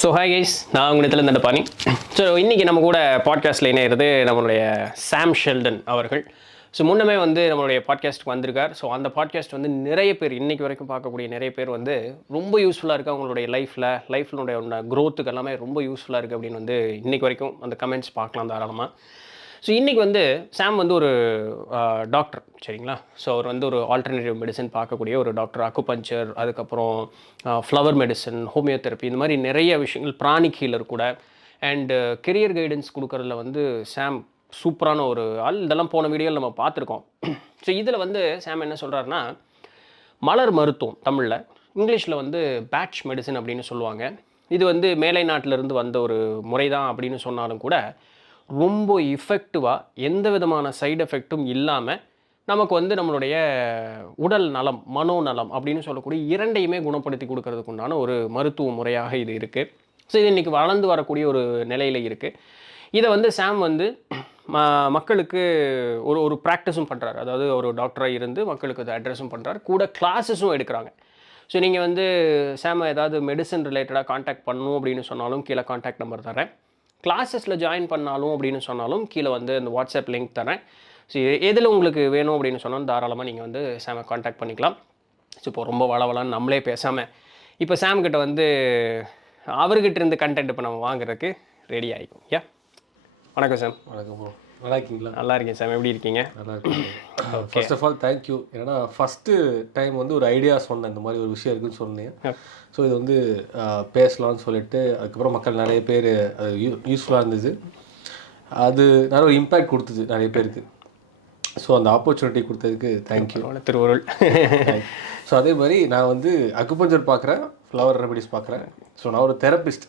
So hi guys, நான் உங்கள் Dandapani. So இன்றைக்கி நம்ம கூட பாட்காஸ்ட்டில் இணையிறது நம்மளுடைய சாம் ஷெல்டன் அவர்கள். ஸோ முன்னமே நம்மளுடைய பாட்காஸ்ட்டுக்கு வந்திருக்கார். ஸோ அந்த பாட்காஸ்ட் நிறைய பேர் இன்றைக்கி வரைக்கும் பார்க்கக்கூடிய நிறைய பேர் ரொம்ப யூஸ்ஃபுல்லாக இருக்குது. அவங்களுடைய லைஃப்னுடைய க்ரோத்துக்கு எல்லாமே ரொம்ப யூஸ்ஃபுல்லாக இருக்குது அப்படின்னு இன்றைக்கி வரைக்கும் அந்த கமெண்ட்ஸ் பார்க்கலாம் தாராளமாக. ஸோ இன்றைக்கி சாம் ஒரு டாக்டர், சரிங்களா? ஸோ அவர் ஒரு ஆல்டர்னேட்டிவ் மெடிசன் பார்க்கக்கூடிய ஒரு டாக்டர். அக்குபஞ்சர், அதுக்கப்புறம் ஃப்ளவர் மெடிசன், ஹோமியோதெரப்பி, இந்த மாதிரி நிறைய விஷயங்கள், பிராணிக் ஹீலர் கூட, அண்டு கெரியர் கைடன்ஸ் கொடுக்குறதுல சாம் சூப்பரான ஒரு ஆள். இதெல்லாம் போன வீடியோவில் நம்ம பார்த்துருக்கோம். ஸோ இதில் சாம் என்ன சொல்கிறாருன்னா, மலர் மருத்துவம் தமிழில், இங்கிலீஷில் பேட்ச் மெடிசன் அப்படின்னு சொல்லுவாங்க. இது மேலை நாட்டிலிருந்து வந்த ஒரு முறை தான் அப்படின்னு சொன்னாலும் கூட ரொம்ப இஃபெக்டிவாக, எந்த விதமான சைடு எஃபெக்ட்டும் இல்லாமல் நமக்கு நம்மளுடைய உடல் நலம், மனோநலம் அப்படின்னு சொல்லக்கூடிய இரண்டையுமே குணப்படுத்தி கொடுக்கறதுக்கு உண்டான ஒரு மருத்துவ முறையாக இது இருக்குது. ஸோ இது இன்றைக்கி வளர்ந்து வரக்கூடிய ஒரு நிலையில் இருக்குது. இதை சாம் மக்களுக்கு ஒரு ப்ராக்டிஸும் பண்ணுறாரு. அதாவது ஒரு டாக்டராக இருந்து மக்களுக்கு அதை அட்ரஸும் பண்ணுறாரு, கூட கிளாஸஸும் எடுக்கிறாங்க. ஸோ நீங்கள் சாம் ஏதாவது மெடிசன் ரிலேட்டடாக காண்டாக்ட் பண்ணணும் அப்படின்னு சொன்னாலும் கீழே காண்டாக்ட் நம்பர் தரேன். கிளாஸஸில் ஜாயின் பண்ணாலும் அப்படின்னு சொன்னாலும் கீழே அந்த வாட்ஸ்அப் லிங்க் தரேன். ஸோ எதில் உங்களுக்கு வேணும் அப்படின்னு சொன்னாலும் தாராளமாக நீங்கள் சாமை காண்டாக்ட் பண்ணிக்கலாம். ஸோ இப்போ ரொம்ப வளவலான்னு நம்மளே பேசாமல் இப்போ சாம் கிட்ட அவர்கிட்ட இருந்து கண்டென்ட் இப்போ நம்ம வாங்குறதுக்கு ரெடி ஆகிக்கும். வணக்கம் சாம். வணக்கம் ப்ரோ, நல்லா இருக்கீங்களா? நல்லா இருக்கேன் சாம், எப்படி இருக்கீங்க? நல்லா இருக்கேன். First of all thank you. ஏன்னா ஃபஸ்ட்டு டைம் ஒரு ஐடியா சொன்னேன், இந்த மாதிரி ஒரு விஷயம் இருக்குன்னு சொன்னேன். ஸோ இது பேசலாம்னு சொல்லிட்டு அதுக்கப்புறம் மக்கள் நிறைய பேர் அது யூஸ்ஃபுல்லாக இருந்தது. அது நிறைய ஒரு இம்பேக்ட் கொடுத்தது நிறைய பேருக்கு. ஸோ அந்த ஆப்பர்ச்சுனிட்டி கொடுத்ததுக்கு தேங்க்யூ. திருவருள். ஸோ அதே மாதிரி நான் அக்குபஞ்சர் பார்க்குறேன், ஃப்ளவர் ரெமடிஸ் பார்க்குறேன். ஸோ நான் ஒரு தெரபிஸ்ட்,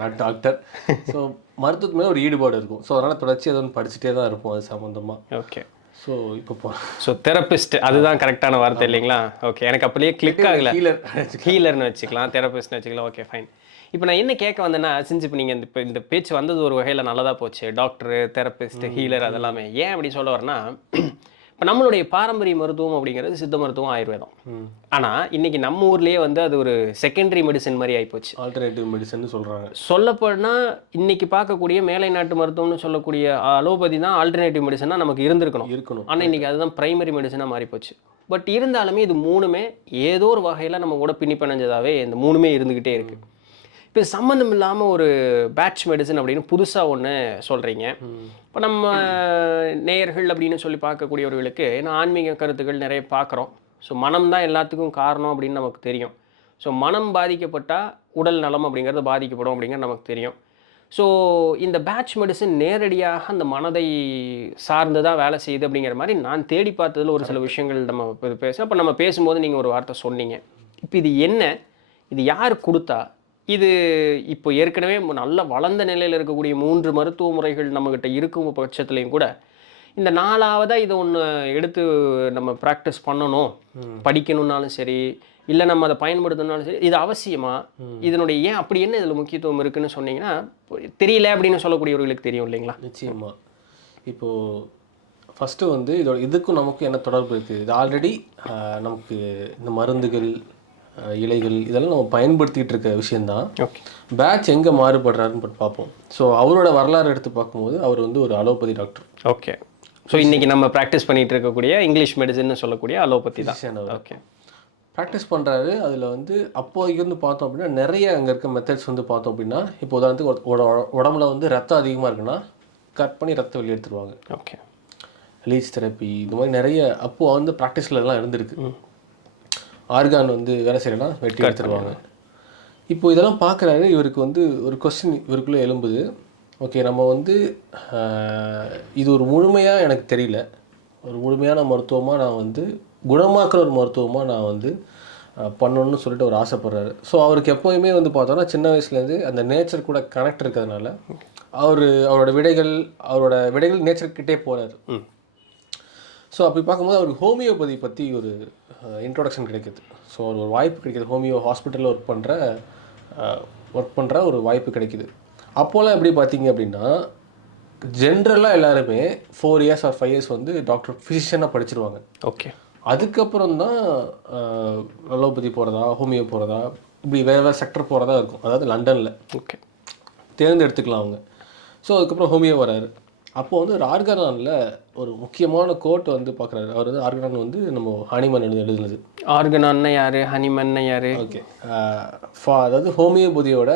நாட் டாக்டர். ஸோ மருத்துவத்து மேலே ஒரு ஈடுபாடு இருக்கும். ஸோ அதனால் தொடர்ச்சி அதை படிச்சுட்டே தான் இருப்போம் அது சம்மந்தமாக. ஓகே. ஸோ இப்போ ஸோ தெரபிஸ்ட் அதுதான் கரெக்டான வார்த்தை இல்லைங்களா? ஓகே, எனக்கு அப்படியே கிளிக் ஆகலை. ஹீலர்னு வச்சுக்கலாம், தெரபிஸ்ட்னு வச்சுக்கலாம். Okay fine. இப்போ நான் என்ன கேட்க வந்தேன்னா, சின்ஸ் இப்போ நீங்கள் இந்த பேச்சு வந்தது ஒரு வகையில் நல்லதாக போச்சு. டாக்டரு, தெரபிஸ்ட், ஹீலர் அதெல்லாமே ஏன் அப்படி சொல்ல வரேன்னா, இப்போ நம்மளுடைய பாரம்பரிய மருத்துவம் அப்படிங்கிறது சித்த மருத்துவம், ஆயுர்வேதம். ஆனால் இன்றைக்கி நம்ம ஊர்லேயே அது ஒரு செகண்டரி மெடிசன் மாதிரி ஆகிப்போச்சு. ஆல்டர்னேட்டிவ் மெடிசன் சொல்கிறாங்க. சொல்லப்போனால் இன்றைக்கி பார்க்கக்கூடிய மேலை நாட்டு மருத்துவம்னு சொல்லக்கூடிய அலோபதி தான் ஆல்டர்னேட்டிவ் மெடிசனாக நமக்கு இருக்கணும். ஆனால் இன்றைக்கி அதுதான் பிரைமரி மெடிசனாக மாறிப்போச்சு. பட் இருந்தாலுமே இது மூணுமே ஏதோ ஒரு வகையில் நம்ம கூட பின்னி பிணைஞ்சதாகவே இந்த மூணுமே இருந்துக்கிட்டே இருக்குது. இப்போ சம்மந்தம் இல்லாமல் ஒரு பேட்ச் மெடிசன் அப்படின்னு புதுசாக ஒன்று சொல்கிறீங்க. இப்போ நம்ம நேயர்கள் அப்படின்னு சொல்லி பார்க்கக்கூடியவர்களுக்கு ஏன்னா ஆன்மீக கருத்துக்கள் நிறைய பார்க்குறோம். ஸோ மனம் தான் எல்லாத்துக்கும் காரணம் அப்படின்னு நமக்கு தெரியும். ஸோ மனம் பாதிக்கப்பட்டால் உடல் நலம் அப்படிங்கிறது பாதிக்கப்படும் அப்படிங்கிறது நமக்கு தெரியும். ஸோ இந்த பேட்ச் மெடிசன் நேரடியாக அந்த மனதை சார்ந்து தான் வேலை செய்யுது அப்படிங்கிற மாதிரி நான் தேடி பார்த்ததில் ஒரு சில விஷயங்கள் நம்ம அப்போ நம்ம பேசும்போது நீங்கள் ஒரு வார்த்தை சொன்னீங்க. இப்போ இது என்ன, இது யார் கொடுத்தா, இது இப்போ ஏற்கனவே நல்ல வளர்ந்த நிலையில் இருக்கக்கூடிய 3 மருத்துவ முறைகள் நம்மக்கிட்ட இருக்கும் பட்சத்துலேயும் கூட இந்த 4ஆவதாக இதை ஒன்று எடுத்து நம்ம ப்ராக்டிஸ் பண்ணணும், படிக்கணுன்னாலும் சரி, இல்லை நம்ம அதை பயன்படுத்தணும்னாலும் சரி, இது அவசியமா, இதனுடைய ஏன் அப்படி என்ன இதில் முக்கியத்துவம் இருக்குதுன்னு சொன்னீங்கன்னா தெரியல அப்படின்னு சொல்லக்கூடியவர்களுக்கு தெரியும் இல்லைங்களா? நிச்சயமாக. இப்போது ஃபஸ்ட்டு இதுக்கும் நமக்கும் என்ன தொடர்பு இருக்குது? இது ஆல்ரெடி நமக்கு இந்த மருந்துகள், இலைகள் இதெல்லாம் நம்ம பயன்படுத்திகிட்டு இருக்க விஷயந்தான். ஓகே. பேட்ச் எங்கே மாறுபடுறாருன்னு பார்ப்போம். ஸோ அவரோட வரலாறு எடுத்து பார்க்கும்போது அவர் ஒரு அலோபதி டாக்டர். ஓகே. ஸோ இன்றைக்கி நம்ம ப்ராக்டிஸ் பண்ணிகிட்டு இருக்கக்கூடிய இங்கிலீஷ் மெடிசன் சொல்லக்கூடிய அலோபதி தான். ஓகே. ப்ராக்டிஸ் பண்ணுறாரு. அதில் அப்போதைக்கு பார்த்தோம் அப்படின்னா நிறைய அங்கே இருக்க மெத்தட்ஸ் பார்த்தோம் அப்படின்னா, இப்போ உதாரணத்துக்கு உடம்புல ரத்தம் அதிகமாக இருக்குன்னா கட் பண்ணி ரத்தம் வெளியே எடுத்துருவாங்க. ஓகே. லீச் தெரப்பி இந்த மாதிரி நிறைய அப்போது ப்ராக்டிஸில் எல்லாம் இருந்திருக்கு. ஆர்கான் வேலை செய்யலாம், வெட்டி எடுத்துருவாங்க. இப்போ இதெல்லாம் பார்க்குறாரு. இவருக்கு ஒரு கொஸ்டின் இவருக்குள்ளே எழும்புது. ஓகே, நம்ம இது ஒரு முழுமையாக எனக்கு தெரியல, ஒரு முழுமையான மருத்துவமாக நான் குணமாக்குற ஒரு மருத்துவமாக நான் பண்ணணும்னு சொல்லிட்டு அவர் ஆசைப்படுறாரு. ஸோ அவருக்கு எப்போயுமே பார்த்தோன்னா சின்ன வயசுலேருந்து அந்த நேச்சர் கூட கனெக்ட் இருக்கிறதுனால அவரோட விடைகள் நேச்சர்கிட்டே போகிறாரு. ஸோ அப்படி பார்க்கும்போது அவருக்கு ஹோமியோபதி பற்றி ஒரு இன்ட்ரோடக்ஷன் கிடைக்கிது. ஸோ ஒரு வாய்ப்பு கிடைக்கிது. ஹோமியோ ஹாஸ்பிட்டலில் ஒர்க் பண்ணுற ஒரு வாய்ப்பு கிடைக்கிது. அப்போலாம் எப்படி பார்த்தீங்க அப்படின்னா, ஜென்ரலாக எல்லாருமே 4 இயர்ஸ் ஆர் 5 இயர்ஸ் டாக்டர் ஃபிசிஷியனாக படிச்சிருவாங்க. ஓகே. அதுக்கப்புறம் தான் அலோபதி போகிறதா, ஹோமியோ போகிறதா, இப்படி வேறு வேறு செக்டர் போகிறதா இருக்கும். அதாவது லண்டனில் ஓகே தேர்ந்தெடுத்துக்கலாம் அவங்க. ஸோ அதுக்கப்புறம் ஹோமியோ வராரு. அப்போது வந்து ஒரு ஆர்கனானில் ஒரு முக்கியமான கோட் வந்து பார்க்குறாரு. அவர் வந்து ஆர்கனான் வந்து நம்ம ஹனிமன் எழுதுனது. ஆர்கனான்னா யார், ஹனிமன்னா யார்? ஓகே, அதாவது ஹோமியோபதியோட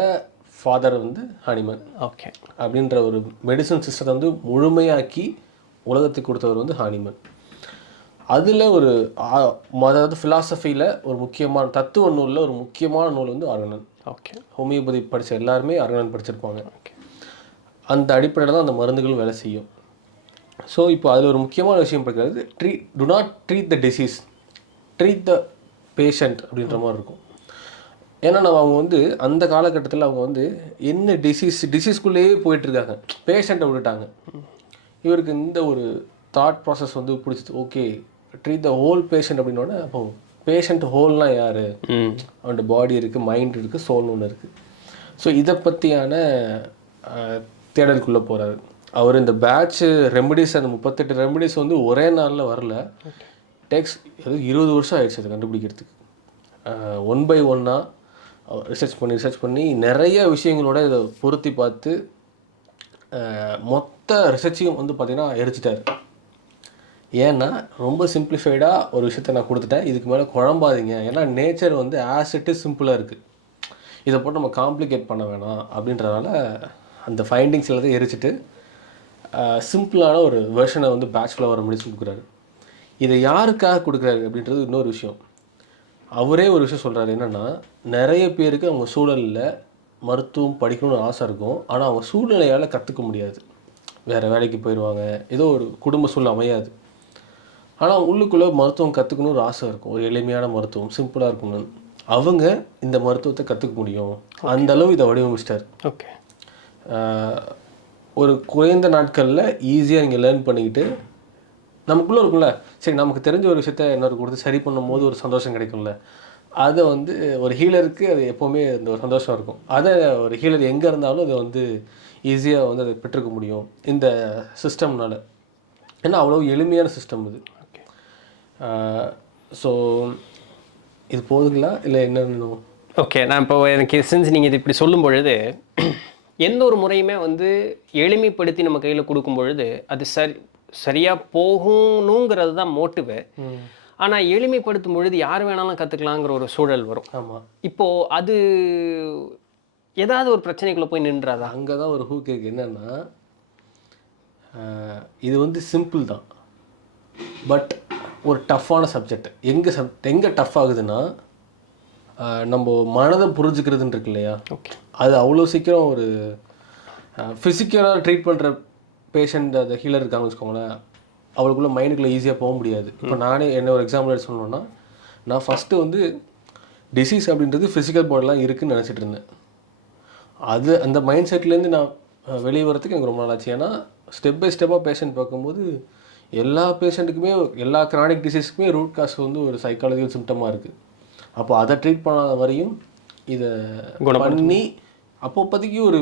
ஃபாதர் வந்து ஹனிமன். ஓகே, அப்படின்ற ஒரு மெடிசன் சிஸ்டத்தை வந்து முழுமையாக்கி உலகத்துக்கு கொடுத்தவர் வந்து ஹனிமன். அதில் ஒரு அதாவது ஃபிலாசபியில் ஒரு முக்கியமான தத்துவ நூலில் ஒரு முக்கியமான நூல் வந்து ஆர்கனன். ஓகே, ஹோமியோபதி படித்த எல்லாருமே ஆர்கனன் படிச்சிருப்பாங்க. ஓகே, அந்த அடிப்படையில் தான் அந்த மருந்துகளும் வேலை செய்யும். ஸோ இப்போ அதில் ஒரு முக்கியமான விஷயம் படிக்கிறது, to not treat the disease, treat the patient அப்படின்ற மாதிரி இருக்கும். ஏன்னா அவங்க வந்து அந்த காலகட்டத்தில் அவங்க வந்து என்ன டிசீஸ்குள்ளேயே போயிட்டுருக்காங்க, பேஷண்ட்டை விட்டுட்டாங்க. இவருக்கு இந்த ஒரு தாட் ப்ராசஸ் வந்து பிடிச்சிது. Okay, treat the whole patient அப்படின்னோடனே, அப்போ பேஷண்ட் ஹோல்னால் யார், அவனோட பாடி இருக்குது, மைண்ட் இருக்குது, சோல்னு ஒன்று இருக்குது. ஸோ இதை பற்றியான தேடலுக்குள்ளே போகிறாரு அவர். இந்த பேட்ச்சு ரெமடிஸ், அந்த 38 ரெமடிஸ் வந்து ஒரே நாளில் வரல. டேக்ஸ் 20 வருஷம் ஆயிடுச்சு அதை கண்டுபிடிக்கிறதுக்கு. 1 by 1 ரிசர்ச் பண்ணி நிறைய விஷயங்களோட இதை பொருத்தி பார்த்து மொத்த ரிசர்ச்சையும் வந்து பார்த்திங்கன்னா எரிச்சிட்டார். ஏன்னா ரொம்ப சிம்பிளிஃபைடாக ஒரு விஷயத்த நான் கொடுத்துட்டேன், இதுக்கு மேலே குழம்பாதீங்க. ஏன்னா நேச்சர் வந்து ஆஸ் இட் இஸ் சிம்பிளாக இருக்குது, இதை போட்டு நம்ம காம்ப்ளிகேட் பண்ண வேணாம் அப்படின்றனால அந்த ஃபைண்டிங்ஸ் எல்லாத்தையும் எரிச்சிட்டு சிம்பிளான ஒரு வெர்ஷனை வந்து பேட்ச்ல வர முடிச்சு கொடுக்குறாரு. இதை யாருக்காக கொடுக்குறாரு அப்படின்றது இன்னொரு விஷயம். அவரே ஒரு விஷயம் சொல்கிறாரு, என்னென்னா நிறைய பேருக்கு அவங்க சூழலில் மருத்துவம் படிக்கணும்னு ஆசை இருக்கும், ஆனால் அவங்க சூழ்நிலையால் கற்றுக்க முடியாது. வேறு வேலைக்கு போயிடுவாங்க, ஏதோ ஒரு குடும்ப சூழ்நிலை அமையாது. ஆனால் உள்ளுக்குள்ளே மருத்துவம் கற்றுக்கணும்னு ஒரு ஆசை இருக்கும், ஒரு எளிமையான மருத்துவம், சிம்பிளாக இருக்கணும்னு. அவங்க இந்த மருத்துவத்தை கற்றுக்க முடியும், அந்த அளவு இதை வடிவமைச்சிட்டார். ஓகே, ஒரு குறைந்த நாட்களில் ஈஸியாக நீங்கள் லேர்ன் பண்ணிக்கிட்டு, நமக்குள்ளே இருக்கும்ல, சரி நமக்கு தெரிஞ்ச ஒரு விஷயத்த இன்னொரு கொடுத்து சரி பண்ணும் போது ஒரு சந்தோஷம் கிடைக்கும்ல, அதை வந்து ஒரு ஹீலருக்கு அது எப்போவுமே அந்த ஒரு சந்தோஷம் இருக்கும். அதை ஒரு ஹீலர் எங்கே இருந்தாலும் அதை வந்து ஈஸியாக வந்து அதை பெற்றுக்க முடியும் இந்த சிஸ்டம்னால. ஏன்னா அவ்வளோ எளிமையான சிஸ்டம் இது. ஓகே, ஸோ இது போதுங்களா இல்லை என்னன்னு? ஓகே, நான் இப்போ எனக்கு சின்ஸ் நீங்கள் இது இப்படி சொல்லும் பொழுது, எந்த ஒரு முறையுமே வந்து எளிமைப்படுத்தி நம்ம கையில் கொடுக்கும் பொழுது அது சரியாக போகணுங்கிறது தான் மோட்டிவு. ஆனால் எளிமைப்படுத்தும் பொழுது யார் வேணாலும் கற்றுக்கலாங்கிற ஒரு சூழல் வரும். ஆமாம், இப்போது அது ஏதாவது ஒரு பிரச்சனைக்குள்ளே போய் நின்றாதா? அங்கே தான் ஒரு ஹூக் இருக்குது. என்னென்னா இது வந்து சிம்பிள் தான், பட் ஒரு டஃப்பான சப்ஜெக்ட். எங்கே டஃப் ஆகுதுன்னா, நம்ம மனதை புரிஞ்சுக்கிறதுன்னு இருக்கு இல்லையா, ஓகே, அது அவ்வளோ சீக்கிரம் ஒரு ஃபிசிக்கலாக ட்ரீட் பண்ணுற பேஷண்ட் அந்த ஹீலர் இருக்காங்கன்னு வச்சுக்கோங்களேன், அவளுக்குள்ளே மைண்டுக்குள்ளே ஈஸியாக போக முடியாது. இப்போ நானே என்ன ஒரு எக்ஸாம்பிள் எடுத்து சொல்லணுன்னா, நான் ஃபஸ்ட்டு வந்து டிசீஸ் அப்படின்றது ஃபிசிக்கல் பாடிலாம் இருக்குதுன்னு நினச்சிட்டு இருந்தேன். அது அந்த மைண்ட் செட்லேருந்து நான் வெளியே வரத்துக்கு எனக்கு ரொம்ப நாள் ஆச்சு. ஏன்னா ஸ்டெப் பை ஸ்டெப்பாக பேஷண்ட் பார்க்கும்போது எல்லா பேஷண்ட்டுக்குமே, எல்லா கிரானிக் டிசீஸுக்குமே ரூட் காஸ் வந்து ஒரு சைக்காலஜிக்கல் சிம்டமாக இருக்குது. அப்போ அதை ட்ரீட் பண்ணாத வரையும் இதை பண்ணி அப்போதைக்கு ஒரு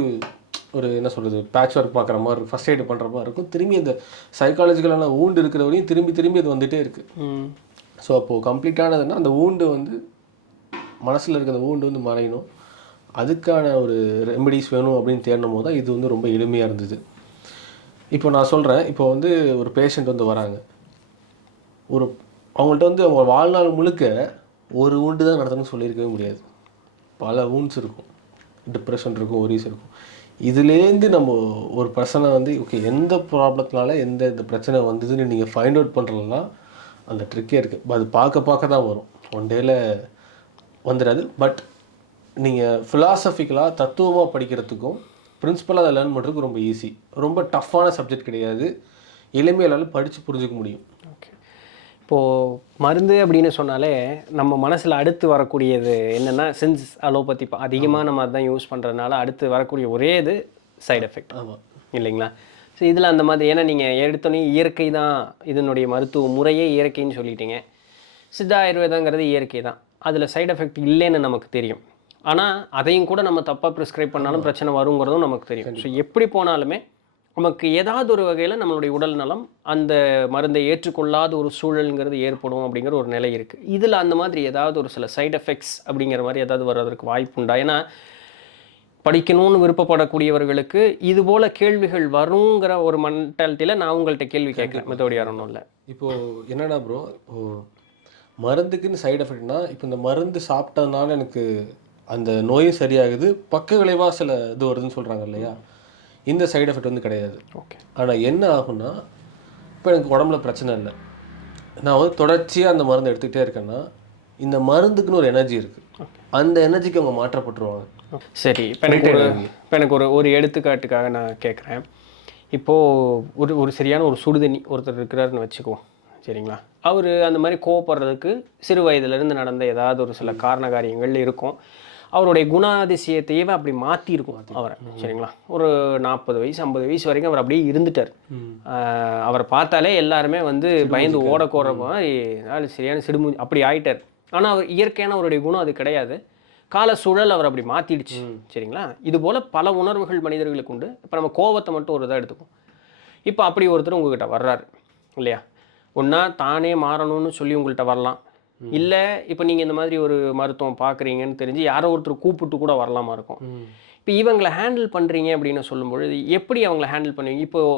ஒரு என்ன சொல்கிறது, பேட்ச் ஒர்க் பார்க்குற மாதிரி இருக்கும், ஃபஸ்ட் எய்டு பண்ணுற மாதிரி இருக்கும். திரும்பி அந்த சைக்காலஜிக்கலான ஊண்டு இருக்கிற வரையும் திரும்பி அது வந்துகிட்டே இருக்குது. ஸோ அப்போது கம்ப்ளீட்டானதுன்னா அந்த ஊண்டு வந்து மனசில் இருக்கிற ஊண்டு வந்து மறையணும், அதுக்கான ஒரு ரெமெடிஸ் வேணும் அப்படின்னு தேடணும் போது தான் இது வந்து ரொம்ப எளிமையாக இருந்தது. இப்போ நான் சொல்கிறேன், இப்போ வந்து ஒரு பேஷண்ட் வந்து வராங்க, அவங்கள்ட்ட வந்து அவங்க வாழ்நாள் முழுக்க ஒரு ஊண்டு தான் நடத்தணும்னு சொல்லியிருக்கவே முடியாது. பல ஊண்ட்ஸ் இருக்கும், டிப்ரெஷன் இருக்கும், ஒரீஸ் இருக்கும். இதுலேருந்து நம்ம ஒரு பர்சனை வந்து ஓகே எந்த ப்ராப்ளத்தினால இந்த பிரச்சனை வந்ததுன்னு நீங்கள் ஃபைண்ட் அவுட் பண்ணுறதுலாம் அந்த ட்ரிக்கே இருக்குது. அது பார்க்க தான் வரும், ஒன் டேயில் வந்துடாது. பட் நீங்கள் ஃபிலாசபிக்கலாக தத்துவமாக படிக்கிறதுக்கும் பிரின்சிபலாக அதை லேர்ன் பண்ணுறதுக்கு ரொம்ப ஈஸி. ரொம்ப டஃப்பான சப்ஜெக்ட் கிடையாது, எளிமையால் படித்து புரிஞ்சுக்க முடியும். ஓகே, இப்போது மருந்து அப்படின்னு சொன்னாலே நம்ம மனசில் அடுத்து வரக்கூடியது என்னென்னா, சின்ஸ் அலோபதி அதிகமாக நம்ம அதான் யூஸ் பண்ணுறதுனால அடுத்து வரக்கூடிய ஒரே இது சைடு எஃபெக்ட். ஆமாம் இல்லைங்களா? ஸோ இதில் அந்த மாதிரி, ஏன்னா நீங்கள் எடுத்தோன்னே இயற்கை தான் இதனுடைய மருத்துவ முறையே இயற்கைன்னு சொல்லிட்டீங்க. சித்தா ஆயுர்வேதங்கிறது இயற்கை தான், அதில் சைடு எஃபெக்ட் இல்லைன்னு நமக்கு தெரியும். ஆனால் அதையும் கூட நம்ம தப்பாக ப்ரிஸ்கிரைப் பண்ணாலும் பிரச்சனை வருங்கிறதும் நமக்கு தெரியும். ஸோ எப்படி போனாலுமே நமக்கு ஏதாவது ஒரு வகையில் நம்மளுடைய உடல் நலம் அந்த மருந்தை ஏற்றுக்கொள்ளாத ஒரு சூழலுங்கிறது ஏற்படும் அப்படிங்கிற ஒரு நிலை இருக்குது. இதில் அந்த மாதிரி ஏதாவது ஒரு சில சைடு எஃபெக்ட்ஸ் அப்படிங்கிற மாதிரி ஏதாவது வர்றதற்கு வாய்ப்பு உண்டா? ஏன்னா படிக்கணும்னு விருப்பப்படக்கூடியவர்களுக்கு இது போல் கேள்விகள் வருங்கிற ஒரு மென்டாலிட்டியில் நான் உங்கள்கிட்ட கேள்வி கேட்குறேன். மற்றபடி யாரும் இல்லை. இப்போது என்னென்னா ப்ரோ, இப்போது மருந்துக்குன்னு சைடு எஃபெக்ட்னா, இப்போ இந்த மருந்து சாப்பிட்டதுனால எனக்கு அந்த நோயும் சரியாகுது, பக்க விளைவாக சில இது வருதுன்னு சொல்கிறாங்க இல்லையா, இந்த சைடு எஃபெக்ட் வந்து கிடையாது. ஓகே. ஆனால் என்ன ஆகும்னா, இப்போ எனக்கு உடம்புல பிரச்சனை இல்லை, நான் வந்து தொடர்ச்சியாக அந்த மருந்து எடுத்துக்கிட்டே இருக்கேன்னா, இந்த மருந்துக்குன்னு ஒரு எனர்ஜி இருக்குது, அந்த எனர்ஜிக்கு அவங்க மாற்றப்பட்டுருவாங்க. சரி, இப்போ எனக்கு ஒரு எடுத்துக்காட்டுக்காக நான் கேட்குறேன். இப்போது ஒரு சரியான ஒரு சுடுதண்ணி ஒருத்தர் இருக்கிறாருன்னு வச்சுக்குவோம், சரிங்களா? அவர் அந்த மாதிரி கோவப்படுறதுக்கு சிறு வயதிலிருந்து நடந்த ஏதாவது ஒரு சில காரண காரியங்கள் இருக்கும். அவருடைய குணாதிசயத்தையே அப்படி மாற்றிருக்கும் அவரை, சரிங்களா? ஒரு 40 வயசு 50 வயசு வரைக்கும் அவர் அப்படியே இருந்துட்டார். அவரை பார்த்தாலே எல்லாருமே வந்து பயந்து ஓடக்கோறப்போ சரியான சிடுமூஞ்சி அப்படி ஆயிட்டார். ஆனால் அவர் இயற்கையான அவருடைய குணம் அது கிடையாது, கால சூழல் அவர் அப்படி மாற்றிடுச்சு, சரிங்களா? இது போல் பல உணர்வுகள் மனிதர்களுக்கு உண்டு. இப்போ நம்ம கோவத்தை மட்டும் ஒரு இதாக எடுத்துப்போம். இப்போ அப்படி ஒருத்தர் உங்ககிட்ட வர்றாரு இல்லையா, ஒன்றா தானே மாறணும்னு சொல்லி உங்கள்கிட்ட வரலாம், இல்லை இப்போ நீங்கள் இந்த மாதிரி ஒரு மருத்துவம் பார்க்குறீங்கன்னு தெரிஞ்சு யாரோ ஒருத்தர் கூப்பிட்டு கூட வரலாமா இருக்கும். இப்போ இவங்களை ஹேண்டில் பண்ணுறீங்க அப்படின்னு சொல்லும்பொழுது எப்படி அவங்கள ஹேண்டில் பண்ணுவீங்க? இப்போது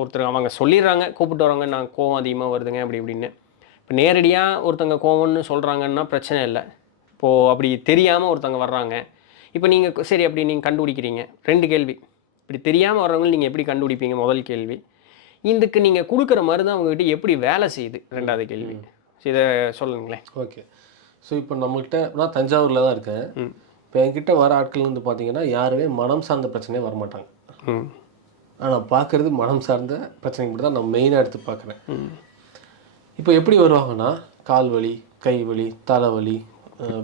ஒருத்தர் அவங்க சொல்லிடுறாங்க கூப்பிட்டு வரவங்க, நான் கோவம் அதிகமாக வருதுங்க அப்படி இப்படின்னு. இப்போ நேரடியாக ஒருத்தங்க கோவம்னு சொல்கிறாங்கன்னா பிரச்சனை இல்லை. இப்போது அப்படி தெரியாமல் ஒருத்தவங்க வர்றாங்க, இப்போ நீங்கள் சரி அப்படி நீங்கள் கண்டுபிடிக்கிறீங்க. 2 கேள்வி. இப்படி தெரியாமல் வர்றவங்க நீங்கள் எப்படி கண்டுபிடிப்பீங்க? முதல் கேள்வி. இதுக்கு நீங்கள் கொடுக்குற மருந்து அவங்ககிட்ட எப்படி வேலை செய்யுது? 2வது கேள்வி. இதை சொல்லுங்களேன். ஓகே. ஸோ இப்போ நம்மகிட்ட நான் தஞ்சாவூரில் தான் இருக்கேன். இப்போ என்கிட்ட வர ஆட்கள் வந்து பார்த்தீங்கன்னா யாருமே மனம் சார்ந்த பிரச்சனையே வரமாட்டாங்க. ஆனால் பார்க்குறது மனம் சார்ந்த பிரச்சனைக்கு மட்டும் தான் நான் மெயினாக எடுத்து பார்க்குறேன். இப்போ எப்படி வருவாங்கன்னா கால் வலி, கை வலி, தலைவலி,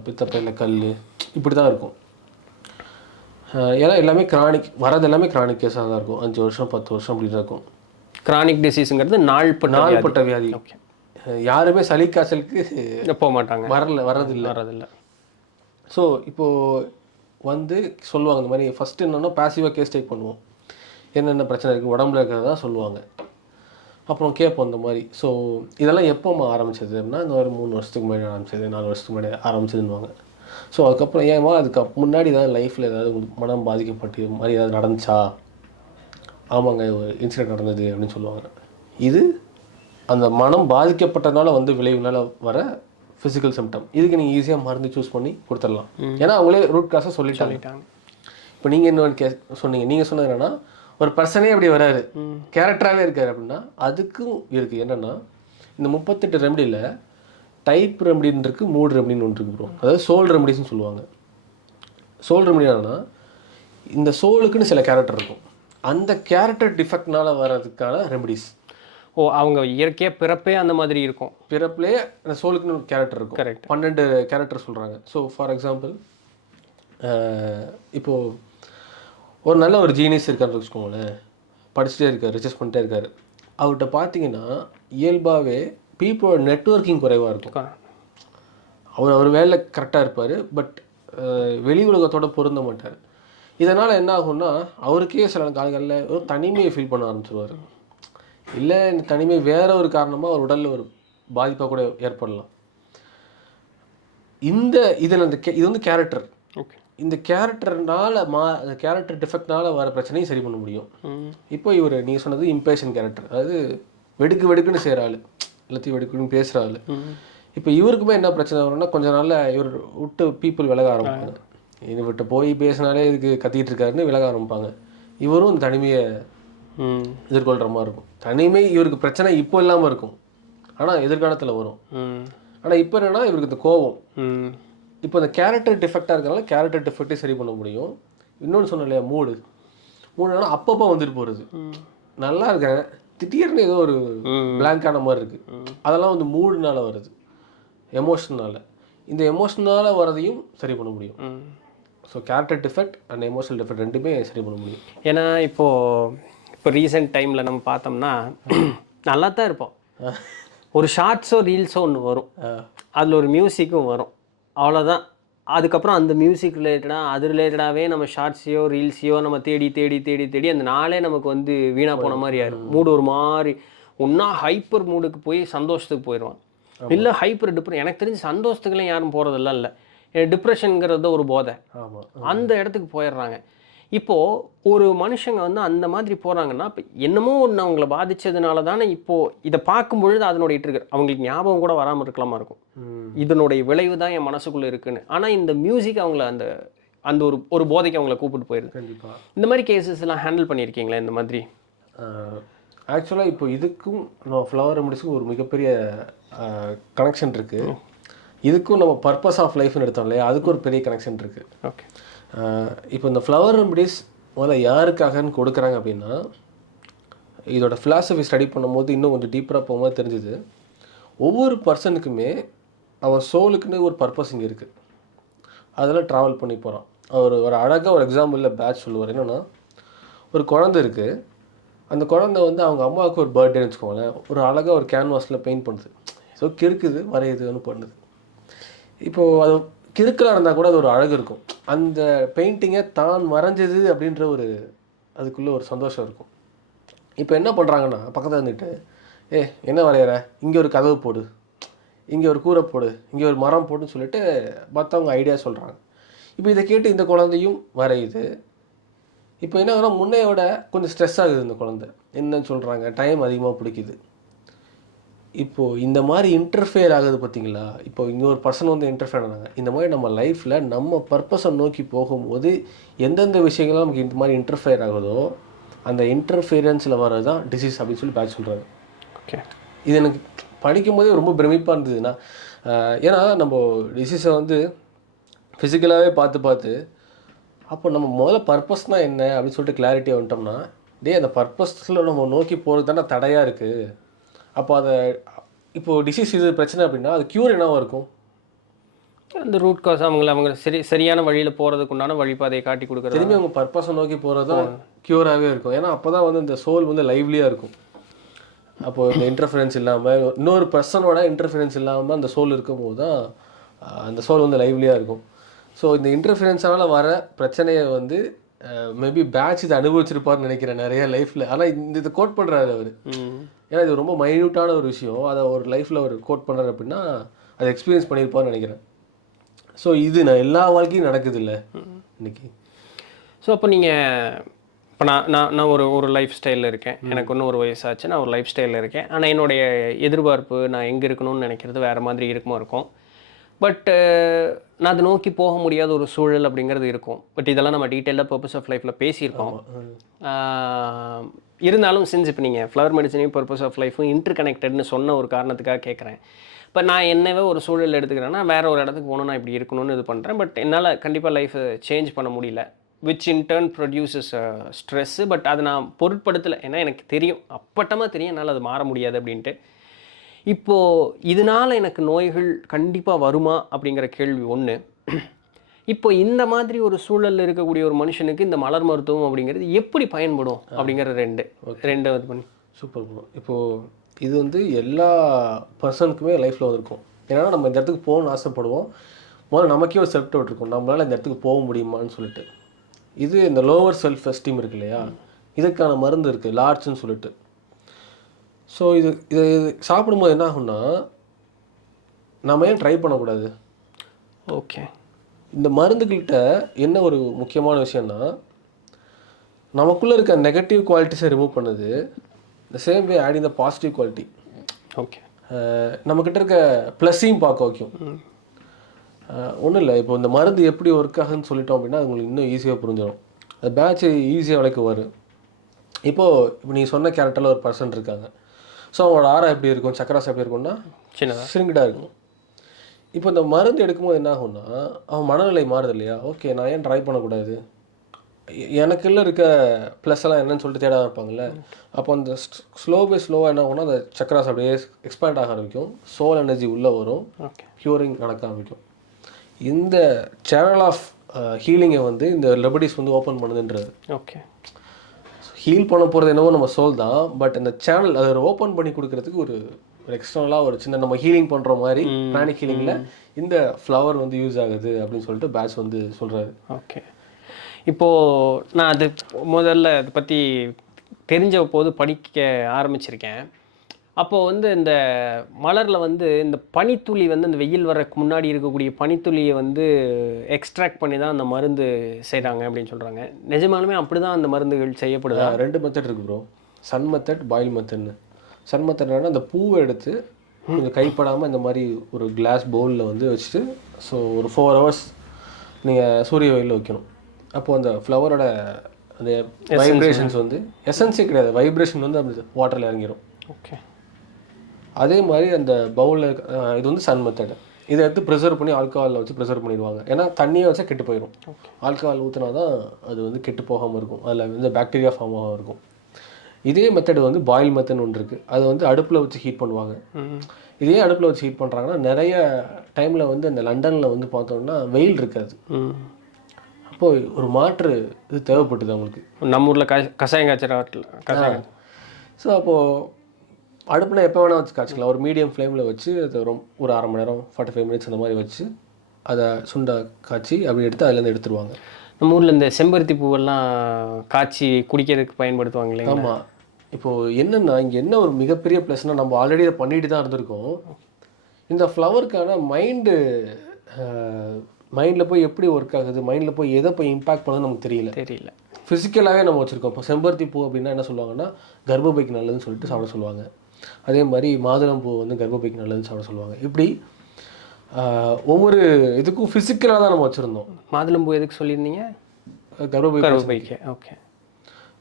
பித்தப்பையில் கல், இப்படி தான் இருக்கும். ஏன்னா எல்லாமே கிரானிக், வரது எல்லாமே கிரானிக் கேஸாக தான் இருக்கும். 5 வருஷம் 10 வருஷம் அப்படி தான் இருக்கும். கிரானிக் டிசீஸுங்கிறது நாள்பட்ட வியாதி. ஓகே. யாருமே சளி காய்ச்சலுக்கு போக மாட்டாங்க, வரதில்லை. ஸோ இப்போது வந்து சொல்லுவாங்க இந்த மாதிரி ஃபஸ்ட்டு என்னென்னா பாசிவாக கேஸ் டேக் பண்ணுவோம், என்னென்ன பிரச்சனை இருக்குது உடம்புல இருக்கிறதா சொல்லுவாங்க. அப்புறம் கேட்போம் இந்த மாதிரி. ஸோ இதெல்லாம் எப்போம்மா ஆரம்பிச்சது அப்படின்னா, இந்த மாதிரி 3 வருஷத்துக்கு முன்னாடி ஆரம்பிச்சது, 4 வருஷத்துக்கு முன்னாடி ஆரம்பிச்சதுன்னுவாங்க. ஸோ அதுக்கப்புறம் ஏமா அதுக்கு முன்னாடி ஏதாவது லைஃப்பில் ஏதாவது மனம் பாதிக்கப்பட்டு மாதிரி ஏதாவது நடந்துச்சா? ஆமாங்க, ஒரு இன்சிடென்ட் நடந்தது அப்படின்னு சொல்லுவாங்க. இது அந்த மனம் பாதிக்கப்பட்டதுனால வந்து விளைவுனால வர ஃபிசிக்கல் சிம்டம். இதுக்கு நீங்கள் ஈஸியாக மருந்து சூஸ் பண்ணி கொடுத்துடலாம், ஏன்னா அவங்களே ரூட் காசாக சொல்லிட்டாங்க. இப்போ நீங்கள் இன்னொன்று சொன்னீங்க, நீங்கள் சொன்னது என்னென்னா ஒரு பர்சனே அப்படி வராரு, கேரக்டராகவே இருக்கார் அப்படின்னா அதுக்கும் இருக்குது. என்னென்னா இந்த 38 ரெமடியில் டைப் ரெமடின்னு இருக்குது, மூட் ரெமடின்னு ஒன்று இருக்குது ப்ரோ. அதாவது சோல் ரெமடிஸ்ன்னு சொல்லுவாங்க. சோல் ரெமடி என்னன்னா இந்த சோலுக்குன்னு சில கேரக்டர் இருக்கும், அந்த கேரக்டர் டிஃபெக்ட்னால வர்றதுக்கான ரெமடிஸ். அவங்க இயற்கையாக பிறப்பே அந்த மாதிரி இருக்கும். பிறப்புலேயே அந்த சோலுக்குன்னு ஒரு கேரக்டர் இருக்கும். கரெக்ட். 12 கேரக்டர் சொல்கிறாங்க. ஸோ ஃபார் எக்ஸாம்பிள் இப்போது ஒரு நல்ல ஒரு ஜீனியஸ் இருக்கான்னு வச்சுக்கோங்களேன், படிச்சுட்டே இருக்கார், ரிசர்ச் பண்ணிட்டே இருக்கார். அவர்கிட்ட பார்த்தீங்கன்னா இயல்பாகவே பீப்புளோட நெட்வொர்க்கிங் குறைவாக இருக்கும். அவர் வேலை கரெக்டாக இருப்பார், பட் வெளி உலகத்தோட பொருந்த மாட்டார். இதனால் என்ன ஆகும்னா அவருக்கே சில காலங்களில் ஒரு தனிமையை ஃபீல் பண்ண ஆரம்பிச்சிருவார். இல்லை இந்த தனிமை வேற ஒரு காரணமாக அவர் உடலில் ஒரு பாதிப்பாக கூட ஏற்படலாம். இதில் இது வந்து கேரக்டர். ஓகே. இந்த கேரக்டர்னால கேரக்டர் டிஃபெக்ட்னால வர பிரச்சனையும் சரி பண்ண முடியும். இப்போ இவர் நீங்கள் சொன்னது இம்பேஷன் கேரக்டர், அதாவது வெடுக்குன்னு செய்கிற ஆள், எல்லாத்தையும் வெடுக்குன்னு பேசுகிற ஆள். இப்போ இவருக்குமே என்ன பிரச்சனை வரும்னா கொஞ்ச நாளில் இவர் விட்டு பீப்புள் விலக ஆரம்பிப்பாங்க. இவர்கிட்ட போய் பேசினாலே இதுக்கு கத்திக்கிட்டு இருக்காருன்னு விலக ஆரம்பிப்பாங்க. இவரும் இந்த தனிமையை எதிர்கொள்கிற மாதிரி இருக்கும். தனிமை இவருக்கு பிரச்சனை இப்போ இல்லாமல் இருக்கும், ஆனால் எதிர்காலத்தில் வரும். ஆனால் இப்போ என்னென்னா இவருக்கு இந்த கோபம். இப்போ இந்த கேரக்டர் டிஃபெக்டாக இருக்கிறனால கேரக்டர் டிஃபெக்டே சரி பண்ண முடியும். இன்னொன்று சொன்னேன் இல்லையா, மூடுனா அப்பப்போ வந்துட்டு போகிறது. நல்லா இருக்கேன், திடீர்னு ஏதோ ஒரு பிளாங்கான மாதிரி இருக்குது, அதெல்லாம் வந்து மூடுனால வருது, எமோஷனால். இந்த எமோஷனால் வரதையும் சரி பண்ண முடியும். So character defect and emotional defect ரெண்டுமே சரி பண்ண முடியும். ஏன்னா இப்போ ரீசெண்ட் டைமில் நம்ம பார்த்தோம்னா நல்லா தான் இருப்போம், ஒரு ஷார்ட்ஸோ ரீல்ஸோ ஒன்று வரும், அதில் ஒரு மியூசிக்கும் வரும், அவ்வளோதான். அதுக்கப்புறம் அந்த மியூசிக் ரிலேட்டடாக அது ரிலேட்டடாகவே நம்ம ஷார்ட்ஸையோ ரீல்ஸையோ நம்ம தேடி தேடி தேடி தேடி அந்த நாளே நமக்கு வந்து வீணாக போன மாதிரி ஆயிரும். மூடு ஒரு மாதிரி ஒன்றா ஹைப்பர் மூடுக்கு போய் சந்தோஷத்துக்கு போயிடுவான், இல்லை ஹைப்பர் எனக்கு தெரிஞ்சு சந்தோஷத்துக்குலாம் யாரும் போகிறதெல்லாம் இல்லை, டிப்ரெஷனுங்கிறது ஒரு போதை, அந்த இடத்துக்கு போயிடுறாங்க. இப்போது ஒரு மனுஷங்க வந்து அந்த மாதிரி போகிறாங்கன்னா இப்போ என்னமோ ஒன்று அவங்கள பாதித்ததுனால தானே இப்போது இதை பார்க்கும் பொழுது அதனுடைய ட்ரிகர் அவங்களுக்கு ஞாபகம் கூட வராமல் இருக்கலாமா இருக்கும், இதனுடைய விளைவு தான் என் மனசுக்குள்ளே இருக்குன்னு. ஆனால் இந்த மியூசிக் அவங்கள அந்த அந்த ஒரு போதைக்கு அவங்கள கூப்பிட்டு போயிடுது. கண்டிப்பாக இந்த மாதிரி கேசஸ் எல்லாம் ஹேண்டில் பண்ணியிருக்கீங்களா இந்த மாதிரி? ஆக்சுவலாக இப்போ இதுக்கும் நம்ம ஃப்ளவர் ரெமடிஸ்க்கும் ஒரு மிகப்பெரிய கனெக்ஷன் இருக்குது. இதுக்கும் நம்ம பர்பஸ் ஆஃப் லைஃப்னு எடுத்தோம் இல்லையா, அதுக்கும் ஒரு பெரிய கனெக்ஷன் இருக்குது. ஓகே. இப்போ இந்த ஃப்ளவர் ரெமடிஸ் முதல்ல யாருக்காகன்னு கொடுக்குறாங்க அப்படின்னா, இதோட ஃபிலாசபி ஸ்டடி பண்ணும்போது இன்னும் கொஞ்சம் டீப்பராக போகும்போது தெரிஞ்சுது, ஒவ்வொரு பர்சனுக்குமே அவன் சோலுக்குன்னு ஒரு பர்பஸ் இங்கே இருக்குது, அதெல்லாம் ட்ராவல் பண்ணி போகிறான். ஒரு அழகாக ஒரு எக்ஸாம்பிளில் பேட்ச் சொல்லுவார். என்னென்னா, ஒரு குழந்தை இருக்குது, அந்த குழந்தை வந்து அவங்க அம்மாவுக்கு ஒரு பர்த்டேன்னு வச்சுக்கோங்களேன், ஒரு அழகாக ஒரு கேன்வாஸில் பெயிண்ட் பண்ணுது, ஸோ கிறுக்குது வரையுதுன்னு பண்ணுது. இப்போது அது கிறுக்கலாக இருந்தால் கூட அது ஒரு அழகு இருக்கும், அந்த பெயிண்டிங்கை தான் வரைஞ்சது அப்படின்ற ஒரு அதுக்குள்ளே ஒரு சந்தோஷம் இருக்கும். இப்போ என்ன பண்ணுறாங்கன்னா, பக்கத்தில் இருந்துட்டு என்ன வரைகிற, இங்கே ஒரு கதவு போடு, இங்கே ஒரு கூரை போடு, இங்கே ஒரு மரம் போடுன்னு சொல்லிட்டு மற்றவங்க ஐடியா சொல்கிறாங்க. இப்போ இதை கேட்டு இந்த குழந்தையும் வரையுது. இப்போ என்ன ஆகுனா, முன்னையோட கொஞ்சம் ஸ்ட்ரெஸ் ஆகுது இந்த குழந்தை, என்னன்னு சொல்கிறாங்க, டைம் அதிகமாக பிடிக்குது. இப்போது இந்த மாதிரி இன்டர்ஃபியர் ஆகுது பார்த்தீங்களா, இப்போ இன்னொரு பர்சன் வந்து இன்டர்ஃபியர் ஆனாங்க. இந்த மாதிரி நம்ம லைஃப்பில் நம்ம பர்பஸை நோக்கி போகும்போது எந்தெந்த விஷயங்கள்லாம் நமக்கு இந்த மாதிரி இன்டர்ஃபியர் ஆகுதோ அந்த இன்டர்ஃபியரன்ஸில் வர்றது தான் டிசீஸ் அப்படின்னு சொல்லி பேட்ச் சொல்கிறாங்க. ஓகே. இது எனக்கு படிக்கும் போதே ரொம்ப பிரமிப்பாக இருந்ததுன்னா, ஏன்னா நம்ம டிசீஸை வந்து ஃபிசிக்கலாகவே பார்த்து அப்போ நம்ம முதல்ல பர்பஸ்னால் என்ன அப்படின்னு சொல்லிட்டு கிளாரிட்டியாக வந்துட்டோம்னா, அந்த பர்பஸில் நம்ம நோக்கி போகிறது தானே தடையாக இருக்குது. அப்போ அதை இப்போது டிசீஸ் இது பிரச்சனை அப்படின்னா அது க்யூர் என்னவாக இருக்கும், அந்த ரூட் காஸ் அவங்க சரியான வழியில் போகிறதுக்கு உண்டான வழிபாதையை காட்டி கொடுக்குறது, திரும்பி அவங்க பர்பஸை நோக்கி போகிறது தான் க்யூராகவே இருக்கும். ஏன்னா அப்போ தான் வந்து இந்த சோல் வந்து லைவ்லியாக இருக்கும். அப்போது இந்த இன்டர்ஃபரன்ஸ் இல்லாமல் இன்னொரு பர்சனோட இன்டர்ஃபரன்ஸ் இல்லாமல் அந்த சோல் இருக்கும்போது தான் அந்த சோல் வந்து லைவ்லியாக இருக்கும். ஸோ இந்த இன்டர்ஃபரன்ஸால் வர பிரச்சனையை வந்து மேபி பேட்ச் இதை அனுபவிச்சிருப்பார்னு நினைக்கிறேன் நிறைய லைஃப்பில். ஆனால் இதை கோட் பண்ணுறாரு அவர், ஏன்னா இது ரொம்ப மைன்யூட்டான ஒரு விஷயம், அதை ஒரு லைஃப்பில் அவர் கோட் பண்ணுறாரு அப்படின்னா அதை எக்ஸ்பீரியன்ஸ் பண்ணியிருப்பார்னு நினைக்கிறேன். ஸோ இது நான் எல்லா வாழ்க்கையும் நடக்குது இல்லை இன்னைக்கு. ஸோ அப்போ நீங்கள் இப்போ நான் ஒரு லைஃப் ஸ்டைலில் இருக்கேன், எனக்கு இன்னும் ஒரு வயசாச்சு, நான் ஒரு லைஃப் ஸ்டைலில் இருக்கேன், ஆனால் என்னுடைய எதிர்பார்ப்பு நான் எங்கே இருக்கணும்னு நினைக்கிறது வேறு மாதிரி இருக்கும். பட் நான் அதை நோக்கி போக முடியாத ஒரு சூழல் அப்படிங்கிறது இருக்கும். பட் இதெல்லாம் நம்ம டீட்டெயிலாக பர்பஸ் ஆஃப் லைஃப்பில் பேசியிருக்கோம். இருந்தாலும் சின்ஸ் இப்போ நீங்கள் ஃப்ளவர் மெடிசனையும் பர்பஸ் ஆஃப் லைஃப்பும் இன்டர் கனெக்டட்னு சொன்ன ஒரு காரணத்துக்காக கேட்குறேன். இப்போ நான் என்னவே ஒரு சூழல் எடுத்துக்கிறேன்னா, வேறு ஒரு இடத்துக்கு போகணும், நான் இப்படி இருக்கணும்னு இது பண்ணுறேன். பட் என்னால் கண்டிப்பாக லைஃப்பை சேஞ்ச் பண்ண முடியல, which in turn produces stress. But அதை நான் பொருட்படுத்தலை, ஏன்னா எனக்கு தெரியும், அப்பட்டமாக தெரியும் என்னால் அது மாற முடியாது அப்படின்ட்டு. இப்போது இதனால் எனக்கு நோய்கள் கண்டிப்பாக வருமா அப்படிங்கிற கேள்வி ஒன்று. இப்போ இந்த மாதிரி ஒரு சூழலில் இருக்கக்கூடிய ஒரு மனுஷனுக்கு இந்த மலர் மருத்துவம் அப்படிங்கிறது எப்படி பயன்படும் அப்படிங்கிற ரெண்டு இது பண்ணி சூப்பர் ப்ரோ. இப்போது இது வந்து எல்லா பர்சனுக்குமே லைஃப்பில் வந்திருக்கும். ஏன்னா நம்ம இந்த இடத்துக்கு போகணும்னு ஆசைப்படுவோம், முதல்ல நமக்கே ஒரு செல்ஃப் டவுட் இருக்கும், நம்மளால் இந்த இடத்துக்கு போக முடியுமான்னு சொல்லிட்டு. இது இந்த லோவர் செல்ஃப் எஸ்டீம் இருக்கு இல்லையா, இதுக்கான மருந்து இருக்குது லார்ஜ்னு சொல்லிட்டு. ஸோ இது சாப்பிடும்போது என்ன ஆகும்னா, நம்ம ஏன் ட்ரை பண்ணக்கூடாது? ஓகே. இந்த மருந்துகள்கிட்ட என்ன ஒரு முக்கியமான விஷயம்னா, நமக்குள்ளே இருக்க நெகட்டிவ் குவாலிட்டிஸை ரிமூவ் பண்ணுது, இந்த same way adding the positive quality. Okay. நம்மக்கிட்ட இருக்க ப்ளஸ்ஸையும் பார்க்க வைக்கும். ஒன்றும் இல்லை, இப்போ இந்த மருந்து எப்படி ஒர்க் ஆகுதுன்னு சொல்லிட்டோம் அப்படின்னா உங்களுக்கு இன்னும் ஈஸியாக புரிஞ்சிடும். அது பேட்ச் ஈஸியாக விலைக்கு வரும். இப்போ நீங்கள் சொன்ன கேரக்டரில் ஒரு பர்சன் இருக்காங்க, ஸோ அவங்களோட ஆரா எப்படி இருக்கும், சக்கராஸ் எப்படி இருக்கும்னா சின்னதாக சிறுங்கிடாக இருக்கும். இப்போ இந்த மருந்து எடுக்கும்போது என்ன ஆகும்னா, அவன் மனநிலை மாறுது இல்லையா, ஓகே நான் ஏன் ட்ரை பண்ணக்கூடாது, எனக்குள்ள இருக்க ப்ளஸ் எல்லாம் என்னன்னு சொல்லிட்டு தேட இருப்பாங்கல்ல. அப்போ அந்த ஸ்லோவாக என்ன ஆகும்னா, அந்த சக்கராஸ் அப்படியே எக்ஸ்பேண்ட் ஆக ஆரம்பிக்கும், சோல் எனர்ஜி உள்ளே வரும், க்யூரிங் நடக்க ஆரம்பிக்கும். இந்த சேனல் ஆஃப் ஹீலிங்கை வந்து இந்த ரெமடிஸ் வந்து ஓப்பன் பண்ணுதுன்றது. ஓகே. ஹீல் பண்ண போகிறது என்னவோ நம்ம சோல் தான், பட் அந்த சேனல் அதை ஓப்பன் பண்ணி கொடுக்கறதுக்கு ஒரு ஒரு எக்ஸ்டர்னலாக ஒரு சின்ன நம்ம ஹீலிங் பண்ணுற மாதிரி பிராணிக் ஹீலிங்கில் இந்த ஃப்ளவர் வந்து யூஸ் ஆகுது அப்படின்னு சொல்லிட்டு பேட்ச் வந்து சொல்கிறாரு. ஓகே. இப்போது நான் அது முதல்ல அதை பற்றி தெரிஞ்ச போது படிக்க ஆரம்பிச்சிருக்கேன். அப்போது வந்து இந்த மலரில் வந்து இந்த பனித்துளி வந்து இந்த வெயில் வர்றதுக்கு முன்னாடி இருக்கக்கூடிய பனித்துளியை வந்து எக்ஸ்ட்ராக்ட் பண்ணி தான் அந்த மருந்து செய்கிறாங்க அப்படின்னு சொல்கிறாங்க. நிஜமாலுமே அப்படி தான் அந்த மருந்துகள் செய்யப்படுதா? 2 மெத்தட் இருக்குது ப்ரோ. சன் மெத்தட், பாயில் மெத்தட்னு. சன் மெத்தட்னா அந்த பூவை எடுத்து கொஞ்சம் கைப்படாமல் இந்த மாதிரி ஒரு கிளாஸ் பவுலில் வந்து வச்சுட்டு ஸோ ஒரு 4 hours நீங்கள் சூரிய வெயிலில் வைக்கணும். அப்போது அந்த ஃப்ளவரோட அந்த வைப்ரேஷன்ஸ் வந்து எசன்ஸே கிடையாது, வைப்ரேஷன் வந்து அந்த வாட்டரில் இறங்கிடும். ஓகே. அதே மாதிரி அந்த பவுலில் இது வந்து சன் மெத்தட். இதை எடுத்து ப்ரிசர்வ் பண்ணி ஆல்கஹாலில் வச்சு ப்ரிசர்வ் பண்ணிடுவாங்க. ஏன்னா தண்ணியை வச்சா கெட்டு போயிடும். ஆல்கஹால் ஊற்றினா தான் அது வந்து கெட்டு போகாமல் இருக்கும், அதில் வந்து பாக்டீரியா ஃபார்ம் ஆகாமல் இருக்கும். இதே மெத்தட் வந்து பாயில் மெத்தட் ஒன்று இருக்குது. அது வந்து அடுப்பில் வச்சு ஹீட் பண்ணுவாங்க. இதே அடுப்பில் வச்சு ஹீட் பண்ணுறாங்கன்னா நிறைய டைமில் வந்து அந்த லண்டனில் வந்து பார்த்தோம்னா வெயில் இருக்காது. அப்போது ஒரு மாற்று இது தேவைப்பட்டுது அவங்களுக்கு. நம்ம ஊரில் கஷாயம் காய்ச்சல். ஸோ அப்போது அடுப்பில் எப்போ வேணால் வச்சு காய்ச்சிக்கலாம். ஒரு மீடியம் ஃப்ளேமில் வச்சு அது ஒரு 1/2 மணி நேரம் 45 minutes அந்த மாதிரி வச்சு அதை சுண்டை காய்ச்சி அப்படி எடுத்து அதுலேருந்து எடுத்துருவாங்க. நம்ம ஊரில் இந்த செம்பருத்தி பூவெல்லாம் காய்ச்சி குடிக்கிறதுக்கு பயன்படுத்துவாங்க இல்லையா? ஆமாம். இப்போது என்னென்னா இங்கே என்ன ஒரு மிகப்பெரிய ப்ளஸ்னால் நம்ம ஆல்ரெடி இதை பண்ணிட்டு தான் இருந்திருக்கோம். இந்த ஃப்ளவருக்கான மைண்டில் போய் எப்படி ஒர்க் ஆகுது, மைண்டில் போய் எதை போய் இம்பாக்ட் பண்ணுதுன்னு நமக்கு தெரியல. ஃபிசிக்கலாகவே நம்ம வச்சுருக்கோம். இப்போ செம்பருத்தி பூ அப்படின்னா என்ன சொல்லுவாங்கன்னா கர்ப்பப்பைக்கு நல்லதுன்னு சொல்லிட்டு சாப்பிட சொல்லுவாங்க. அதே மாதிரி மாதுளம் பூ வந்து கர்ப்பப்பைக்கு நல்லதுன்னு சாப்பிட சொல்லுவாங்க. இப்படி ஒவ்வொரு இதுக்கும் ஃபிசிக்கலாக தான் நம்ம வச்சுருந்தோம். மாதுளம் பூ எதுக்கு சொல்லியிருந்தீங்க? கர்ப்பப்பைக்கு. ஓகே.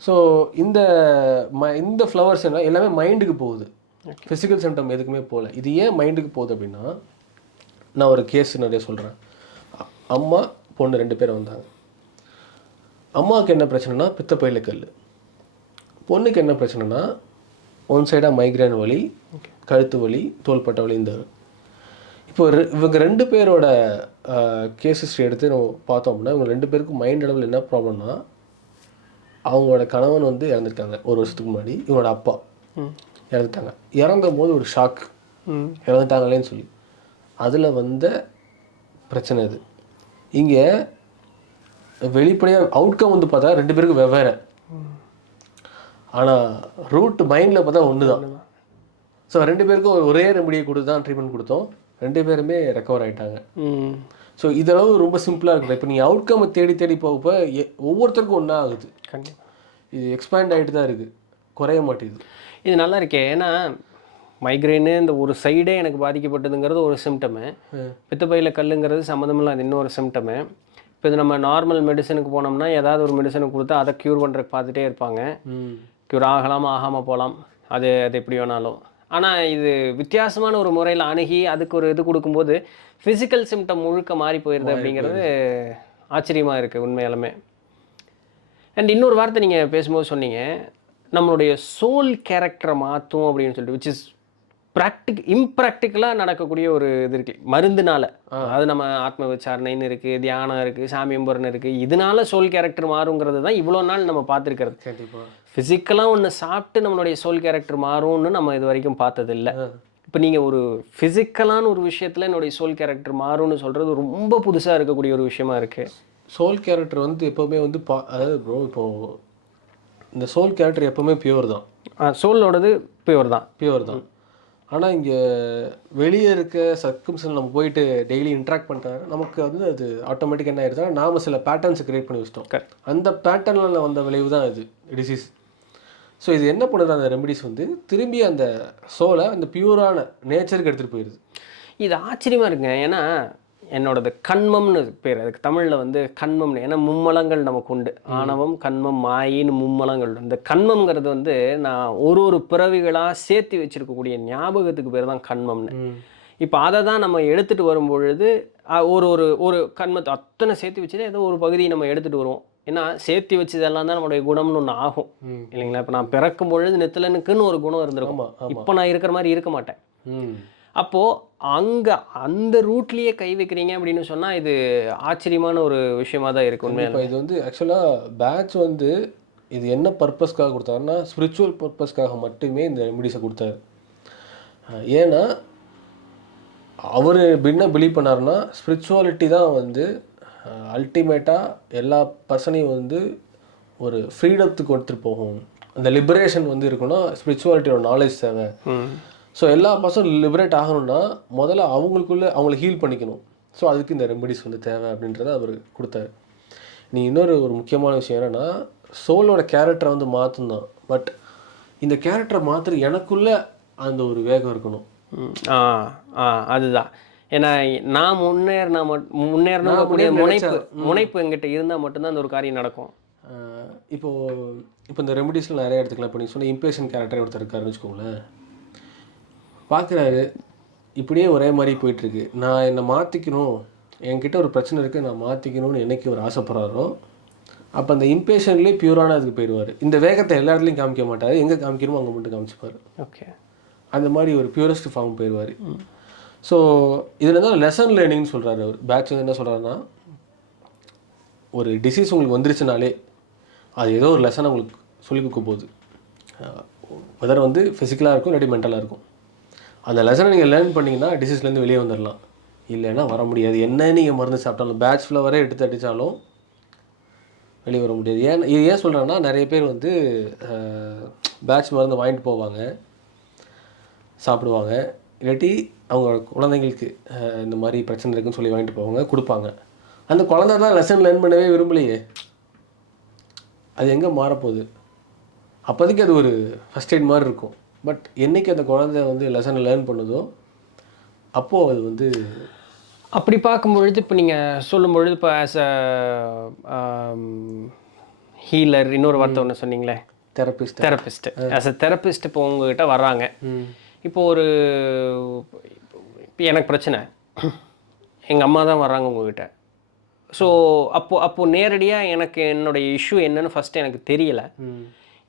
ஸோ இந்த ஃப்ளவர்ஸ் என்ன எல்லாமே மைண்டுக்கு போகுது, ஃபிசிக்கல் சிம்டம் எதுக்குமே போகல. இது ஏன் மைண்டுக்கு போகுது அப்படின்னா, நான் ஒரு கேஸ் நிறைய சொல்கிறேன். அம்மா பொண்ணு 2 பேர் வந்தாங்க. அம்மாவுக்கு என்ன பிரச்சனைனா பித்தப்பையில் கல், பொண்ணுக்கு என்ன பிரச்சனைனா ஒன் சைடாக மைக்ரேன் வலி, கழுத்து வலி, தோள்பட்ட வலி. இப்போ இவங்க 2 பேரோட கேஸ் ஹிஸ்ட்ரி எடுத்து நம்ம பார்த்தோம் அப்படின்னா இவங்க 2 பேருக்கும் மைண்ட் அளவில் என்ன ப்ராப்ளம்னா, அவங்களோட கணவன் வந்து இறந்துட்டாங்க 1 வருஷத்துக்கு முன்னாடி. இவங்களோட அப்பா இறந்துட்டாங்க. இறந்த போது ஒரு ஷாக், இறந்துட்டாங்களேன்னு சொல்லி அதில் வந்த பிரச்சனை இது. இங்கே வெளிப்படையாக அவுட்கம் வந்து பார்த்தா 2 பேருக்கும் வெவ்வேறு, ஆனால் ரூட் மைண்டில் பார்த்தா ஒன்று தான். ஸோ 2 பேருக்கும் ஒரே ரெமடியை கொடுத்து தான் ட்ரீட்மெண்ட் கொடுத்தோம். 2 பேருமே ரெக்கவர் ஆகிட்டாங்க. ஸோ இதளவு ரொம்ப சிம்பிளாக இருக்குது. இப்போ நீங்கள் அவுட்கம் தேடி போக ஒவ்வொருத்தருக்கும் ஒன்றா ஆகுது. இது எக்ஸ்பேண்ட் ஆகிட்டு தான் இருக்குது, குறைய மாட்டேங்குது. இது நல்லா இருக்கே. ஏன்னா மைக்ரேனு இந்த ஒரு சைடே எனக்கு பாதிக்கப்பட்டதுங்கிறது ஒரு சிம்டமு, பித்தப்பையில் கல்லுங்கிறது சம்மந்தமில்ல அது இன்னொரு சிம்டமு. இப்போ இது நம்ம நார்மல் மெடிசனுக்கு போனோம்னா ஏதாவது ஒரு மெடிசனுக்கு கொடுத்தா அதை க்யூர் பண்ணுறதுக்கு பார்த்துட்டே இருப்பாங்க. க்யூர் ஆகாமல் போகலாம், அது எப்படி வேணாலும். ஆனால் இது வித்தியாசமான ஒரு முறையில் அணுகி அதுக்கு ஒரு இது கொடுக்கும்போது ஃபிசிக்கல் சிம்டம் முழுக்க மாறி போயிடுது அப்படிங்கிறது ஆச்சரியமாக இருக்குது உண்மையாலுமே. அண்ட் இன்னொரு வார்த்தை நீங்கள் பேசும்போது சொன்னீங்க, நம்மளுடைய சோல் கேரக்டரை மாற்றும் அப்படின்னு சொல்லிட்டு, விச் இஸ் இம்ப்ராக்டிக்கலாக நடக்கக்கூடிய ஒரு இது இருக்குது மருந்துனால. அது நம்ம ஆத்ம விசாரணைன்னு இருக்குது, தியானம் இருக்குது, சாமி கும்பிட்றன்னு இருக்குது. இதனால சோல் கேரக்டர் மாறுங்கிறது தான் இவ்வளோ நாள் நம்ம பார்த்துருக்கிறது. கண்டிப்பாக ஃபிசிக்கலாக ஒன்று சாப்பிட்டு நம்மளுடைய சோல் கேரக்டர் மாறும்னு நம்ம இது வரைக்கும் பார்த்ததில்லை. இப்போ நீங்கள் ஒரு ஃபிசிக்கலான ஒரு விஷயத்தில் என்னுடைய சோல் கேரக்டர் மாறும்னு சொல்கிறது ரொம்ப புதுசாக இருக்கக்கூடிய ஒரு விஷயமா இருக்குது. சோல் கேரக்டர் வந்து எப்போவுமே வந்து அதாவது ப்ரோ இப்போது இந்த சோல் கேரக்டர் எப்போவுமே பியூர் தான். சோலோடது பியூர் தான். ஆனால் இங்கே வெளியே இருக்க சர்க்கம்ஸ்டன்ஸ் நம்ம போயிட்டு டெய்லி இன்ட்ராக்ட் பண்ணுறாங்க, நமக்கு வந்து அது ஆட்டோமேட்டிக்காக என்ன ஆயிடுச்சுன்னா நாம் சில பேட்டர்ன்ஸை க்ரியேட் பண்ணி வச்சிட்டோம். அந்த பேட்டர்னில் வந்த விளைவு தான் இது டிசீஸ். ஸோ இது என்ன பண்ணுறது, அந்த ரெமடிஸ் வந்து திரும்பி அந்த சோலை அந்த பியூரான நேச்சருக்கு எடுத்துகிட்டு போயிடுது. இது ஆச்சரியமாக இருக்குங்க. ஏன்னா என்னோடது கண்மம்னு பேர், அதுக்கு தமிழில் வந்து கண்மம்னு. ஏன்னா மும்மலங்கள் நமக்கு உண்டு, ஆணவம் கண்மம் மாயின்னு மும்மலங்கள். இந்த கண்மம்ங்கிறது வந்து நான் ஒரு பிறவிகளாக சேர்த்து வச்சுருக்கக்கூடிய ஞாபகத்துக்கு பேர் தான் கண்மம்னு. இப்போ அதை தான் நம்ம எடுத்துகிட்டு வரும்பொழுது ஒரு கண்மத்தை அத்தனை சேர்த்து வச்சுட்டு ஏதோ ஒரு பகுதியை நம்ம எடுத்துகிட்டு வருவோம். ஏன்னா சேர்த்து வச்சதெல்லாம் தான் நம்மளுடைய குணம்னு ஒன்று ஆகும் இல்லைங்களா? இப்போ நான் பிறக்கும் பொழுது நெத்திலனுக்குன்னு ஒரு குணம் இருந்திருக்கும். இப்போ நான் இருக்கிற மாதிரி இருக்க மாட்டேன். அப்போது அங்கே அந்த ரூட்லேயே கை வைக்கிறீங்க அப்படின்னு சொன்னால் இது ஆச்சரியமான ஒரு விஷயமா தான் இருக்குது உண்மையாக. இது வந்து ஆக்சுவலாக பேட்ச் வந்து இது என்ன பர்பஸ்க்காக கொடுத்தாருன்னா ஸ்பிரிச்சுவல் பர்பஸ்க்காக மட்டுமே இந்த ரெமிடிஸை கொடுத்தாரு. ஏன்னா அவர் என்ன பிலீவ் பண்ணாருன்னா ஸ்பிரிச்சுவாலிட்டி தான் வந்து அல்டிமேட்டாக எல்லா பர்சனையும் வந்து ஒரு ஃப்ரீடத்துக்கு எடுத்துகிட்டு போகும். அந்த லிபரேஷன் வந்து இருக்குன்னா ஸ்பிரிச்சுவாலிட்டியோட நாலேஜ் தேவை. ஸோ எல்லா பர்சனும் லிபரேட் ஆகணும்னா முதல்ல அவங்கள ஹீல் பண்ணிக்கணும். ஸோ அதுக்கு இந்த ரெமடிஸ் வந்து தேவை அப்படின்றத அவர் கொடுத்தாரு. நீ இன்னொரு ஒரு முக்கியமான விஷயம் என்னென்னா சோலோட கேரக்டரை வந்து மாற்றும் தான். பட் இந்த கேரக்டரை மாற்ற எனக்குள்ளே அந்த ஒரு வேகம் இருக்கணும். அதுதான். ஏன்னா நான் முன்னேறினா முனைப்பு எங்கிட்ட இருந்தால் மட்டும்தான் அந்த ஒரு காரியம் நடக்கும். இப்போ இந்த ரெமடிஸில் நிறைய எடுத்துக்கலாம். இப்போ நீங்கள் சொன்ன இம்பேஷன் கேரக்டர் ஒருத்தர் இருக்காருன்னு வச்சுக்கோங்களேன். பார்க்குறாரு இப்படியே ஒரே மாதிரி போயிட்டுருக்கு, நான் என்னை மாற்றிக்கணும், என்கிட்ட ஒரு பிரச்சனை இருக்குது, நான் மாற்றிக்கணும்னு என்னைக்கு ஒரு ஆசைப்படுறாரோ அப்போ அந்த இம்பேஷன்லேயே பியூரான அதுக்கு போயிடுவார். இந்த வேகத்தை எல்லா இடத்துலையும் காமிக்க மாட்டார், எங்கே காமிக்கணுமோ அங்கே மட்டும் காமிச்சுப்பார். ஓகே, அந்த மாதிரி ஒரு பியூரஸ்ட் ஃபார்ம் போயிடுவார். ஸோ இதில் தான் லெசன் லேர்னிங்னு சொல்கிறாரு அவர். பேட்ச் வந்து என்ன சொல்கிறாருன்னா, ஒரு டிசீஸ் உங்களுக்கு வந்துருச்சுனாலே அது ஏதோ ஒரு லெசனை உங்களுக்கு சொல்லிக் கொடுக்க போகுது. வெதர் வந்து ஃபிசிக்கலாக இருக்கும் இல்லாட்டி மென்டலாக இருக்கும். அந்த லெசனை நீங்கள் லேர்ன் பண்ணிங்கன்னா டிசீஸ்லேருந்து வெளியே வந்துடலாம். இல்லைன்னா வர முடியாது. என்ன நீங்கள் மருந்து சாப்பிட்டாலும் பேட்ச் ஃப்ளவரே எடுத்து அடித்தாலும் வெளியே வர முடியாது. ஏன் சொல்கிறேன்னா நிறைய பேர் வந்து பேட்ச் மருந்து வாங்கிட்டு போவாங்க, சாப்பிடுவாங்க, இல்லாட்டி அவங்க குழந்தைங்களுக்கு இந்த மாதிரி பிரச்சனை இருக்குன்னு சொல்லி வாங்கிட்டு போவாங்க, கொடுப்பாங்க. அந்த குழந்தை தான் லெசன் லேர்ன் பண்ணவே விரும்பலையே, அது எங்கே மாறப்போகுது? அப்போதைக்கு அது ஒரு ஃபஸ்ட் எய்ட் மாதிரி இருக்கும். பட் என்றைக்கு அந்த குழந்தை வந்து லெசனை லேர்ன் பண்ணுதோ அப்போது அது வந்து அப்படி பார்க்கும்பொழுது இப்போ நீங்கள் சொல்லும்பொழுது இப்போ ஆஸ் அ ஹீலர் இன்னொரு வார்த்தை ஒன்று சொன்னீங்களே, தெரபிஸ்ட் ஆஸ் அ தெரபிஸ்ட் இப்போ உங்ககிட்ட வர்றாங்க. இப்போ எனக்கு பிரச்சனை, எங்கள் அம்மா தான் வர்றாங்க உங்ககிட்ட. ஸோ அப்போது நேரடியாக எனக்கு என்னுடைய இஷ்யூ என்னன்னு ஃபஸ்ட்டு எனக்கு தெரியலை,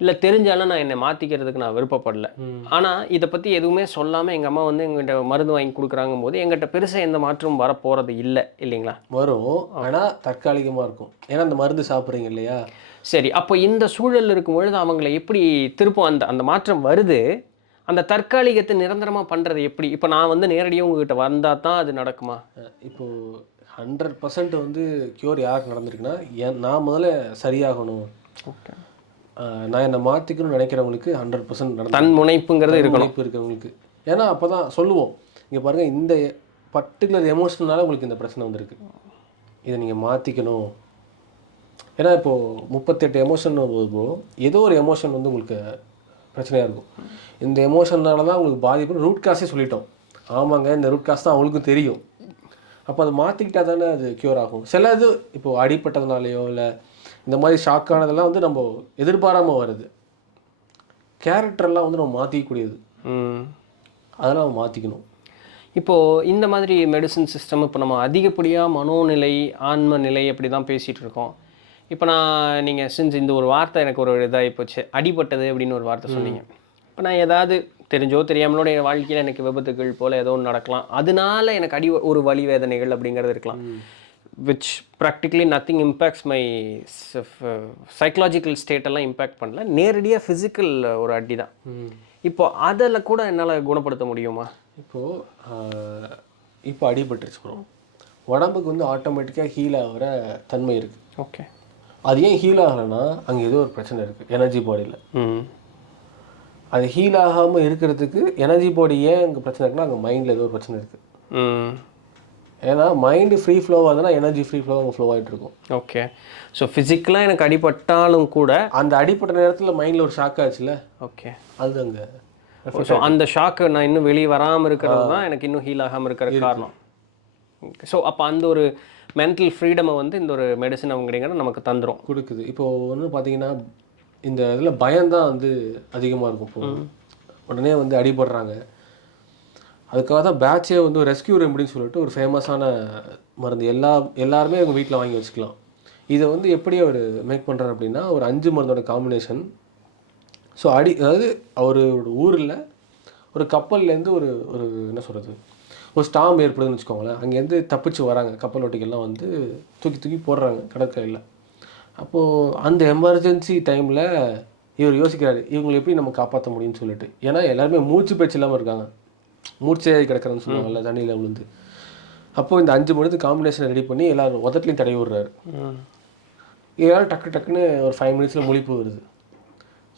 இல்லை தெரிஞ்சாலும் நான் என்னை மாற்றிக்கிறதுக்கு நான் விருப்பப்படலை. ஆனால் இதை பற்றி எதுவுமே சொல்லாமல் எங்கள் அம்மா வந்து எங்கள்கிட்ட மருந்து வாங்கி கொடுக்குறாங்கும் போது எங்கிட்ட பெருசாக எந்த மாற்றமும் வரப்போகிறது இல்லைங்களா? வரும், ஆனால் தற்காலிகமாக இருக்கும். ஏன்னா அந்த மருந்து சாப்பிட்றீங்க இல்லையா? சரி, அப்போ இந்த சூழல் இருக்கும் பொழுது அவங்கள எப்படி திருப்பம் அந்த மாற்றம் வருது, அந்த தற்காலிகத்தை நிரந்தரமாக பண்ணுறது எப்படி? இப்போ நான் வந்து நேரடியாக உங்ககிட்ட வந்தால் தான் அது நடக்குமா? இப்போது 100% வந்து க்யூர் யாருக்கு நடந்திருக்குன்னா, நான் முதல்ல சரியாகணும், ஓகே, நான் என்னை மாற்றிக்கணும்னு நினைக்கிறவங்களுக்கு 100% நடந்து தன் முனைப்புங்கிறது முனைப்பு இருக்கிறவங்களுக்கு. ஏன்னா அப்போ தான் சொல்லுவோம், இங்கே பாருங்கள் இந்த பர்டிகுலர் எமோஷனால உங்களுக்கு இந்த பிரச்சனை வந்திருக்கு, இதை நீங்கள் மாற்றிக்கணும். ஏன்னா இப்போது 38 எமோஷன் போதும், ஏதோ ஒரு எமோஷன் வந்து உங்களுக்கு பிரச்சனையாக இருக்கும். இந்த எமோஷனால தான் உங்களுக்கு பாதிப்பு, ரூட் காஸே சொல்லிட்டோம். ஆமாங்க, இந்த ரூட் காஸ் தான் அவங்களுக்கும் தெரியும். அப்போ அதை மாற்றிக்கிட்டா தானே அது க்யூர் ஆகும். சில இது இப்போது அடிப்பட்டதுனாலையோ இல்லை இந்த மாதிரி ஷாக்கானதெல்லாம் வந்து நம்ம எதிர்பாராமல் வருது. கேரக்டர்லாம் வந்து நம்ம மாற்றிக்கக்கூடியது, அதெல்லாம் நம்ம மாற்றிக்கணும். இப்போது இந்த மாதிரி மெடிசன் சிஸ்டம் இப்போ நம்ம அதிகப்படியாக மனோநிலை, ஆன்ம நிலை அப்படி தான் பேசிகிட்டு இருக்கோம். இப்போ நீங்கள் செஞ்சு இந்த ஒரு வார்த்தை எனக்கு ஒரு இதாகி போச்சு, அடிபட்டது அப்படின்னு ஒரு வார்த்தை சொன்னீங்க. இப்போ நான் ஏதாவது தெரிஞ்சோ தெரியாமலோட என் வாழ்க்கையில் எனக்கு விபத்துகள் போல் ஏதோ ஒன்று நடக்கலாம், அதனால எனக்கு ஒரு வலி வேதனைகள் அப்படிங்கிறது இருக்கலாம், which practically nothing impacts my psychological ஸ்டேட்டெல்லாம் இம்பேக்ட் பண்ணல, நேரடியாக ஃபிசிக்கல் ஒரு அடி தான். இப்போ அதில் கூட என்னால் குணப்படுத்த முடியுமா? இப்போ அடிபட்டுருச்சு ப்ரோ, உடம்புக்கு வந்து ஆட்டோமேட்டிக்காக ஹீல் ஆகிற தன்மை இருக்குது. ஓகே, அது ஏன் ஹீல் ஆகலைன்னா அங்கே ஏதோ ஒரு பிரச்சனை இருக்குது எனர்ஜி பாடியில். அது ஹீல் ஆகாமல் இருக்கிறதுக்கு எனர்ஜி பாடி ஏன் அங்கே பிரச்சனை இருக்குன்னா அங்கே மைண்டில் ஏதோ ஒரு பிரச்சனை இருக்குது. ஏன்னா மைண்டு ஃப்ரீ ஃப்ளோ ஆகுதுன்னா எனர்ஜி ஃப்ரீ ஃப்ளோ அங்கே ஃப்ளோ ஆகிட்டு இருக்கும். ஓகே, ஸோ ஃபிசிக்கலாக எனக்கு அடிபட்டாலும் கூட அந்த அடிப்பட்ட நேரத்தில் மைண்டில் ஒரு ஷாக் ஆச்சுல்ல, ஓகே, அது அங்கே ஸோ அந்த ஷாக்கு நான் இன்னும் வெளியே வராமல் இருக்கிறது தான் எனக்கு இன்னும் ஹீல் ஆகாமல் இருக்கிற காரணம். ஸோ அப்போ அந்த ஒரு மென்டல் ஃப்ரீடமை வந்து இந்த ஒரு மெடிசன் அவங்கிறீங்கன்னா நமக்கு தந்துடும், கொடுக்குது. இப்போது ஒன்று பார்த்தீங்கன்னா இந்த இதில் பயம்தான் வந்து அதிகமாக இருக்கும். இப்போது உடனே வந்து அடிபடுறாங்க, அதுக்காக தான் பேட்சே வந்து ரெஸ்கியூ ரெமடின்னு சொல்லிட்டு ஒரு ஃபேமஸான மருந்து எல்லாருமே அவங்க வீட்டில் வாங்கி வச்சுக்கலாம். இதை வந்து எப்படி அவர் மேக் பண்ணுறாரு அப்படின்னா, ஒரு 5 மருந்தோட காம்பினேஷன். ஸோ அதாவது அவரோட ஊரில் ஒரு கப்பல்லேருந்து ஒரு என்ன சொல்கிறது, ஒரு ஸ்டாம் ஏற்படுதுன்னு வச்சுக்கோங்களேன். அங்கேருந்து தப்பிச்சு வராங்க கப்பல் ஓட்டிகள்லாம் வந்து தூக்கி போடுறாங்க கடற்கரையில். அப்போது அந்த எமர்ஜென்சி டைமில் இவர் யோசிக்கிறாரு, இவங்களை எப்படி நம்ம காப்பாற்ற முடியும்னு சொல்லிட்டு. ஏன்னா எல்லாருமே மூச்சு பேச்சு இல்லாமல் இருக்காங்க. மூர்ச்சையாகி கிடக்கிறேன்னு சொல்லுவாங்கல்ல தண்ணியில் விழுந்து. அப்போது இந்த 5 மருந்து காம்பினேஷனை ரெடி பண்ணி எல்லாரும் உதட்லையும் தடவி விடுறாரு. இதனால் டக்குன்னு ஒரு 5 மினிட்ஸில் முழிப்பு வருது.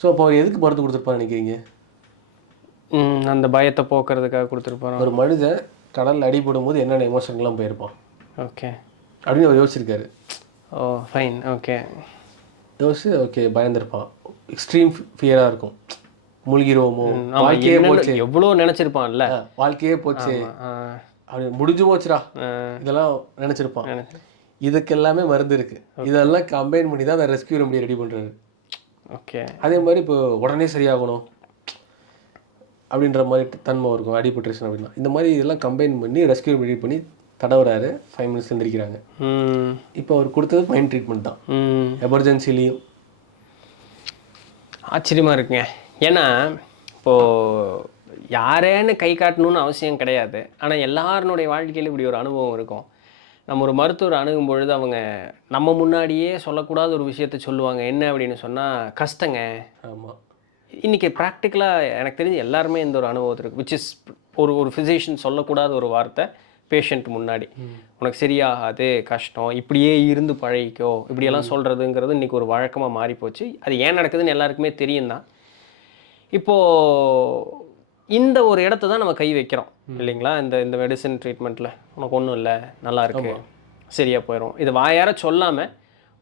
ஸோ அப்போ அவர் எதுக்கு மருந்து கொடுத்துருப்பான்னு நினைக்கிறீங்க? அந்த பயத்தை போக்குறதுக்காக கொடுத்துருப்பாரு. ஒரு மனிதன் கடலில் அடிபடும் போது என்னென்ன எமோஷன்லாம் போயிருப்பான் ஓகே அப்படின்னு அவர் யோசிச்சிருக்காரு. ஓ ஃபைன் ஓகே. யோசிச்சு ஓகே பயந்துருப்பான். எக்ஸ்ட்ரீம் ஃபியராக இருக்கும். மூழ்கிடுவோமோ, வாழ்க்கையே போச்சு, எவ்வளோ நினச்சிருப்பான்ல, வாழ்க்கையே போச்சு, அப்படி முடிஞ்சு போச்சுடா, இதெல்லாம் நினச்சிருப்பான். இதுக்கு எல்லாமே மருந்து இருக்குது. இதெல்லாம் கம்பைன் பண்ணி தான் அந்த ரெஸ்கியூ ரெமடி ரெடி பண்ணுறாரு. ஓகே. அதே மாதிரி இப்போ உடனே சரியாகணும் அப்படின்ற மாதிரி தன்மை இருக்கும் அடிபட்டுருச்சு அப்படின்னா. இந்த மாதிரி இதெல்லாம் கம்பைன் பண்ணி ரெஸ்கியூ ரெடி பண்ணி தடவுறாரு. 5 மினிட்ஸ் எந்திரிக்கிறாங்க. இப்போ அவர் கொடுத்தது மைண்ட் ட்ரீட்மெண்ட் தான் எமர்ஜென்சிலையும். ஆச்சரியமாக இருக்குங்க. ஏன்னா இப்போது யாரேன்னு கை காட்டணும்னு அவசியம் கிடையாது. ஆனால் எல்லாருடைய வாழ்க்கையிலும் இப்படி ஒரு அனுபவம் இருக்கும். நம்ம ஒரு மருத்துவர் அணுகும் பொழுது அவங்க நம்ம முன்னாடியே சொல்லக்கூடாத ஒரு விஷயத்த சொல்லுவாங்க. என்ன அப்படின்னு சொன்னால் கஷ்டங்க. ஆமாம். இன்றைக்கி ப்ராக்டிக்கலாக எனக்கு தெரிஞ்சு எல்லாருமே இந்த ஒரு அனுபவம் இருக்குது. விச் இஸ் ஒரு ஃபிசிஷியன் சொல்லக்கூடாத ஒரு வார்த்தை பேஷண்ட் முன்னாடி, உனக்கு சரியாகாது, கஷ்டம், இப்படியே இருந்து பழகிக்கோ, இப்படியெல்லாம் சொல்கிறதுங்கிறது இன்றைக்கி ஒரு வழக்கமாக மாறிப்போச்சு. அது ஏன் நடக்குதுன்னு எல்லாருக்குமே தெரியும் தான். இப்போது இந்த ஒரு இடத்த தான் நம்ம கை வைக்கிறோம் இல்லைங்களா? இந்த மெடிசன் ட்ரீட்மெண்ட்டில் உனக்கு ஒன்றும் இல்லை, நல்லா இருக்கு, சரியாக போயிடும். இது வாயார சொல்லாமல்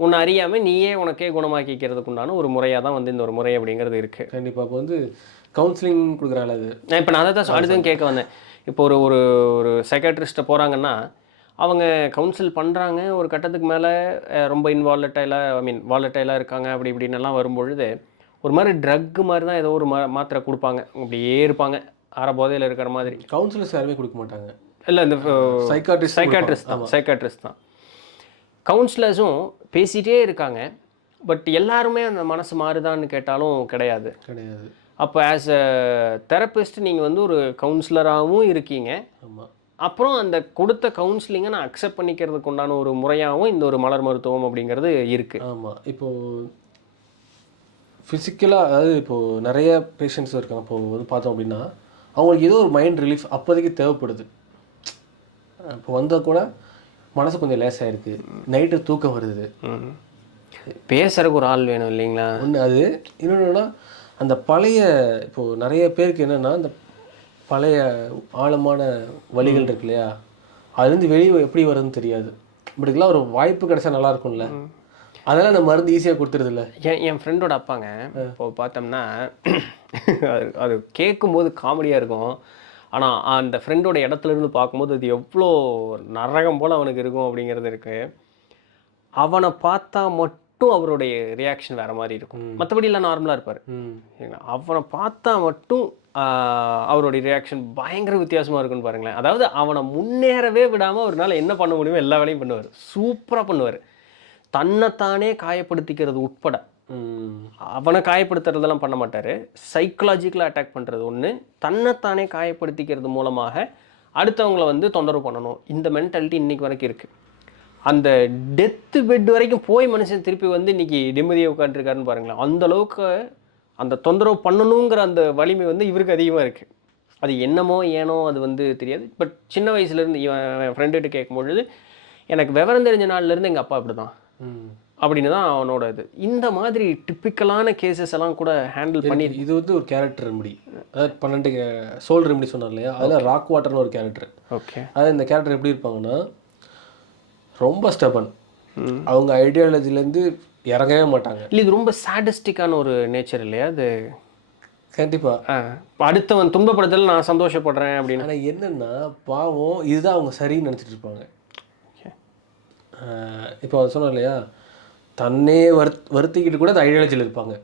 உன்னை அறியாமல் நீயே உனக்கே குணமாக்கிக்கிறதுக்கு உண்டான ஒரு முறையாக தான் வந்து இந்த ஒரு முறை அப்படிங்கிறது இருக்குது. கண்டிப்பாக. இப்போ வந்து கவுன்சிலிங் கொடுக்குறாள் அது. இப்போ நான் அதை தான் அடுத்தது கேட்க வந்தேன். இப்போ ஒரு சைக்காட்ரிஸ்ட்டை போகிறாங்கன்னா அவங்க கவுன்சில் பண்ணுறாங்க. ஒரு கட்டத்துக்கு மேலே ரொம்ப வாலட்டைலாக இருக்காங்க. அப்படி இப்படின்னெல்லாம் வரும்பொழுது ஒரு மாதிரி ட்ரக்கு மாதிரி தான் ஏதோ ஒரு மாத்திரை கொடுப்பாங்க. அப்படியே இருப்பாங்க அரை போதையில் இருக்கிற மாதிரி. கவுன்சிலர்ஸ் யாருமே கொடுக்க மாட்டாங்க. இல்லை, இந்த சைக்காட்ரிஸ்ட் தான். கவுன்சிலர்ஸும் பேசிகிட்டே இருக்காங்க. பட் எல்லாருமே அந்த மனசு மாறுதான்னு கேட்டாலும் கிடையாது. அப்போ ஆஸ் அ தெரப்பிஸ்ட் நீங்கள் வந்து ஒரு கவுன்சிலராகவும் இருக்கீங்க. ஆமாம். அப்புறம் அந்த கொடுத்த கவுன்சிலிங்கை நான் அக்செப்ட் பண்ணிக்கிறதுக்கு உண்டான ஒரு முறையாகவும் இந்த ஒரு மலர் மருத்துவம் அப்படிங்கிறது இருக்குது. ஆமாம். இப்போது ஃபிசிக்கலாக, அதாவது இப்போது நிறைய பேஷண்ட்ஸ் இருக்காங்க. இப்போது வந்து பார்த்தோம் அப்படின்னா அவங்களுக்கு ஏதோ ஒரு மைண்ட் ரிலீஃப் அப்போதைக்கு தேவைப்படுது. இப்போ வந்தால் கூட மனசு கொஞ்சம் லேசாக இருக்குது, நைட்டு தூக்கம் வருது, பேசுறதுக்கு ஒரு ஆள் வேணும் இல்லைங்களா? ஒன்று அது. இன்னொன்றுனா அந்த பழைய, இப்போது நிறைய பேருக்கு என்னென்னா அந்த பழைய ஆழமான வலிகள் இருக்கு இல்லையா, அதுலேருந்து வெளியே எப்படி வருதுன்னு தெரியாது. இப்படிக்கெல்லாம் ஒரு வாய்ப்பு கிடைச்சா நல்லா இருக்கும்ல. அதெல்லாம் அந்த மருந்து ஈஸியாக கொடுத்துருதில்ல. என் ஃப்ரெண்டோட அப்பாங்க இப்போ பார்த்தோம்னா அது கேட்கும்போது காமெடியாக இருக்கும். ஆனால் அந்த ஃப்ரெண்டோட இடத்துலேருந்து பார்க்கும்போது அது எவ்வளோ நரகம் போல் அவனுக்கு இருக்கும் அப்படிங்கிறது இருக்குது. அவனை பார்த்தா மட்டும் அவருடைய ரியாக்ஷன் வேறு மாதிரி இருக்கும். மற்றபடி எல்லாம் நார்மலாக இருப்பார். அவனை பார்த்தா மட்டும் அவருடைய ரியாக்ஷன் பயங்கர வித்தியாசமாக இருக்குன்னு பாருங்களேன். அதாவது அவனை முன்னேறவே விடாமல் அவரால் என்ன பண்ண முடியுமோ எல்லா வேலையும் பண்ணுவார். சூப்பராக பண்ணுவார். தன்னைத்தானே காயப்படுத்திக்கிறது உட்பட. அவனை காயப்படுத்துறதெல்லாம் பண்ண மாட்டார். சைக்கலாஜிக்கலாக அட்டாக் பண்ணுறது ஒன்று, தன்னைத்தானே காயப்படுத்திக்கிறது மூலமாக அடுத்தவங்களை வந்து தொந்தரவு பண்ணணும். இந்த மென்டாலிட்டி இன்றைக்கி வரைக்கும் இருக்குது. அந்த டெத்து பெட் வரைக்கும் போய் மனுஷன் திருப்பி வந்து இன்றைக்கி நிம்மதியாக உட்காந்துருக்காருன்னு பாருங்களேன். அந்தளவுக்கு அந்த தொந்தரவு பண்ணணுங்கிற அந்த வலிமை வந்து இவருக்கு அதிகமாக இருக்குது. அது என்னமோ ஏனோ அது வந்து தெரியாது. பட் சின்ன வயசுலேருந்து என் ஃப்ரெண்டுகிட்ட கேட்கும்பொழுது எனக்கு விவரம் தெரிஞ்ச நாள்லேருந்து எங்கள் அப்பா இப்படி தான் அப்படின்னு தான் அவனோட இது. இந்த மாதிரி டிப்பிக்கலான கேசஸ் எல்லாம் கூட ஹேண்டில் பண்ணி. இது வந்து ஒரு கேரக்டர் ரெமடி. அதாவது 12 சோல் ரெமடி சொன்னார் இல்லையா, அதில் ராக் வாட்டர்னு ஒரு கேரக்டர். ஓகே. அதாவது இந்த கேரக்டர் எப்படி இருப்பாங்கன்னா ரொம்ப ஸ்டெபன். அவங்க ஐடியாலஜிலேருந்து இறங்கவே மாட்டாங்க. இல்லை, இது ரொம்ப சாடிஸ்டிக்கான ஒரு நேச்சர் இல்லையா அது? கண்டிப்பாக. அடுத்தவன் துன்பப்படுத்தல நான் சந்தோஷப்படுறேன் அப்படின்னு. ஆனால் என்னென்னா பாவம் இதுதான் அவங்க சரின்னு நினச்சிட்டு இருப்பாங்க. இப்போ சொன்னோம் இல்லையா, தன்னே வருத்திக்கிட்டு கூட இந்த ஐடியாலஜியில் இருப்பாங்க.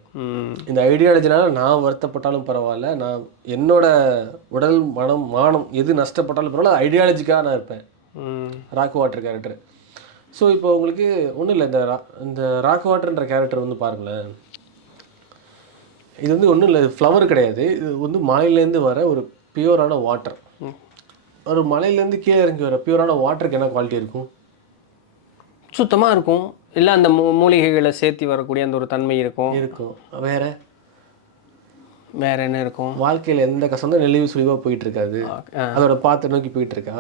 இந்த ஐடியாலஜினால நான் வருத்தப்பட்டாலும் பரவாயில்ல, நான் என்னோட உடல் மனம் மானம் எது நஷ்டப்பட்டாலும் பரவாயில்ல, ஐடியாலஜிக்காக நான் இருப்பேன். Rock water character. ஸோ இப்போ உங்களுக்கு ஒன்றும் இல்லை, இந்த ராக் வாட்டர்ன்ற கேரக்டர் வந்து பாருங்களேன். இது வந்து ஒன்றும் இல்லை, ஃப்ளவர் கிடையாது. இது வந்து மலையிலேருந்து வர ஒரு பியூரான வாட்டர். ஒரு மலையிலேருந்து கீழே இறங்கி வர பியூரான வாட்டருக்கு என்ன குவாலிட்டி இருக்கும்? சுத்தமாக இருக்கும். இல்லை அந்த மூலிகைகளை சேர்த்து வரக்கூடிய அந்த ஒரு தன்மை இருக்கும். வேற வேறு என்ன இருக்கும்? வாழ்க்கையில் எந்த கஷ்டம் தான் நெளிவு சுழிவாக போயிட்டு இருக்காது, அதோட பாத்தை நோக்கி போயிட்டு இருக்கா,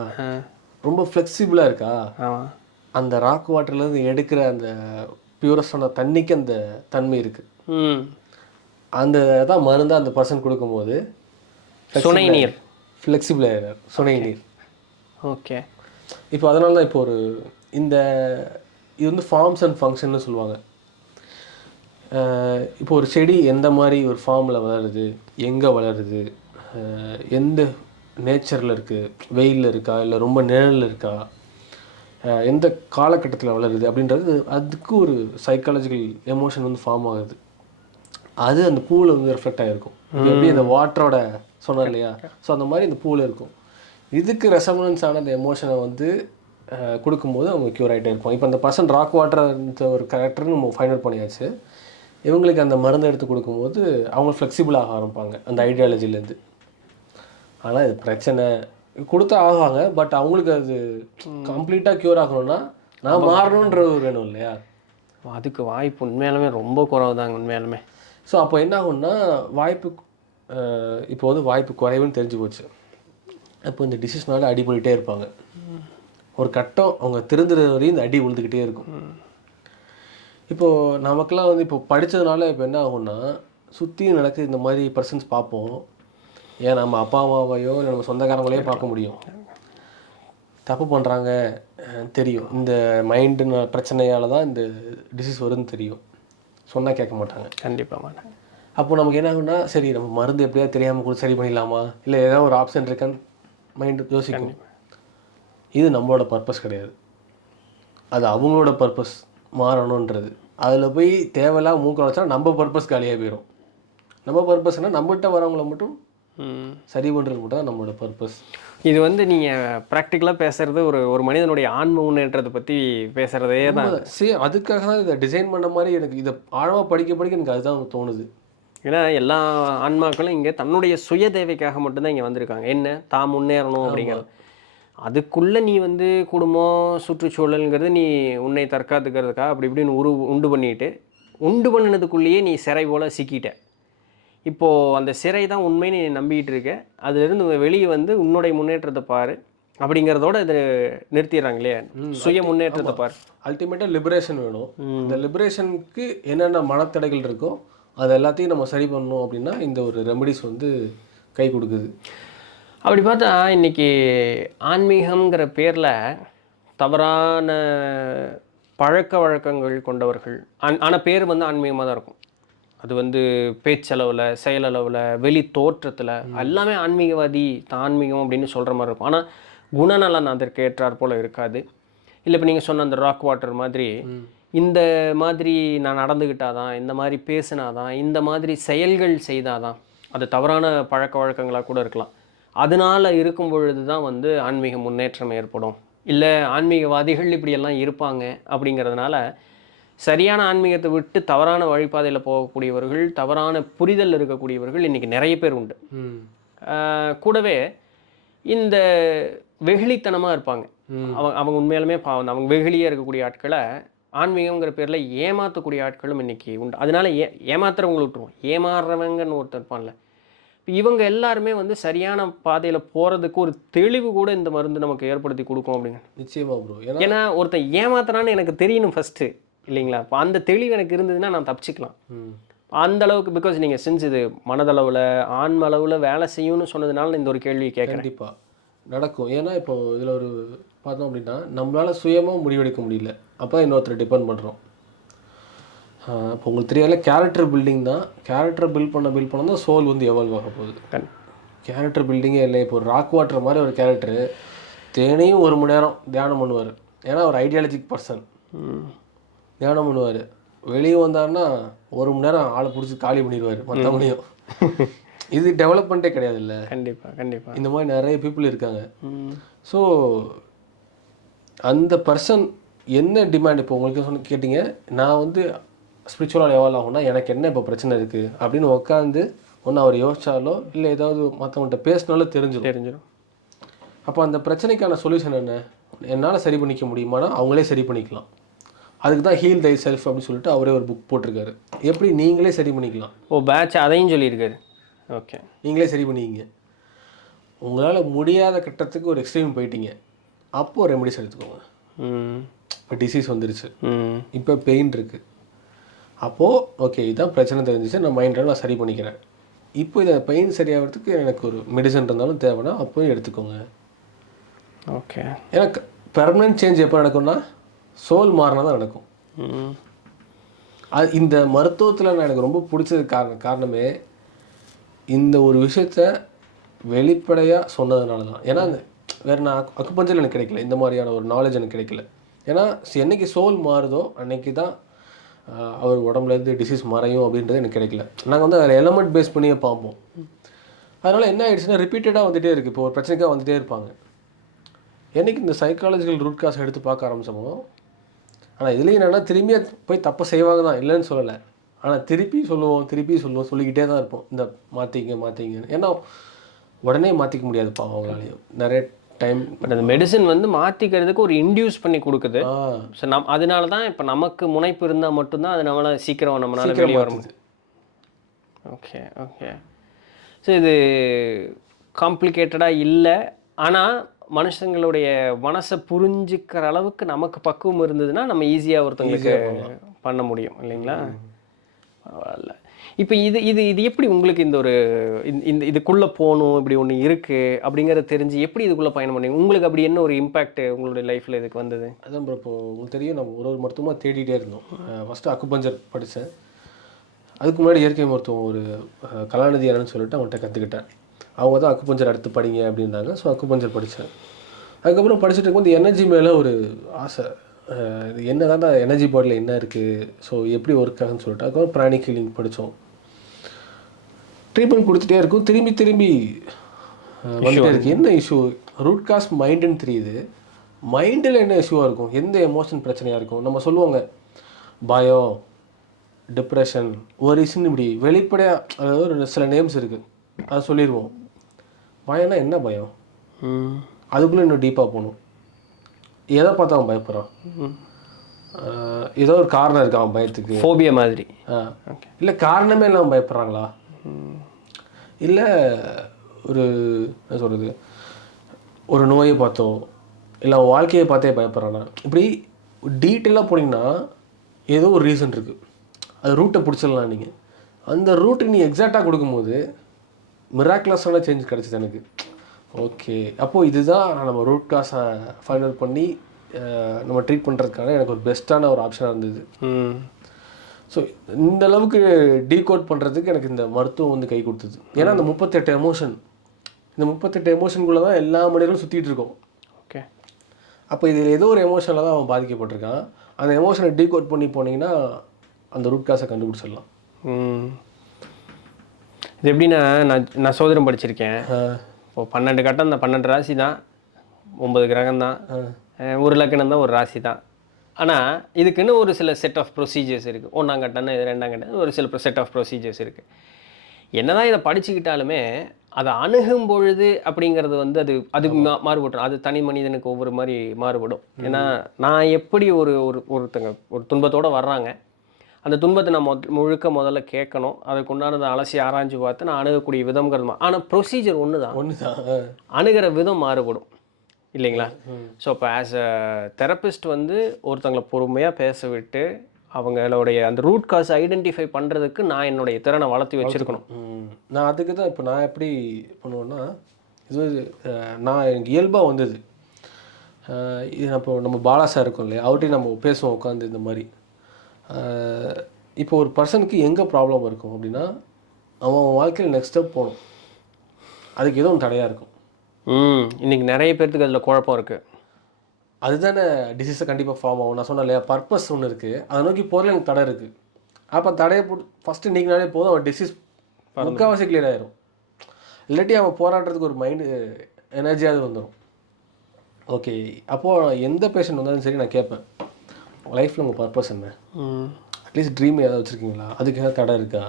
ரொம்ப ஃப்ளெக்சிபிளாக இருக்கா, ஆமாம். அந்த ராக் வாட்டர்லேருந்து எடுக்கிற அந்த பியூரஸ்டான தண்ணிக்கு அந்த தன்மை இருக்குது. அந்த தான் மருந்து அந்த பர்சன் கொடுக்கும்போது சுனை நீர் ஃப்ளெக்சிபிள் ஆகிறார், சுனை நீர். ஓகே. இப்போ அதனால தான் இப்போ இந்த இது வந்து ஃபார்ம்ஸ் அண்ட் ஃபங்க்ஷன்னு சொல்லுவாங்க. இப்போ ஒரு செடி எந்த மாதிரி ஒரு ஃபார்மில் வளருது, எங்கே வளருது, எந்த நேச்சரில் இருக்குது, வெயிலில் இருக்கா இல்லை ரொம்ப நிழலில் இருக்கா, எந்த காலகட்டத்தில் வளருது அப்படின்றது அதுக்கு ஒரு சைக்காலஜிக்கல் எமோஷன் வந்து ஃபார்ம் ஆகுது. அது அந்த பூவில் வந்து ரெஃப்ளெக்ட் ஆகிருக்கும். எப்படி அந்த வாட்டரோட சொன்னார் இல்லையா, ஸோ அந்த மாதிரி இந்த பூவில் இருக்கும். இதுக்கு ரெசமனன்ஸான அந்த எமோஷனை வந்து கொடுக்கும்போது அவங்க க்யூர் ஆகிட்டே இருப்பாங்க. இப்போ அந்த பர்சன் ராக் வாட்டர் ஒரு கேரக்டர்னு நம்ம ஃபைண்ட் அவுட் பண்ணியாச்சு. இவங்களுக்கு அந்த மருந்து எடுத்து கொடுக்கும்போது அவங்க ஃப்ளெக்சிபிளாக ஆரம்பிப்பாங்க அந்த ஐடியாலஜிலேருந்து. ஆனால் இது பிரச்சனை கொடுத்தா ஆகுவாங்க, பட் அவங்களுக்கு அது கம்ப்ளீட்டாக க்யூர் ஆகணும்னா நான் மாறணுன்றது வேணும் இல்லையா, அதுக்கு வாய்ப்பு உண்மையாலுமே ரொம்ப குறைவு தாங்க உண்மையாலுமே. ஸோ அப்போ என்ன ஆகும்னா வாய்ப்பு இப்போ வந்து வாய்ப்பு குறைவுன்னு தெரிஞ்சு போச்சு. அப்போ இந்த டிசீஸ்னால அடி பண்ணிகிட்டே இருப்பாங்க. ஒரு கட்டம் அவங்க திருந்துற வரையும் இந்த அடி விழுந்துக்கிட்டே இருக்கும். இப்போது நமக்கெல்லாம் வந்து இப்போ படித்ததுனால இப்போ என்ன ஆகும்னா சுற்றி நடக்குது இந்த மாதிரி பர்சன்ஸ் பார்ப்போம். ஏன் நம்ம அப்பா அம்மாவையோ இல்லை நம்ம சொந்தக்காரங்களையோ பார்க்க முடியும். தப்பு பண்ணுறாங்க தெரியும், இந்த மைண்டு பிரச்சனையால் தான் இந்த டிசீஸ் வருதுன்னு தெரியும், சொன்னால் கேட்க மாட்டாங்க. கண்டிப்பாக மாட்டாங்க. அப்போ நமக்கு என்ன ஆகும்னா சரி நம்ம மருந்து எப்படியாவது தெரியாமல் கூட சரி பண்ணிடலாமா, இல்லை ஏதாவது ஒரு ஆப்ஷன் இருக்கான்னு மைண்டு யோசிக்கும். இது நம்மளோட பர்பஸ் கிடையாது, அது அவங்களோட பர்பஸ் மாறணுன்றது. அதில் போய் தேவையில்லாம் மூக்க வச்சா நம்ம பர்பஸ் காலியாக போயிடும். நம்ம பர்பஸ்னால் நம்மகிட்ட வரவங்கள மட்டும் சரி பண்ணுறது மட்டும் தான் நம்மளோட பர்பஸ். இது வந்து நீங்கள் ப்ராக்டிக்கலாக பேசுகிறது ஒரு மனிதனுடைய ஆன்ம முன்னேற்றத்தை பற்றி பேசுகிறதே தான். சரி, அதுக்காக தான் இதை டிசைன் பண்ண மாதிரி எனக்கு இதை ஆழமாக படிக்க எனக்கு அதுதான் தோணுது. ஏன்னா எல்லா ஆன்மாக்களும் இங்கே தன்னுடைய சுய தேவைக்காக மட்டும்தான் இங்கே வந்திருக்காங்க. என்ன தான் முன்னேறணும் அப்படிங்கிறது. அதுக்குள்ளே நீ வந்து குடும்பம் சுற்றுச்சூழலுங்கிறது நீ உன்னை தற்காத்துக்கிறதுக்காக அப்படி இப்படின்னு உண்டு பண்ணிட்டு உண்டு பண்ணினதுக்குள்ளேயே நீ சிறை போல் சிக்கிட்ட. இப்போது அந்த சிறை தான் உண்மைன்னு நீ நம்பிக்கிட்டு இருக்க. அதுலேருந்து வெளியே வந்து உன்னுடைய முன்னேற்றத்தை பாரு அப்படிங்கிறதோட இதை நிறுத்திடுறாங்க இல்லையா, சுய முன்னேற்றத்தை பாரு. அல்டிமேட்டாக லிபரேஷன் வேணும். இந்த லிபரேஷனுக்கு என்னென்ன மனத்தடைகள் இருக்கோ அது எல்லாத்தையும் நம்ம சரி பண்ணணும் அப்படின்னா இந்த ஒரு ரெமடிஸ் வந்து கை கொடுக்குது. அப்படி பார்த்தா இன்றைக்கி ஆன்மீகங்கிற பேரில் தவறான பழக்க வழக்கங்கள் கொண்டவர்கள், ஆனால் பேர் வந்து ஆன்மீகமாக தான் இருக்கும். அது வந்து பேச்சளவில், செயலளவில், வெளி தோற்றத்தில் எல்லாமே ஆன்மீகவாதி ஆன்மீகம் அப்படின்னு சொல்கிற மாதிரி இருக்கும். ஆனால் குணநலன் அதற்கு ஏற்றாற் போல் இருக்காது. இல்லை இப்போ நீங்கள் சொன்ன அந்த ராக் வாட்டர் மாதிரி இந்த மாதிரி நான் நடந்துக்கிட்டாதான், இந்த மாதிரி பேசினாதான், இந்த மாதிரி செயல்கள் செய்தாதான், அது தவறான பழக்க வழக்கங்களாக கூட இருக்கலாம். அதனால் இருக்கும் பொழுது தான் வந்து ஆன்மீக முன்னேற்றம் ஏற்படும். இல்லை ஆன்மீகவாதிகள் இப்படியெல்லாம் இருப்பாங்க அப்படிங்கிறதுனால சரியான ஆன்மீகத்தை விட்டு தவறான வழிபாதையில் போகக்கூடியவர்கள், தவறான புரிதல் இருக்கக்கூடியவர்கள் இன்றைக்கி நிறைய பேர் உண்டு. கூடவே இந்த வெகுளித்தனமாக இருப்பாங்க. அவங்க உண்மையாலுமே பாவம், அவங்க வெகுளியாக இருக்கக்கூடிய ஆட்களை ஆன்மீகங்கிற பேரில் ஏமாற்றக்கூடிய ஆட்களும் இன்றைக்கி உண்டு. அதனால ஏமாத்துறவங்களை விட்டுருவோம், ஏமாறுறவங்கன்னு ஒருத்தர் இருப்பான்ல. இப்போ இவங்க எல்லாருமே வந்து சரியான பாதையில் போகிறதுக்கு ஒரு தெளிவு கூட இந்த மருந்து நமக்கு ஏற்படுத்தி கொடுக்கும் அப்படிங்க. நிச்சயமாக ப்ரோ. ஏன்னா ஒருத்தன் ஏமாத்துறான்னு எனக்கு தெரியணும் ஃபஸ்ட்டு இல்லைங்களா. இப்போ அந்த தெளிவு எனக்கு இருந்ததுன்னா நான் தப்பிச்சிக்கலாம் அந்த அளவுக்கு. பிகாஸ் நீங்கள் செஞ்சது மனதளவில் ஆன்ம அளவில் வேலை செய்யும்னு சொன்னதுனால இந்த ஒரு கேள்வி கேட்குறேன். கண்டிப்பாக நடக்கும். ஏன்னா இப்போ இதில் ஒரு பார்த்தோம் அப்படின்னா நம்மளால் சுயமாக முடிவெடுக்க முடியல, அப்போ இன்னொருத்தர் டிபெண்ட் பண்ணுறோம். இப்போ உங்களுக்கு தெரியாத கேரக்டர் பில்டிங் தான். கேரக்டர் பில்ட் பண்ண தான் சோல் வந்து எவால்வ் ஆக போகுது. கேரக்டர் பில்டிங்கே இல்லை. இப்போ ராக் வாட்டர் மாதிரி ஒரு கேரக்டரு தேனையும் 1 மணி நேரம் தியானம் பண்ணுவார். ஏன்னா ஒரு ஐடியாலஜிக் பர்சன் தியானம் பண்ணுவார். வெளியே வந்தாருன்னா 1 மணி நேரம் ஆளை பிடிச்சி காலி பண்ணிடுவார் மற்றவங்களையும். இது டெவலப்மெண்ட்டே கிடையாது இல்லை. கண்டிப்பாக இந்த மாதிரி நிறைய பீப்புள் இருக்காங்க. ஸோ அந்த பர்சன் என்ன டிமாண்ட், இப்போ உங்களுக்கு கேட்டிங்க நான் வந்து ஸ்பிரிச்சுவலாக எவால்வ் ஆகும்னா எனக்கு என்ன இப்போ பிரச்சனை இருக்குது அப்படின்னு உட்காந்து ஒன்று அவர் யோசிச்சாலோ இல்லை ஏதாவது மற்றவங்கள்ட்ட பேசினாலோ தெரிஞ்சிடும். அப்போ அந்த பிரச்சனைக்கான சொல்யூஷன் என்ன, என்னால் சரி பண்ணிக்க முடியுமானா அவங்களே சரி பண்ணிக்கலாம். அதுக்கு தான் ஹீல் தை செல்ஃப் அப்படின்னு சொல்லிட்டு அவரே ஒரு புக் போட்டிருக்காரு, எப்படி நீங்களே சரி பண்ணிக்கலாம். பேட்ச் அதையும் சொல்லியிருக்காரு. ஓகே. நீங்களே சரி பண்ணிக்கிங்க. உங்களால் முடியாத கட்டத்துக்கு ஒரு எக்ஸ்ட்ரீம் போயிட்டீங்க, அப்போது ரெமெடிஸ் எடுத்துக்கோங்க. இப்போ டிசீஸ் வந்துருச்சு, இப்போ பெயின் இருக்குது, அப்போது ஓகே இதுதான் பிரச்சனை தெரிஞ்சிச்சு, நான் மைண்டில் நான் சரி பண்ணிக்கிறேன். இப்போ இதை பெயின் சரியாகிறதுக்கு எனக்கு ஒரு மெடிசன் இருந்தாலும் தேவைன்னா அப்போயும் எடுத்துக்கோங்க. ஓகே. எனக்கு பெர்மனன்ட் சேஞ்ச் எப்போ நடக்கும்னா சோல் மாறினா தான் நடக்கும். அது இந்த மருத்துவத்தில் நான் எனக்கு ரொம்ப பிடிச்சது காரணமே இந்த ஒரு விஷயத்த வெளிப்படையாக சொன்னதுனால தான். ஏன்னா வேறு நான் அக்குபஞ்சர் எனக்கு கிடைக்கல, இந்த மாதிரியான ஒரு நாலேஜ் எனக்கு கிடைக்கல. ஏன்னா என்னைக்கு சோல் மாறுதோ அன்னைக்கு தான் அவர் உடம்புலேருந்து டிசீஸ் மறையும் அப்படின்றது எனக்கு கிடைக்கல. நாங்கள் வந்து அதில் எலமெண்ட் பேஸ் பண்ணியே பார்ப்போம். அதனால் என்ன ஆகிடுச்சுன்னா ரிப்பீட்டடாக வந்துகிட்டே இருக்குது. இப்போ ஒரு பிரச்சனைக்காக வந்துகிட்டே இருப்பாங்க. என்றைக்கு இந்த சைக்காலஜிக்கல் ரூட் காஸ் எடுத்து பார்க்க ஆரம்பித்தோமோ, ஆனால் இதுலேயும் என்னென்னா திரும்பி போய் தப்பை செய்வாங்க தான், இல்லைன்னு சொல்லலை. ஆனால் திருப்பி சொல்லுவோம், சொல்லிக்கிட்டே தான் இருப்போம், இந்த மாற்றிங்க. ஏன்னா உடனே மாற்றிக்க முடியாதுப்பா அவங்களாலையும், நிறைய டைம். பட் அந்த மெடிசன் வந்து மாற்றிக்கிறதுக்கு ஒரு இன்டியூஸ் பண்ணி கொடுக்குது. ஸோ அதனால தான் இப்போ நமக்கு முனைப்பு இருந்தால் மட்டும்தான் அது நம்மளால் வெளியே வர முடியும். ஓகே. ஸோ இது காம்ப்ளிகேட்டடாக இல்லை, ஆனால் மனுஷங்களுடைய மனசை புரிஞ்சுக்கிற அளவுக்கு நமக்கு பக்குவம் இருந்ததுன்னா நம்ம ஈஸியாக ஒருத்தங்களுக்கு பண்ண முடியும் இல்லைங்களா? பரவாயில்ல. இப்போ இது எப்படி உங்களுக்கு இந்த ஒரு இதுக்குள்ளே போகணும், இப்படி ஒன்று இருக்குது அப்படிங்கிறத தெரிஞ்சு எப்படி இதுக்குள்ளே பயணம் பண்ணீங்க? உங்களுக்கு அப்படி என்ன ஒரு இம்பேக்ட் உங்களுடைய லைஃப்பில் இதுக்கு வந்தது? அதான் ப்ரோ, இப்போ உங்களுக்கு தெரியும் நம்ம ஒரு மருத்துவமாக தேடிகிட்டே இருந்தோம். ஃபஸ்ட்டு அக்குபஞ்சர் படித்தேன், அதுக்கு முன்னாடி இயற்கை மருத்துவம் ஒரு கலாநிதி என்னன்னு சொல்லிட்டு அவங்கள்ட்ட கற்றுக்கிட்டேன். அவங்க தான் அக்குபஞ்சர் அடுத்து படிங்க அப்படின்னாங்க. ஸோ அக்குபஞ்சர் படித்தேன். அதுக்கப்புறம் படிச்சுட்டு இருக்கும்போது எனர்ஜி மேலே ஒரு ஆசை, இது என்ன தான் எனர்ஜி பாடியில் என்ன இருக்குது, ஸோ எப்படி ஒர்க் ஆகுன்னு சொல்லிட்டு அதுக்கப்புறம் பிராணிக் ஹீலிங் படித்தோம். ட்ரீட்மெண்ட் கொடுத்துட்டே இருக்கும், திரும்பி வந்துட்டே இருக்குது. என்ன இஷ்யூ, ரூட் காஸ் மைண்டுன்னு தெரியுது. மைண்டில் என்ன இஷ்யூவாக இருக்கும், எந்த எமோஷன் பிரச்சனையாக இருக்கும். நம்ம சொல்லுவாங்க பயம், டிப்ரெஷன், ஒரிஸ்ன்னு இப்படி வெளிப்படையாக, அதாவது ஒரு சில நேம்ஸ் இருக்குது, அதை சொல்லிடுவோம். பயம்னா என்ன பயம், அதுக்குள்ளே இன்னும் டீப்பாக போகணும். எதை பார்த்து அவன் பயப்படுறான், ஏதோ ஒரு காரணம் இருக்கு அவன் பயத்துக்கு, ஃபோபியா மாதிரி. இல்லை காரணமே இல்லை அவன் பயப்படுறாங்களா, இல்லை ஒரு என்ன சொல்கிறது, ஒரு நோயை பார்த்தோ, இல்லை அவன் வாழ்க்கையை பார்த்தே பயப்படுறானா, இப்படி டீட்டெயிலாக போனீங்கன்னா ஏதோ ஒரு ரீசன் இருக்குது. அது ரூட்டை பிடிச்சிடலாம் நீங்கள். அந்த ரூட்டு நீ எக்ஸாக்டாக கொடுக்கும்போது மிராக்குலஸான சேஞ்ச் கிடச்சிது எனக்கு. ஓகே, அப்போது இதுதான் நம்ம ரூட் காஸை ஃபைண்ட் அவுட் பண்ணி நம்ம ட்ரீட் பண்ணுறதுக்கான எனக்கு ஒரு பெஸ்ட்டான ஒரு ஆப்ஷனாக இருந்தது. ஸோ இந்த அளவுக்கு டீகோட் பண்ணுறதுக்கு எனக்கு இந்த மருத்துவம் வந்து கை கொடுத்தது. ஏன்னா அந்த 38 எமோஷன், இந்த 38 எமோஷனுக்குள்ளே தான் எல்லா மனிதர்களும் சுற்றிட்டு இருக்கோம். ஓகே, அப்போ இதில் ஏதோ ஒரு எமோஷனில் தான் அவன் பாதிக்கப்பட்டிருக்கான். அந்த எமோஷனை டீகோட் பண்ணி போனீங்கன்னா அந்த ரூட் காஸை கண்டுபிடிச்சிடலாம். இது எப்படின்னா நான் சோதனை படிச்சிருக்கேன். இப்போ 12 கட்டம், அந்த 12 ராசி தான், 9 கிரகம் தான், ஒரு லக்கணம் தான், ஒரு ராசி தான். ஆனால் இதுக்குன்னு ஒரு சில செட் ஆஃப் ப்ரொசீஜர்ஸ் இருக்குது. 1ஆம் கட்டம்னு 2ஆம் கட்டம் ஒரு சில செட் ஆஃப் ப்ரொசீஜர்ஸ் இருக்குது. என்ன தான் இதை படிச்சுக்கிட்டாலுமே அதை அணுகும் பொழுது அப்படிங்கிறது வந்து அது மாறுபடும். அது தனி மனிதனுக்கு ஒவ்வொரு மாதிரி மாறுபடும். ஏன்னா நான் எப்படி ஒருத்தங்க ஒரு துன்பத்தோடு வர்றாங்க, அந்த துன்பத்தை நான் முதல்ல கேட்கணும், அதுக்கு உண்டானதை அலசி ஆராய்ஞ்சு பார்த்து நான் அணுகக்கூடிய விதம்ங்கிறது. ஆனால் ப்ரொசீஜர் ஒன்று தான், அணுகிற விதம் மாறுபடும் இல்லைங்களா? ஸோ இப்போ ஆஸ் அ தெரபிஸ்ட் வந்து ஒருத்தங்களை பொறுமையாக பேச விட்டு அவங்களுடைய அந்த ரூட் காஸ் ஐடென்டிஃபை பண்ணுறதுக்கு நான் என்னுடைய திறனை வளர்த்து வச்சுருக்கணும். நான் அதுக்கு தான் இப்போ நான் எப்படி பண்ணுவேன்னா, இது நான் எனக்கு இயல்பாக வந்தது. இது இப்போ நம்ம பாலா சார் இருக்கோம் இல்லையா, அவர்கிட்டையும் நம்ம பேசுவோம் உட்காந்து இந்த மாதிரி. இப்போ ஒரு பர்சனுக்கு எங்கே ப்ராப்ளம் இருக்கும் அப்படின்னா, அவன் வாழ்க்கையில் நெக்ஸ்ட் ஸ்டெப் போகணும், அதுக்கு ஏதோ ஒன்று தடையாக இருக்கும். இன்றைக்கி நிறைய பேர்த்துக்கு அதில் குழப்பம் இருக்குது. அதுதானே டிசீஸை கண்டிப்பாக ஃபார்ம் ஆகும். நான் சொன்னேன் இல்லையா, பர்பஸ் ஒன்று இருக்குது, அதை நோக்கி போகிறதுல எனக்கு தடை இருக்குது. அப்போ தடையை போட்டு ஃபஸ்ட்டு நீக்கினாலே போதும், அவன் டிசீஸ் முக்கால்வாசி கிளியர் ஆகிடும். இல்லாட்டி அவன் போராடுறதுக்கு ஒரு மைண்டு எனர்ஜியாவது வந்துடும். ஓகே, அப்போது எந்த பேஷண்ட் வந்தாலும் சரி நான் கேட்பேன், லைஃப்பில் உங்கள் பர்பஸ் என்ன, அட்லீஸ்ட் ட்ரீம் ஏதாவது வச்சுருக்கீங்களா, அதுக்கு ஏதாவது தடை இருக்கா.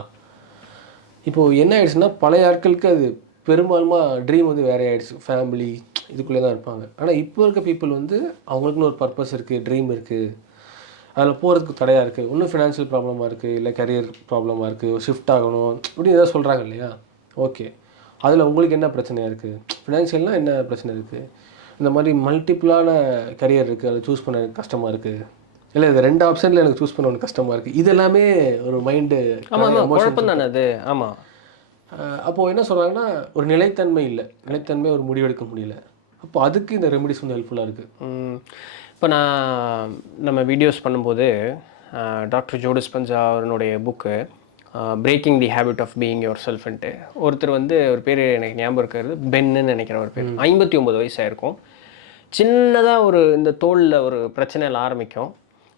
இப்போது என்ன ஆகிடுச்சுன்னா, பழைய ஆட்களுக்கு அது பெரும்பாலுமா ட்ரீம் வந்து வேறே ஆகிடுச்சு, ஃபேமிலி இதுக்குள்ளே தான் இருப்பாங்க. ஆனால் இப்போ இருக்க பீப்புள் வந்து அவங்களுக்குன்னு ஒரு பர்பஸ் இருக்குது, ட்ரீம் இருக்குது, அதில் போகிறதுக்கு தடையாக இருக்குது. இன்னும் ஃபினான்ஷியல் ப்ராப்ளமாக இருக்குது, இல்லை கரியர் ப்ராப்ளமாக இருக்குது, ஷிஃப்ட் ஆகணும் இப்படி ஏதாவது சொல்கிறாங்க இல்லையா. ஓகே. அதில் உங்களுக்கு என்ன பிரச்சனையாக இருக்குது? ஃபினான்ஷியல்னால் என்ன பிரச்சனை இருக்குது? இந்த மாதிரி மல்டிப்புளான கரியர் இருக்குது, அதை சூஸ் பண்ண கஷ்டமாக இருக்குது, இல்லை இது 2 ஆப்ஷனில் எனக்கு சூஸ் பண்ண ஒன்று கஷ்டமாக இருக்குது, இது எல்லாமே ஒரு மைண்டு குழப்பம் தானே அது. ஆமாம். அப்போது என்ன சொல்கிறாங்கன்னா, ஒரு நிலைத்தன்மை இல்லை, நிலைத்தன்மை ஒரு முடிவெடுக்க முடியல. அப்போ அதுக்கு இந்த ரெமிடிஸ் வந்து ஹெல்ப்ஃபுல்லாக இருக்குது. இப்போ நம்ம வீடியோஸ் பண்ணும்போது டாக்டர் ஜோ டிஸ்பென்சா அவருடைய book breaking the habit of being your செல்ஃப்ன்ட்டு ஒருத்தர் வந்து ஒரு பேர் எனக்கு ஞாபகம் இருக்கிறது, பென்னு நினைக்கிற ஒரு பேர், 59 வயசாயிருக்கும். சின்னதாக இந்த தோலில் ஒரு பிரச்சனையில் ஆரம்பிக்கும்,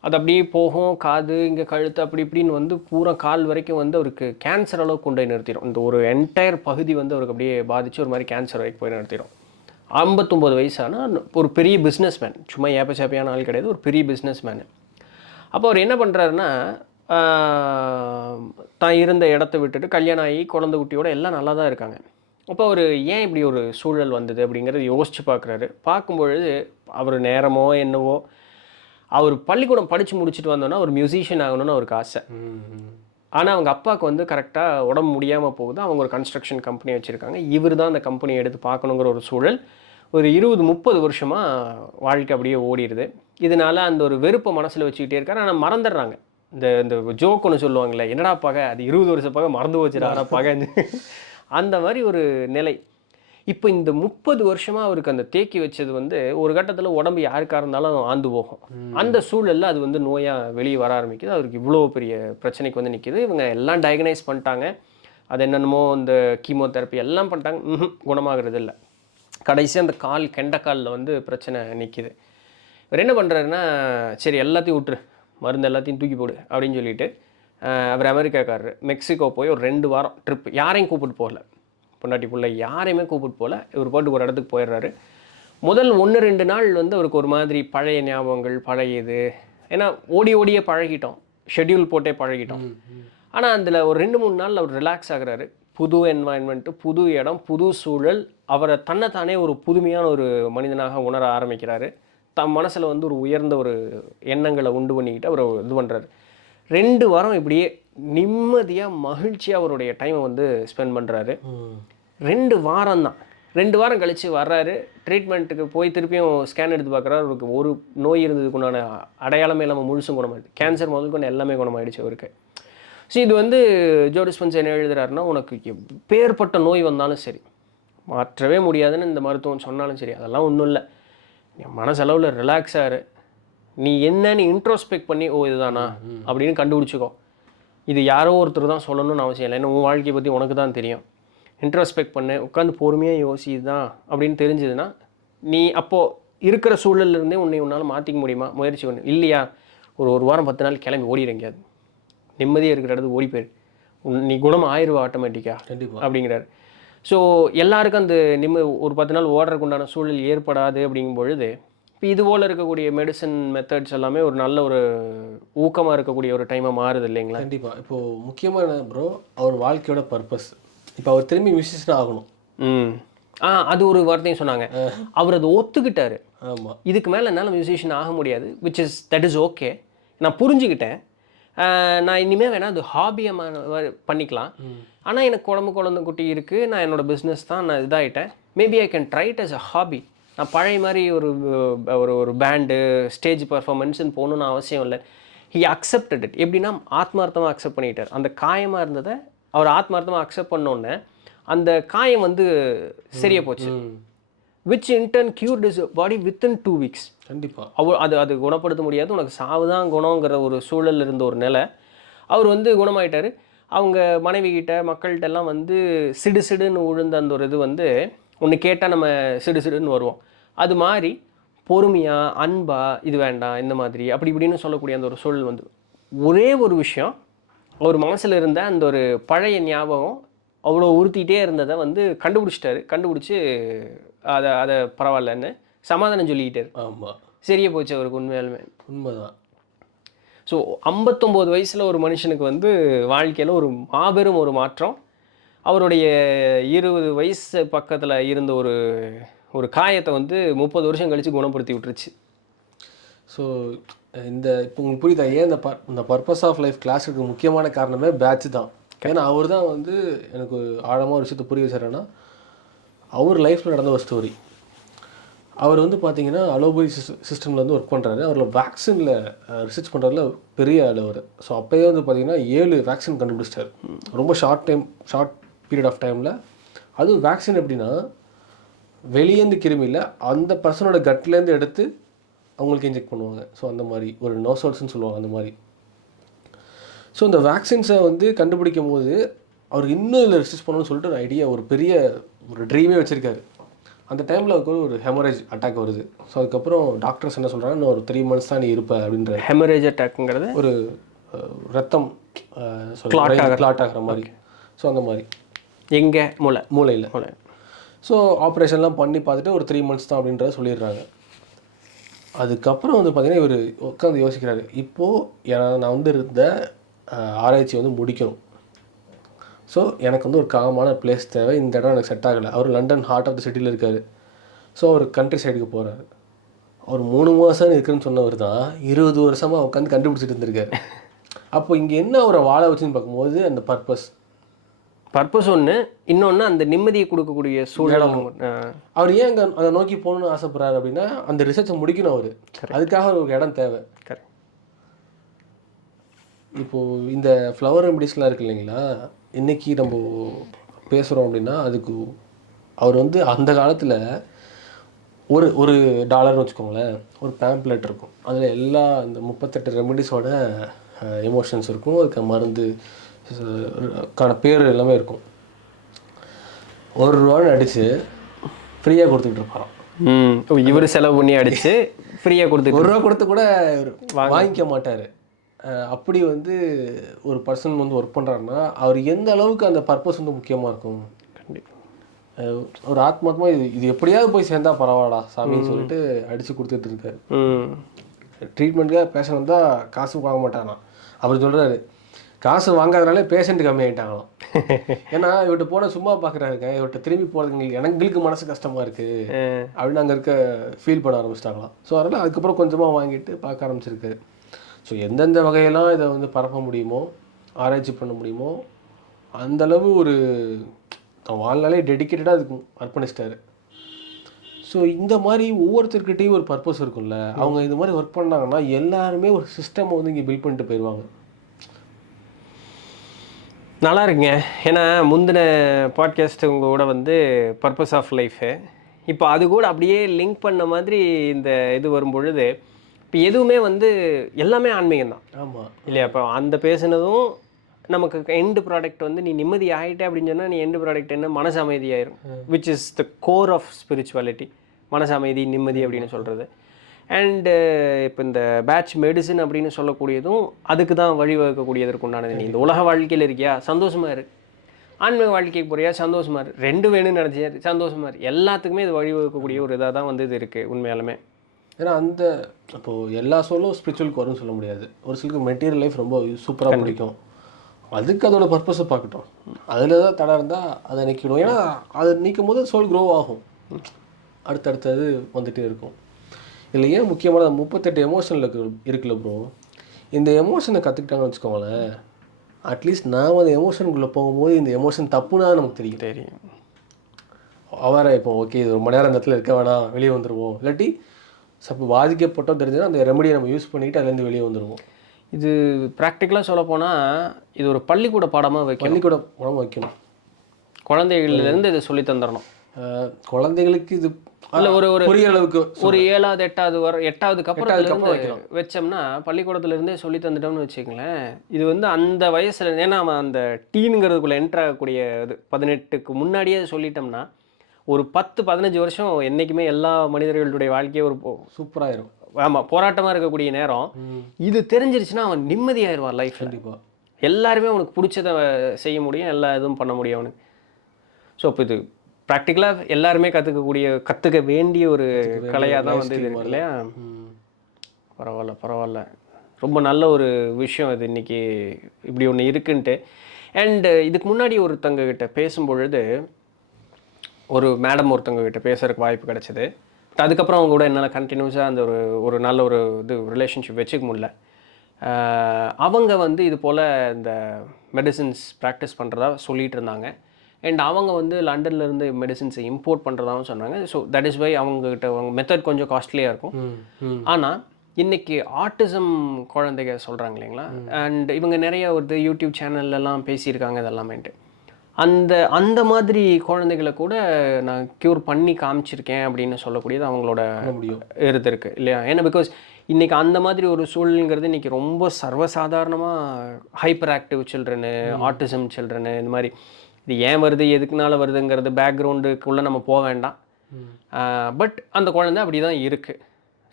அது அப்படியே போகும், காது இங்கே கழுத்து அப்படி இப்படின்னு வந்து பூரா கால் வரைக்கும் வந்து அவருக்கு கேன்சர் அளவுக்கு கொண்டு போய் நிறுத்திடும். இந்த ஒரு என்டையர் பகுதி வந்து அவருக்கு அப்படியே பாதித்து ஒரு மாதிரி கேன்சர் வரைக்கும் போய் நிறுத்திடும். 59 வயசான ஒரு பெரிய பிஸ்னஸ் மேன், சும்மா ஏப்பச்சாப்பியான ஆள் கிடையாது, ஒரு பெரிய பிஸ்னஸ் மேனு. அப்போ அவர் என்ன பண்ணுறாருன்னா, தான் இருந்த இடத்த விட்டுட்டு கல்யாணம் ஆகி குழந்தை குட்டியோட எல்லாம் நல்லா தான் இருக்காங்க. அப்போ அவர் ஏன் இப்படி ஒரு சூழல் வந்தது அப்படிங்கிறத யோசித்து பார்க்குறாரு. பார்க்கும்பொழுது அவர் நேரமோ என்னவோ, அவர் பள்ளிக்கூடம் படித்து முடிச்சுட்டு வந்தோன்னா ஒரு மியூசிஷியன் ஆகணும்னு அவருக்கு ஆசை. ஆனால் அவங்க அப்பாவுக்கு வந்து கரெக்டாக உடம்பு முடியாமல் போகுது. அவங்க ஒரு கன்ஸ்ட்ரக்ஷன் கம்பெனி வச்சுருக்காங்க. இவர் தான் அந்த கம்பெனியை எடுத்து பார்க்கணுங்கிற ஒரு சூழல் ஒரு 20-30 வருஷமாக வாழ்க்கை அப்படியே ஓடிடுது. இதனால் அந்த ஒரு வெறுப்பை மனசில் வச்சுக்கிட்டே இருக்காரு. ஆனால் மறந்துடுறாங்க. இந்த ஜோக் ஒன்று சொல்லுவாங்கள்ல, என்னடா பகை, அது 20 வருஷம் பகை மறந்து போச்சுடா பகைன்னு, அந்த மாதிரி ஒரு நிலை. இப்போ இந்த 30 வருஷமாக அவருக்கு அந்த தேக்கி வச்சது வந்து ஒரு கட்டத்தில் உடம்பு யாருக்காக இருந்தாலும் ஆந்து போகும். அந்த சூழலில் அது வந்து நோயாக வெளியே வர ஆரம்பிக்குது. அவருக்கு இவ்வளோ பெரிய பிரச்சனைக்கு வந்து நிற்கிது. இவங்க எல்லாம் டயக்னைஸ் பண்ணிட்டாங்க, அது என்னென்னமோ இந்த கீமோதெரப்பி எல்லாம் பண்ணிட்டாங்க, குணமாகிறது இல்லை. கடைசி அந்த கெண்டைக்காலில் வந்து பிரச்சனை நிற்கிது. இவர் என்ன பண்ணுறாருன்னா, சரி எல்லாத்தையும் விட்டுரு, மருந்து எல்லாத்தையும் தூக்கி போடு அப்படின்னு சொல்லிட்டு அவர் அமெரிக்காக்காரரு மெக்சிகோ போய் ஒரு 2 வாரம் ட்ரிப், யாரையும் கூப்பிட்டு போகல, பொண்டாட்டி பிள்ளை யாரையுமே கூப்பிட்டு போகல, இவர் பாட்டுக்கு ஒரு இடத்துக்கு போயிடுறாரு. முதல் 1-2 நாள் வந்து அவருக்கு ஒரு மாதிரி பழைய ஞாபகங்கள், பழையது, ஏன்னா ஓடியே பழகிட்டோம், ஷெட்யூல் போட்டே பழகிட்டோம். ஆனால் அதில் ஒரு 2-3 நாள் அவர் ரிலாக்ஸ் ஆகுறாரு. புது என்வாயன்மெண்ட்டு, புது இடம், புது சூழல், அவரை தன்னைத்தானே ஒரு புதுமையான ஒரு மனிதனாக உணர ஆரம்பிக்கிறாரு. தம் மனசில் வந்து ஒரு உயர்ந்த ஒரு எண்ணங்களை உண்டு பண்ணிக்கிட்டு அவர் இது பண்ணுறாரு. 2 வாரம் இப்படியே நிம்மதியாக மகிழ்ச்சியாக அவருடைய டைமை வந்து ஸ்பெண்ட் பண்ணுறாரு. 2 வாரம் தான். 2 வாரம் கழித்து வர்றாரு, ட்ரீட்மெண்ட்டுக்கு போய் திருப்பியும் ஸ்கேன் எடுத்து பார்க்குறாரு. அவருக்கு ஒரு நோய் இருந்ததுக்கு உண்டான அடையாளமே இல்லாமல் முழுசும் குணமாயிடுது. கேன்சர் முதல் கொண்டு எல்லாமே குணமாயிடுச்சு அவருக்கு. ஸோ இது வந்து ஜோ டிஸ்பென்சா என்ன எழுதுறாருன்னா, உனக்கு எப்பேற்பட்ட நோய் வந்தாலும் சரி, மாற்றவே முடியாதுன்னு இந்த மருத்துவம் சொன்னாலும் சரி, அதெல்லாம் ஒன்றும் இல்லை, என் மனசளவில் ரிலாக்ஸாக நீ என்னன்னு இன்ட்ரோஸ்பெக்ட் பண்ணி, ஓ இதுதானா அப்படின்னு கண்டுபிடிச்சிக்கோ. இது யாரோ ஒருத்தர் தான் சொல்லணும்னு அவசியம் இல்லை, ஏன்னா உன் வாழ்க்கையை பற்றி உனக்கு தான் தெரியும். இன்ட்ரோஸ்பெக்ட் பண்ணு, உட்காந்து பொறுமையாக யோசிதான் அப்படின்னு தெரிஞ்சதுன்னா, நீ அப்போது இருக்கிற சூழல்லேருந்தே உன்னால் மாற்றிக்க முடியுமா? முயற்சி பண்ணு. இல்லையா, ஒரு வாரம் 10 நாள் கிளம்பி ஓடிடுங்கயாது, நிம்மதியாக இருக்கிற இடத்துக்கு ஓடி போயிரு, நீ குணம் ஆயிடுவா ஆட்டோமேட்டிக்காக அப்படிங்கிறாரு. ஸோ எல்லாருக்கும் அந்த ஒரு 10 நாள் ஓடுறதுக்கு உண்டான சூழல் ஏற்படாது அப்படிங்கும் பொழுது, இப்போ இது போல் இருக்கக்கூடிய மெடிசன் மெத்தட்ஸ் எல்லாமே ஒரு நல்ல ஒரு ஊக்கமாக இருக்கக்கூடிய ஒரு டைமாக மாறுது இல்லைங்களா? கண்டிப்பாக. இப்போது முக்கியமான ப்ரோ, அவர் வாழ்க்கையோட பர்பஸ், இப்போ அவர் திரும்பி மியூசிஷியன் ஆகணும். அது ஒரு வார்த்தையும் சொன்னாங்க, அவர் அதை ஒத்துக்கிட்டாரு. ஆமாம், இதுக்கு மேலே என்னால் மியூசிஷியன் ஆக முடியாது, தட் இஸ் ஓகே, நான் புரிஞ்சுக்கிட்டேன், நான் இனிமேல் வேணால் அது ஹாபியாக பண்ணிக்கலாம். ஆனால் எனக்கு குழந்தை குட்டி இருக்குது, நான் என்னோடய பிஸ்னஸ் தான், நான் இதாகிட்டேன், maybe I can try it as a hobby. நான் பழைய மாதிரி ஒரு பேண்டு ஸ்டேஜ் பர்ஃபார்மன்ஸ்ன்னு போகணுன்னு அவசியம் இல்லை. He accepted it. எப்படின்னா ஆத்மார்த்தமாக அக்செப்ட் பண்ணிட்டார். அந்த காயமாக இருந்ததை அவர் ஆத்மார்த்தமாக அக்செப்ட் பண்ணோன்னே அந்த காயம் வந்து சரியாக போச்சு. Which intern cured is body within 2 weeks. கண்டிப்பாக அது குணப்படுத்த முடியாது, உனக்கு சாவு தான் குணங்கிற ஒரு சூழல் இருந்த ஒரு நிலை. அவர் வந்து குணமாயிட்டார். அவங்க மனைவி கிட்ட மக்கள்கிட்ட எல்லாம் வந்து சிடுன்னு விழுந்த அந்த ஒரு இது வந்து ஒன்று கேட்டால் நம்ம சிடுன்னு வருவோம். அது மாதிரி பொறுமையாக, அன்பாக, இது வேண்டாம் இந்த மாதிரி அப்படி இப்படின்னு சொல்லக்கூடிய அந்த ஒரு சூழல் வந்து, ஒரே ஒரு விஷயம், அவர் மனசில் இருந்த அந்த ஒரு பழைய ஞாபகம் அவ்வளோ உறுத்திக்கிட்டே இருந்ததை வந்து கண்டுபிடிச்சி அதை பரவாயில்லன்னு சமாதானம் சொல்லிக்கிட்டார். ஆமாம், சரியா போச்சு அவருக்கு. உண்மைதான். ஸோ 59 வயசில் ஒரு மனுஷனுக்கு வந்து வாழ்க்கையில் ஒரு மாபெரும் ஒரு மாற்றம். அவருடைய 20 வயசு பக்கத்தில் இருந்த ஒரு காயத்தை வந்து 30 வருஷம் கழித்து குணப்படுத்தி விட்டுருச்சு. ஸோ இப்போ உங்களுக்கு புரியுதா ஏன் இந்த பர்பஸ் ஆஃப் லைஃப் கிளாஸுக்கு முக்கியமான காரணமே பேட்ச் தான். ஏன்னா அவர் தான் வந்து எனக்கு ஆழமாக ஒரு விஷயத்தை புரிய வச்சாருன்னா, அவர் லைஃப்பில் நடந்த ஒரு ஸ்டோரி. அவர் வந்து பார்த்தீங்கன்னா அலோபதி சிஸ்டமில் வந்து ஒர்க் பண்ணுறாரு. அவரில் வேக்சினில் ரிசர்ச் பண்ணுறதுல பெரிய ஆள் அவர். ஸோ அப்போயே வந்து பார்த்தீங்கன்னா 7 வேக்சின் கண்டுபிடிச்சிட்டார். ரொம்ப ஷார்ட் பீரியட் ஆஃப் டைமில். அதுவும் வேக்சின் எப்படின்னா, வெளியேந்து கிருமியில் அந்த பர்சனோட கட்லேருந்து எடுத்து அவங்களுக்கு இன்ஜெக்ட் பண்ணுவாங்க. ஸோ அந்த மாதிரி ஒரு நோசோல்ஸ்ன்னு சொல்லுவாங்க அந்த மாதிரி. ஸோ இந்த வேக்சின்ஸை வந்து கண்டுபிடிக்கும் போது அவர் இன்னும் இதில் ரிசர்ச் பண்ணணும்னு சொல்லிட்டு ஒரு ஐடியா, ஒரு பெரிய ஒரு ட்ரீமே வச்சுருக்காரு. அந்த டைமில் அவருக்கு ஒரு ஹெமரேஜ் அட்டாக் வருது. ஸோ அதுக்கப்புறம் டாக்டர்ஸ் என்ன சொல்கிறாங்க, இன்னும் ஒரு 3 months தான் நீ இருப்ப அப்படின்ற. ஹெமரேஜ் அட்டாக்ங்கிறது ஒரு ரத்தம் கிளாட் ஆகிற மாதிரி. ஸோ அந்த மாதிரி எங்கே மூளையில். ஸோ ஆப்ரேஷன்லாம் பண்ணி பார்த்துட்டு ஒரு 3 months தான் அப்படின்றத சொல்லிடுறாங்க. அதுக்கப்புறம் வந்து பார்த்திங்கன்னா இவர் உட்காந்து யோசிக்கிறாரு, இப்போது நான் வந்து இருந்த ஆராய்ச்சி வந்து முடிக்கணும். ஸோ எனக்கு வந்து ஒரு காமான பிளேஸ் தேவை. இந்த இடம் எனக்கு செட் ஆகலை. அவர் லண்டன் ஹார்ட் ஆஃப் த சிட்டியில் இருக்கார். ஸோ அவர் கண்ட்ரி சைடுக்கு போகிறாரு. அவர் 3 மாதம் இருக்குன்னு சொன்னவர் தான் 20 வருஷமாக உட்காந்து கண்டுபிடிச்சிட்டு இருந்திருக்காரு. அப்போ இங்கே என்ன அவரை வாழ வச்சுன்னு பார்க்கும்போது அந்த பர்பஸ் ஒன்று, இன்னொன்று அந்த நிம்மதியை கொடுக்கக்கூடிய சூழல். அவர் ஏன் அங்கே அதை நோக்கி போகணுன்னு ஆசைப்படுறாரு அப்படின்னா, அந்த ரிசர்ச்சை முடிக்கணும் அவர். அதுக்காக ஒரு இடம் தேவை. இப்போது இந்த ஃப்ளவர் ரெமடிஸ்லாம் இருக்குது இல்லைங்களா, இன்றைக்கி நம்ம பேசுகிறோம் அப்படின்னா அதுக்கு அவர் வந்து அந்த காலத்தில் ஒரு $1 வச்சுக்கோங்களேன், ஒரு பேம்ப்ளெட் இருக்கும். அதில் எல்லா இந்த 38 ரெமடிஸோட எமோஷன்ஸ் இருக்கும். அதுக்கு மருந்து பேர் எல்லாமே இருக்கும். $1 அடித்து ஃப்ரீயாக கொடுத்துக்கிட்டு இருப்பாராம். இவர் செலவு பண்ணி அடித்து ஃப்ரீயாக கொடுத்து $1 கொடுத்து கூட வாங்கிக்க மாட்டார். அப்படி வந்து ஒரு பர்சன் வந்து ஒர்க் பண்ணுறாருன்னா அவர் எந்த அளவுக்கு அந்த பர்பஸ் வந்து முக்கியமாக இருக்கும். ஒரு ஆத்மாத்மா இது எப்படியாவது போய் சேர்ந்தா பரவாயில்லா சாமின்னு சொல்லிட்டு அடித்து கொடுத்துட்டு இருக்காரு. ட்ரீட்மெண்ட்டுக்காக பேஷண்ட் வந்தால் காசு வாங்க மாட்டாராம். அவர் சொல்கிறாரு, காசு வாங்காதனாலே பேஷண்ட்டு கம்மியாகிட்டாங்களாம். ஏன்னா இவர்கிட்ட போன சும்மா பார்க்குறாருங்க, இவர்கிட்ட திரும்பி போகிறதுங்க எங்களுக்கு மனசு கஷ்டமாக இருக்குது அப்படின்னு அங்கே இருக்க ஃபீல் பண்ண ஆரம்பிச்சிட்டாங்களாம். ஸோ அதனால் அதுக்கப்புறம் கொஞ்சமாக வாங்கிட்டு பார்க்க ஆரம்பிச்சிருக்காரு. ஸோ எந்தெந்த வகையெல்லாம் இதை வந்து பரப்ப முடியுமோ, ஆராய்ச்சி பண்ண முடியுமோ, அந்தளவு ஒரு வாழ்நாளே டெடிக்கேட்டடாக அதுக்கு அர்ப்பணிச்சிட்டாரு. ஸோ இந்த மாதிரி ஒவ்வொருத்தர்கிட்டையும் ஒரு பர்பஸ் இருக்கும்ல. அவங்க இது மாதிரி ஒர்க் பண்ணாங்கன்னா எல்லாருமே ஒரு சிஸ்டம் வந்து இங்கே பில்ட் பண்ணிட்டு போயிடுவாங்க. நல்லா இருக்குங்க. ஏன்னா முந்தின பாட்காஸ்ட் உங்கள் கூட வந்து பர்பஸ் ஆஃப் லைஃபு, இப்போ அது கூட அப்படியே லிங்க் பண்ண மாதிரி இந்த இது வரும்பொழுது இப்போ எதுவுமே வந்து எல்லாமே ஆன்மீகம் தான். ஆமாம் இல்லையா? இப்போ அந்த பேசுனதும் நமக்கு எண்டு ப்ராடக்ட் வந்து நீ நிம்மதி ஆகிட்டே அப்படின்னு சொன்னால் நீ எண்டு ப்ராடக்ட் என்ன, மனசு அமைதி ஆயிரும். Which is the core of spirituality. மனசு அமைதி, நிம்மதி அப்படின்னு சொல்கிறது. அண்டு இப்போ இந்த பேட்ச் மெடிசன் அப்படின்னு சொல்லக்கூடியதும் அதுக்கு தான் வழிவகுக்கக்கூடியதற்கு உண்டானது. நீ இந்த உலக வாழ்க்கையில் இருக்கியா, சந்தோஷமாக இரு. ஆன்மீக வாழ்க்கைக்கு போறியா, சந்தோஷமாக இரு. 2 வேணும்னு நினச்சியா, சந்தோஷமாக இரு. எல்லாத்துக்குமே இது வழிவகுக்கக்கூடிய ஒரு இதாக தான் வந்து இது இருக்குது உண்மையாலுமே. ஏன்னா அந்த இப்போது எல்லா சோலும் ஸ்பிரிச்சுவலுக்கு வரும்னு சொல்ல முடியாது. ஒரு சிலருக்கு மெட்டீரியல் லைஃப் ரொம்ப சூப்பராக பிடிக்கும். அதுக்கு அதோட பர்பஸை பார்க்கட்டும். அதில் தான் தடை இருந்தால் அதை நீக்கிடும். ஏன்னா அதை நீக்கும் போது சோல் க்ரோ ஆகும், அடுத்தடுத்தது வந்துகிட்டே இருக்கும். இதில் ஏன் முக்கியமான 38 எமோஷனில் இருக்குல்ல ப்ரோ, இந்த எமோஷனை கற்றுக்கிட்டாங்கன்னு வச்சுக்கோங்களேன், அட்லீஸ்ட் நான் அந்த எமோஷனுக்குள்ளே போகும்போது இந்த எமோஷன் தப்புனா நமக்கு தெரியும். அவரை இப்போ ஓகே இது 1 மணி நேரம் அந்த இடத்துல இருக்க வேணாம், வெளியே வந்துடுவோம். இல்லாட்டி சப்போ பாதிக்கப்பட்டோம் தெரிஞ்சதுன்னா அந்த ரெமடியை நம்ம யூஸ் பண்ணிவிட்டு அதுலேருந்து வெளியே வந்துடுவோம். இது ப்ராக்டிக்கலாக சொல்லப்போனால் இது ஒரு பள்ளிக்கூட பாடமாக வைக்கணும். குழந்தைகள்லேருந்து இதை சொல்லி தந்துடணும். குழந்தைகளுக்கு இது இல்லை ஒரு புரிய அளவுக்கு ஒரு 7வது 8வது அப்புறம் வச்சோம்னா பள்ளிக்கூடத்துலேருந்தே சொல்லி தந்துட்டோம்னு வச்சுக்கங்களேன். இது வந்து அந்த வயசில், ஏன்னா அந்த டீனுங்கிறதுக்குள்ளே என்ட்ரு ஆகக்கூடிய இது 18க்கு முன்னாடியே சொல்லிட்டோம்னா ஒரு 10-15 வருஷம் என்றைக்குமே எல்லா மனிதர்களுடைய வாழ்க்கையே ஒரு சூப்பராகிடும். ஆமாம், போராட்டமாக இருக்கக்கூடிய நேரம். இது தெரிஞ்சிருச்சுன்னா அவன் நிம்மதியாயிருவான் லைஃப். கண்டிப்பாக எல்லாருமே அவனுக்கு பிடிச்சதை செய்ய முடியும், எல்லா இதுவும் பண்ண முடியும் அவனுக்கு. ஸோ இப்போ இது ப்ராக்டிக்கலாக எல்லாருமே கற்றுக்க வேண்டிய ஒரு கலையாக தான் வந்து இது இருக்கு இல்லையா? பரவாயில்ல. ரொம்ப நல்ல ஒரு விஷயம் இது இன்றைக்கி இப்படி ஒன்று இருக்குன்ட்டு. அண்டு இதுக்கு முன்னாடி ஒருத்தங்கக்கிட்ட பேசும்பொழுது ஒரு மேடம் ஒருத்தவங்ககிட்ட பேசுகிறதுக்கு வாய்ப்பு கிடச்சிது. அதுக்கப்புறம் அவங்க கூட என்னால் கண்டினியூஸாக அந்த ஒரு நல்ல ஒரு இது ரிலேஷன்ஷிப் வச்சுக்க முடியல. அவங்க வந்து இது போல் இந்த மெடிசின்ஸ் ப்ராக்டிஸ் பண்ணுறதா சொல்லிகிட்டு இருந்தாங்க. அண்ட் அவங்க வந்து லண்டன்லேருந்து மெடிசின்ஸை இம்போர்ட் பண்ணுறதாகவும் சொன்னாங்க. ஸோ தட் இஸ் வை அவங்ககிட்ட அவங்க மெத்தட் கொஞ்சம் காஸ்ட்லியாக இருக்கும். ஆனால் இன்றைக்கி ஆட்டிசம் குழந்தைங்க சொல்கிறாங்க இல்லைங்களா, அண்ட் இவங்க நிறைய ஒரு யூடியூப் சேனல்லலாம் பேசியிருக்காங்க இதெல்லாமேட்டு. அந்த மாதிரி குழந்தைகளை கூட நான் க்யூர் பண்ணி காமிச்சிருக்கேன் அப்படின்னு சொல்லக்கூடியது அவங்களோட இது இருக்குது இல்லையா. ஏன்னா பிகாஸ் இன்றைக்கி அந்த மாதிரி ஒரு சூழலுங்கிறது இன்றைக்கி ரொம்ப சர்வசாதாரணமாக hyper active children, autism children, இந்த மாதிரி இது ஏன் வருது எதுக்குனால வருதுங்கிறது பேக்ரவுண்டுக்குள்ளே நம்ம போக வேண்டாம். பட் அந்த குழந்தை அப்படி தான் இருக்குது.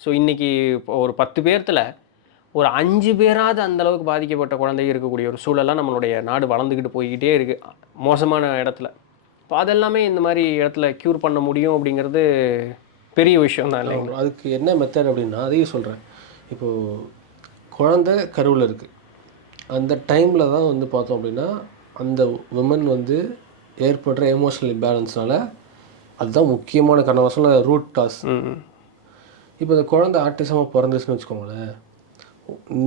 ஸோ இன்றைக்கி ஒரு 10 பேர்த்தில் ஒரு 5 பேராவது அந்தளவுக்கு பாதிக்கப்பட்ட குழந்தை இருக்கக்கூடிய ஒரு சூழலாம் நம்மளுடைய நாடு வளர்ந்துக்கிட்டு போய்கிட்டே இருக்குது மோசமான இடத்துல. இப்போ அதெல்லாமே இந்த மாதிரி இடத்துல க்யூர் பண்ண முடியும் அப்படிங்கிறது பெரிய விஷயம் தான் இல்லைங்களா. அதுக்கு என்ன மெத்தட் அப்படின்னா அதையும் சொல்கிறேன். இப்போது குழந்தை கருவில் இருக்குது, அந்த டைமில் தான் வந்து பார்த்தோம் அப்படின்னா அந்த விமன் வந்து ஏற்படுற எமோஷனல் இம்பேலன்ஸ்னால அதுதான் முக்கியமான காரணம். சொல்ல ரூட் காஸ். இப்போ இந்த குழந்தை ஆட்டிசமாக பிறந்துச்சுன்னு வச்சுக்கோங்களேன்,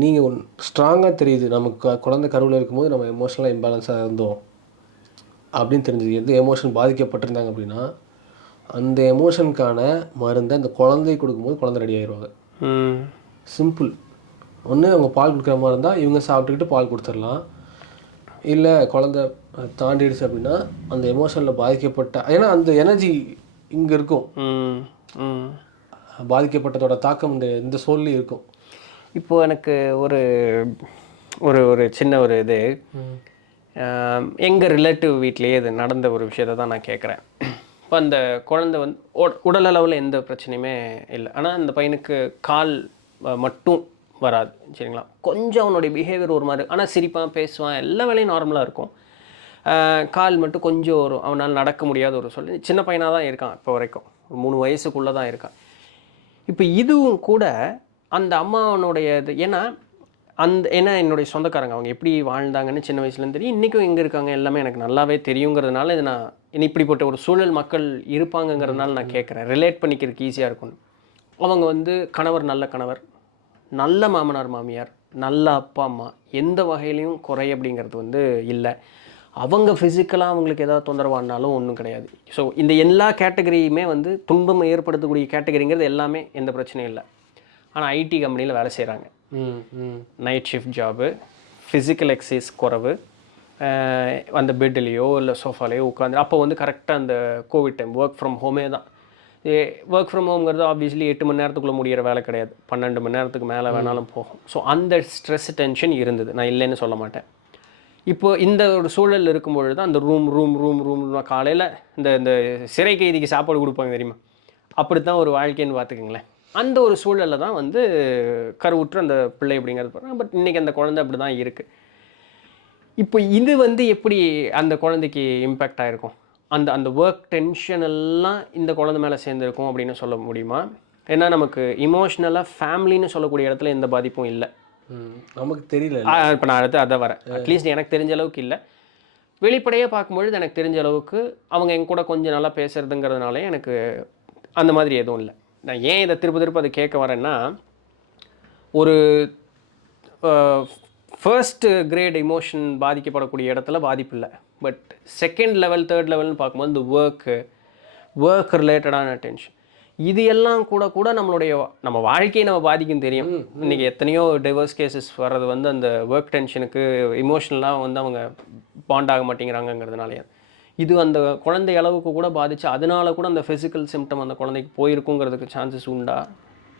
நீங்கள் ஸ்ட்ராங்காக தெரியுது நமக்கு குழந்தை கருவில் இருக்கும்போது நம்ம எமோஷனலாக இம்பேலன்ஸாக இருந்தோம் அப்படின்னு தெரிஞ்சது. எந்த எமோஷன் பாதிக்கப்பட்டிருந்தாங்க அப்படின்னா அந்த எமோஷனுக்கான மருந்தை அந்த குழந்தை கொடுக்கும்போது குழந்தை ரெடி ஆகிடுவாங்க. சிம்பிள். ஒன்று அவங்க பால் கொடுக்குற மாதிரி இருந்தால் இவங்க சாப்பிட்டுக்கிட்டு பால் கொடுத்துடலாம். இல்லை குழந்தை தாண்டிடுச்சு அப்படின்னா அந்த எமோஷனில் பாதிக்கப்பட்ட, ஏன்னா அந்த எனர்ஜி இங்கே இருக்கும், பாதிக்கப்பட்டதோட தாக்கம் இந்த சோல்லையும் இருக்கும். இப்போது எனக்கு ஒரு ஒரு ஒரு சின்ன ஒரு இது எங்கள் ரிலேட்டிவ் வீட்லேயே இது நடந்த ஒரு விஷயத்தை தான் நான் கேட்குறேன். இப்போ அந்த குழந்தை வந்து உடல் அளவில் எந்த பிரச்சனையுமே இல்லை, ஆனால் அந்த பையனுக்கு கால் மட்டும் வராது சரிங்களா. கொஞ்சம் அவனுடைய பிஹேவியர் ஒரு மாதிரி, ஆனால் சிரிப்பான், பேசுவான், எல்லா வேலையும் நார்மலாக இருக்கும். கால் மட்டும் கொஞ்சம் வரும், அவனால் நடக்க முடியாத ஒரு சொல்லி சின்ன பையனாக தான் இருக்கான் இப்போ வரைக்கும், 3 வயசுக்குள்ளே தான் இருக்கான். இப்போ இதுவும் கூட அந்த அம்மாவனுடைய இது, ஏன்னா என்னுடைய சொந்தக்காரங்க அவங்க எப்படி வாழ்ந்தாங்கன்னு சின்ன வயசுலேருந்து தெரியும், இன்றைக்கும் எங்கே இருக்காங்க எல்லாமே எனக்கு நல்லாவே தெரியுங்கிறதுனால இது நான் இப்படிப்பட்ட ஒரு சூழல் மக்கள் இருப்பாங்கங்கிறதுனால நான் கேட்குறேன், ரிலேட் பண்ணிக்கிறதுக்கு ஈஸியாக இருக்கும்னு. அவங்க வந்து கணவர் நல்ல கணவர், நல்ல மாமனார் மாமியார், நல்ல அப்பா அம்மா, எந்த வகையிலையும் குறை அப்படிங்கிறது வந்து இல்லை. அவங்க ஃபிசிக்கலாக அவங்களுக்கு ஏதாவது தொந்தரவானாலும் ஒன்றும் கிடையாது. ஸோ இந்த எல்லா கேட்டகரியுமே வந்து துன்பம் ஏற்படுத்தக்கூடிய கேட்டகரிங்கிறது எல்லாமே எந்த பிரச்சனையும் இல்லை. ஆனால் ஐடி கம்பெனியில் வேலை செய்கிறாங்க, night shift job, physical exercise குறைவு, அந்த பெட்லேயோ இல்லை சோஃபாலேயோ உட்காந்து, அப்போ வந்து கரெக்டாக அந்த கோவிட் டைம் ஒர்க் ஃப்ரம் ஹோமே தான். ஒர்க் ஃப்ரம் ஹோம்ங்கிறது ஆப்வியஸ்லி 8 மணி நேரத்துக்குள்ளே முடிகிற வேலை கிடையாது, 12 மணி நேரத்துக்கு மேலே வேணாலும் போகும். ஸோ அந்த ஸ்ட்ரெஸ் டென்ஷன் இருந்தது, நான் இல்லைன்னு சொல்ல மாட்டேன். இப்போது இந்த ஒரு சூழல் இருக்கும்பொழுது தான் அந்த ரூம் காலையில் இந்த சிறை கைதிக்கு சாப்பாடு கொடுப்பாங்க தெரியுமா, அப்படி தான் ஒரு வாழ்க்கைன்னு பார்த்துக்குங்களேன். அந்த ஒரு சூழலில் தான் வந்து கருவுற்று அந்த பிள்ளை அப்படிங்கிறது போகிறாங்க. பட் இன்றைக்கி அந்த குழந்தை அப்படி தான் இருக்குது. இப்போ இது வந்து எப்படி அந்த குழந்தைக்கு இம்பேக்ட் ஆகிருக்கும், அந்த ஒர்க் டென்ஷன் எல்லாம் இந்த குழந்தை மேலே சேர்ந்துருக்கும் அப்படின்னு சொல்ல முடியுமா? ஏன்னா நமக்கு இமோஷ்னலாக ஃபேமிலின்னு சொல்லக்கூடிய இடத்துல எந்த பாதிப்பும் இல்லை, நமக்கு தெரியல. இப்போ நான் அதை வரேன், அட்லீஸ்ட் எனக்கு தெரிஞ்ச அளவுக்கு இல்லை. வெளிப்படையாக பார்க்கும்பொழுது எனக்கு தெரிஞ்ச அளவுக்கு அவங்க என் கூட கொஞ்சம் நல்லா பேசுகிறதுங்கிறதுனாலே எனக்கு அந்த மாதிரி எதுவும் இல்லை. நான் ஏன் இதை திரும்ப அதை கேட்க வரேன்னா, ஒரு ஃபர்ஸ்ட் கிரேட் இமோஷன் பாதிக்கப்படக்கூடிய இடத்துல பாதிப்பு இல்லை. பட் செகண்ட் லெவல், தேர்ட் லெவல்னு பார்க்கும்போது இந்த ஒர்க் ரிலேட்டடான டென்ஷன், இது எல்லாம் கூட நம்ம வாழ்க்கையை நம்ம பாதிக்கும் தெரியும். இன்றைக்கி எத்தனையோ டைவர்ஸ் கேசஸ் வர்றது வந்து அந்த ஒர்க் டென்ஷனுக்கு இமோஷனலாக வந்து அவங்க பாண்ட் ஆக மாட்டேங்கிறாங்கங்கிறதுனாலே. இது அந்த குழந்தை அளவுக்கு கூட பாதிச்சு அதனால கூட அந்த ஃபிசிக்கல் சிம்டம் அந்த குழந்தைக்கு போயிருக்குங்கிறதுக்கு சான்சஸ் உண்டா?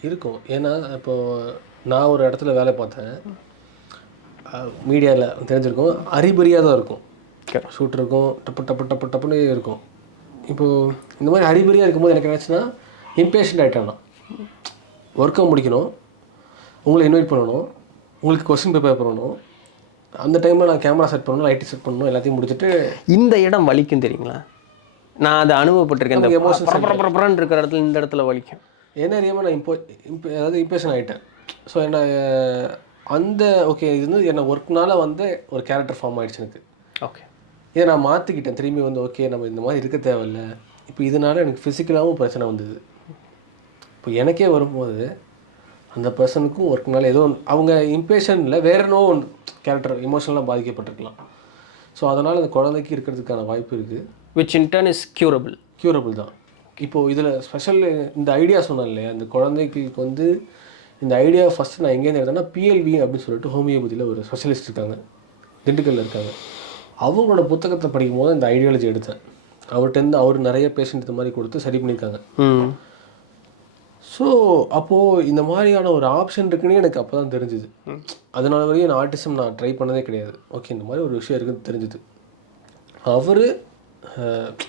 இருக்கும். ஏன்னா இப்போது நான் ஒரு இடத்துல வேலை பார்த்தேன், மீடியாவில் தெரிஞ்சிருக்கும், அறிபறியாக தான் இருக்கும், ஷூட் இருக்கும், டப்புன்னு இருக்கும். இப்போது இந்த மாதிரி அறிபறியாக இருக்கும்போது எனக்கு என்னாச்சுன்னா இம்பேஷண்ட் ஆகிட்டானா, ஒர்க்கை முடிக்கணும், உங்களை இன்வைட் பண்ணணும், உங்களுக்கு கொஸ்டின் ப்ரிப்பேர் பண்ணணும், அந்த டைமில் நான் கேமரா செட் பண்ணணும், லைட்டு செட் பண்ணணும், எல்லாத்தையும் முடிச்சுட்டு இந்த இடம் வலிக்கும் தெரியுங்களா. நான் அதை அனுபவப்பட்டிருக்கேன், இந்த எமோஷன் இருக்கிற இடத்துல இந்த இடத்துல வலிக்கும். என்ன அறியாமல் நான் அதாவது இம்பேஷன் ஆகிட்டேன். ஸோ என்ன அந்த ஓகே இது வந்து என்ன ஒர்க்னால வந்து ஒரு கேரக்டர் ஃபார்ம் ஆகிடுச்சு எனக்கு. ஓகே, இதை நான் மாற்றிக்கிட்டேன் திரும்பி வந்து, ஓகே நம்ம இந்த மாதிரி இருக்க தேவையில்லை. இப்போ இதனால் எனக்கு ஃபிசிக்கலாகவும் பிரச்சனை வந்தது. இப்போ எனக்கே வரும்போது அந்த பர்சனுக்கும் ஒர்க்னால ஏதோ அவங்க இம்பேஷனில் வேறு நோ ஒன்று கேரக்டர் எமோஷனலாக பாதிக்கப்பட்டிருக்கலாம். ஸோ அதனால் அந்த குழந்தைக்கு இருக்கிறதுக்கான வாய்ப்பு இருக்குது. விச் இன்டர்ன் இஸ் க்யூரபிள் தான். இப்போது இதில் ஸ்பெஷல் இந்த ஐடியா சொன்னேன் இல்லையா, அந்த குழந்தைக்கு வந்து இந்த ஐடியா ஃபஸ்ட்டு நான் எங்கேருந்து எடுத்தேன்னா பிஎல்வி அப்படின்னு சொல்லிட்டு ஹோமியோபதியில் ஒரு ஸ்பெஷலிஸ்ட் இருக்காங்க, திண்டுக்கல்லில் இருக்காங்க. அவங்களோட புத்தகத்தை படிக்கும் போது இந்த ஐடியாலஜி எடுத்தேன். அவர்கிட்டருந்து அவர் நிறைய பேஷண்ட் இந்த மாதிரி கொடுத்து சரி பண்ணியிருக்காங்க. ஸோ அப்போது இந்த மாதிரியான ஒரு ஆப்ஷன் இருக்குன்னு எனக்கு அப்போ தான் தெரிஞ்சுது. அதனால வரையும் நான் ஆர்டிசம் நான் ட்ரை பண்ணதே கிடையாது. ஓகே, இந்த மாதிரி ஒரு விஷயம் இருக்குன்னு தெரிஞ்சுது.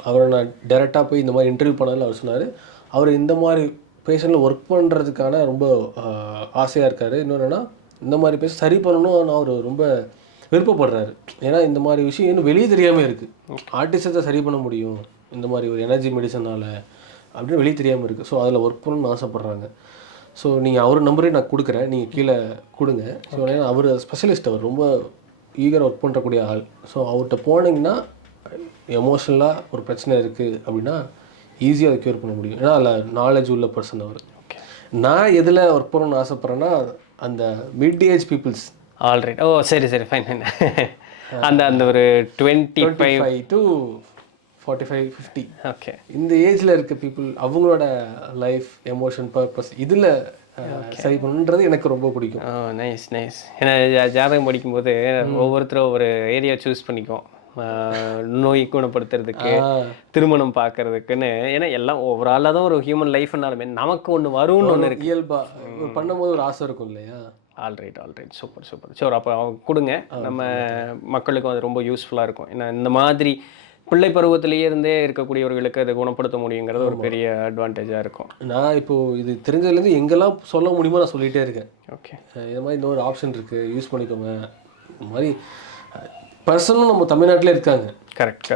அவரை நான் டைரெக்டாக போய் இந்த மாதிரி இன்டர்வியூ பண்ணதில் அவர் சொன்னார், அவர் இந்த மாதிரி பேஷண்ட்டில் ஒர்க் பண்ணுறதுக்கான ரொம்ப ஆசையாக இருக்கார். இன்னொன்னா இந்த மாதிரி பேஷண்ட் சரி பண்ணணும்னு அவர் ரொம்ப விருப்பப்படுறாரு. ஏன்னா இந்த மாதிரி விஷயம் இன்னும் வெளியே தெரியாமல் இருக்குது. ஆர்டிசத்தை சரி பண்ண முடியும் இந்த மாதிரி ஒரு எனர்ஜி மெடிசனால் அப்படின்னு வெளியே தெரியாமல் இருக்குது. ஸோ அதில் ஒர்க் பண்ணணும்னு ஆசைப்பட்றாங்க. ஸோ நீங்கள் அவர் நம்பரே நான் கொடுக்குறேன், நீங்கள் கீழே கொடுங்க. ஸோ ஏன்னா அவர் ஸ்பெஷலிஸ்ட், அவர் ரொம்ப ஈகராக ஒர்க் பண்ணுறக்கூடிய ஆள். ஸோ அவர்கிட்ட போனீங்கன்னா எமோஷனலாக ஒரு பிரச்சனை இருக்குது அப்படின்னா ஈஸியாக அதை க்யூர் பண்ண முடியும். ஏன்னா அதில் நாலேஜ் உள்ள பர்சன் அவர். நான் எதில் ஒர்க் பண்ணணும்னு ஆசைப்பட்றேன்னா அந்த மிட் ஏஜ் பீப்புள்ஸ். ஆல்ரைட். ஓ சரி சரி, ஃபைன் ஃபைன். அந்த ஒரு 25 to 45, 50. ஓகே, இந்த ஏஜில் இருக்க பீப்புள் அவங்களோட லைஃப் எமோஷன் பர்பஸ் இதில் சரி பண்ணுன்றது எனக்கு ரொம்ப பிடிக்கும். Nice nice. ஏன்னா ஜாதகம் படிக்கும்போது ஒவ்வொருத்தரும் ஒரு ஏரியா சூஸ் பண்ணிக்குவோம், நோய் குணப்படுத்துறதுக்கு, திருமணம் பார்க்கறதுக்குன்னு. ஏன்னா எல்லாம் ஓவராலாக தான் ஒரு ஹியூமன் லைஃப்னாலுமே நமக்கு ஒன்று வரும்னு ஒன்று இருக்குது. இயல்பாக பண்ணும்போது ஒரு ஆசை இருக்கும் இல்லையா? Alright super super. ஸோ அப்போ அவங்க கொடுங்க, நம்ம மக்களுக்கும் அது ரொம்ப யூஸ்ஃபுல்லாக இருக்கும். ஏன்னா இந்த மாதிரி பிள்ளை பருவத்திலேயே இருந்தே இருக்கக்கூடியவர்களுக்கு அதை குணப்படுத்த முடியுங்கிறது ஒரு பெரிய அட்வான்டேஜாக இருக்கும். நான் இப்போது இது தெரிஞ்சதுலேருந்து எங்கெல்லாம் சொல்ல முடியுமோ நான் சொல்லிகிட்டே இருக்கேன். ஓகே, இது மாதிரி இன்னொரு ஆப்ஷன் இருக்குது, யூஸ் பண்ணிக்கோங்க. இந்த மாதிரி பர்சனும் நம்ம தமிழ்நாட்டிலே இருக்காங்க. கரெக்ட்.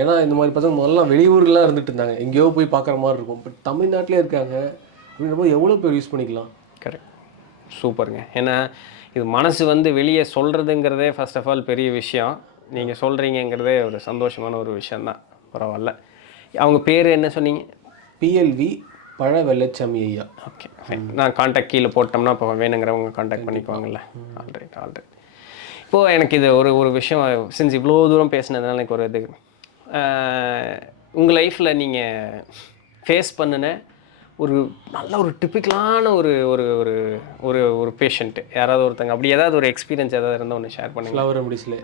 ஏன்னா இந்த மாதிரி பசங்க முதல்ல வெளியூர்லாம் இருந்துட்டு இருந்தாங்க, எங்கேயோ போய் பார்க்குற மாதிரி இருக்கும். பட் தமிழ்நாட்டிலே இருக்காங்க அப்படின்றப்போ எவ்வளோ பேர் யூஸ் பண்ணிக்கலாம். கரெக்ட், சூப்பருங்க. ஏன்னா இது மனசு வந்து வெளியே சொல்கிறதுங்கிறதே ஃபர்ஸ்ட் ஆஃப் ஆல் பெரிய விஷயம். நீங்கள் சொல்கிறீங்கிறதே ஒரு சந்தோஷமான ஒரு விஷயந்தான். பரவாயில்ல. அவங்க பேர் என்ன சொன்னீங்க? பிஎல்வி பழ வெள்ளச்சாமி ஐயா. ஓகே, நான் காண்டாக்ட் கீழே போட்டோம்னா இப்போ வேணுங்கிறவங்க காண்டாக்ட் பண்ணிக்குவாங்கல்ல. ஆல்ரைட். இப்போது எனக்கு இது ஒரு விஷயம், சின்ஸ் இவ்வளோ தூரம் பேசினதுனால எனக்கு ஒரு இது, உங்கள் லைஃப்பில் நீங்கள் ஃபேஸ் பண்ணின ஒரு நல்ல ஒரு டிப்பிக்கலான ஒரு ஒரு ஒரு ஒரு ஒரு பேஷண்ட்டு யாராவது ஒருத்தங்க அப்படி ஏதாவது ஒரு எக்ஸ்பீரியன்ஸ் ஏதாவது இருந்தால் ஒன்று ஷேர் பண்ணுங்க. ஃப்ளவர் மெடிசில்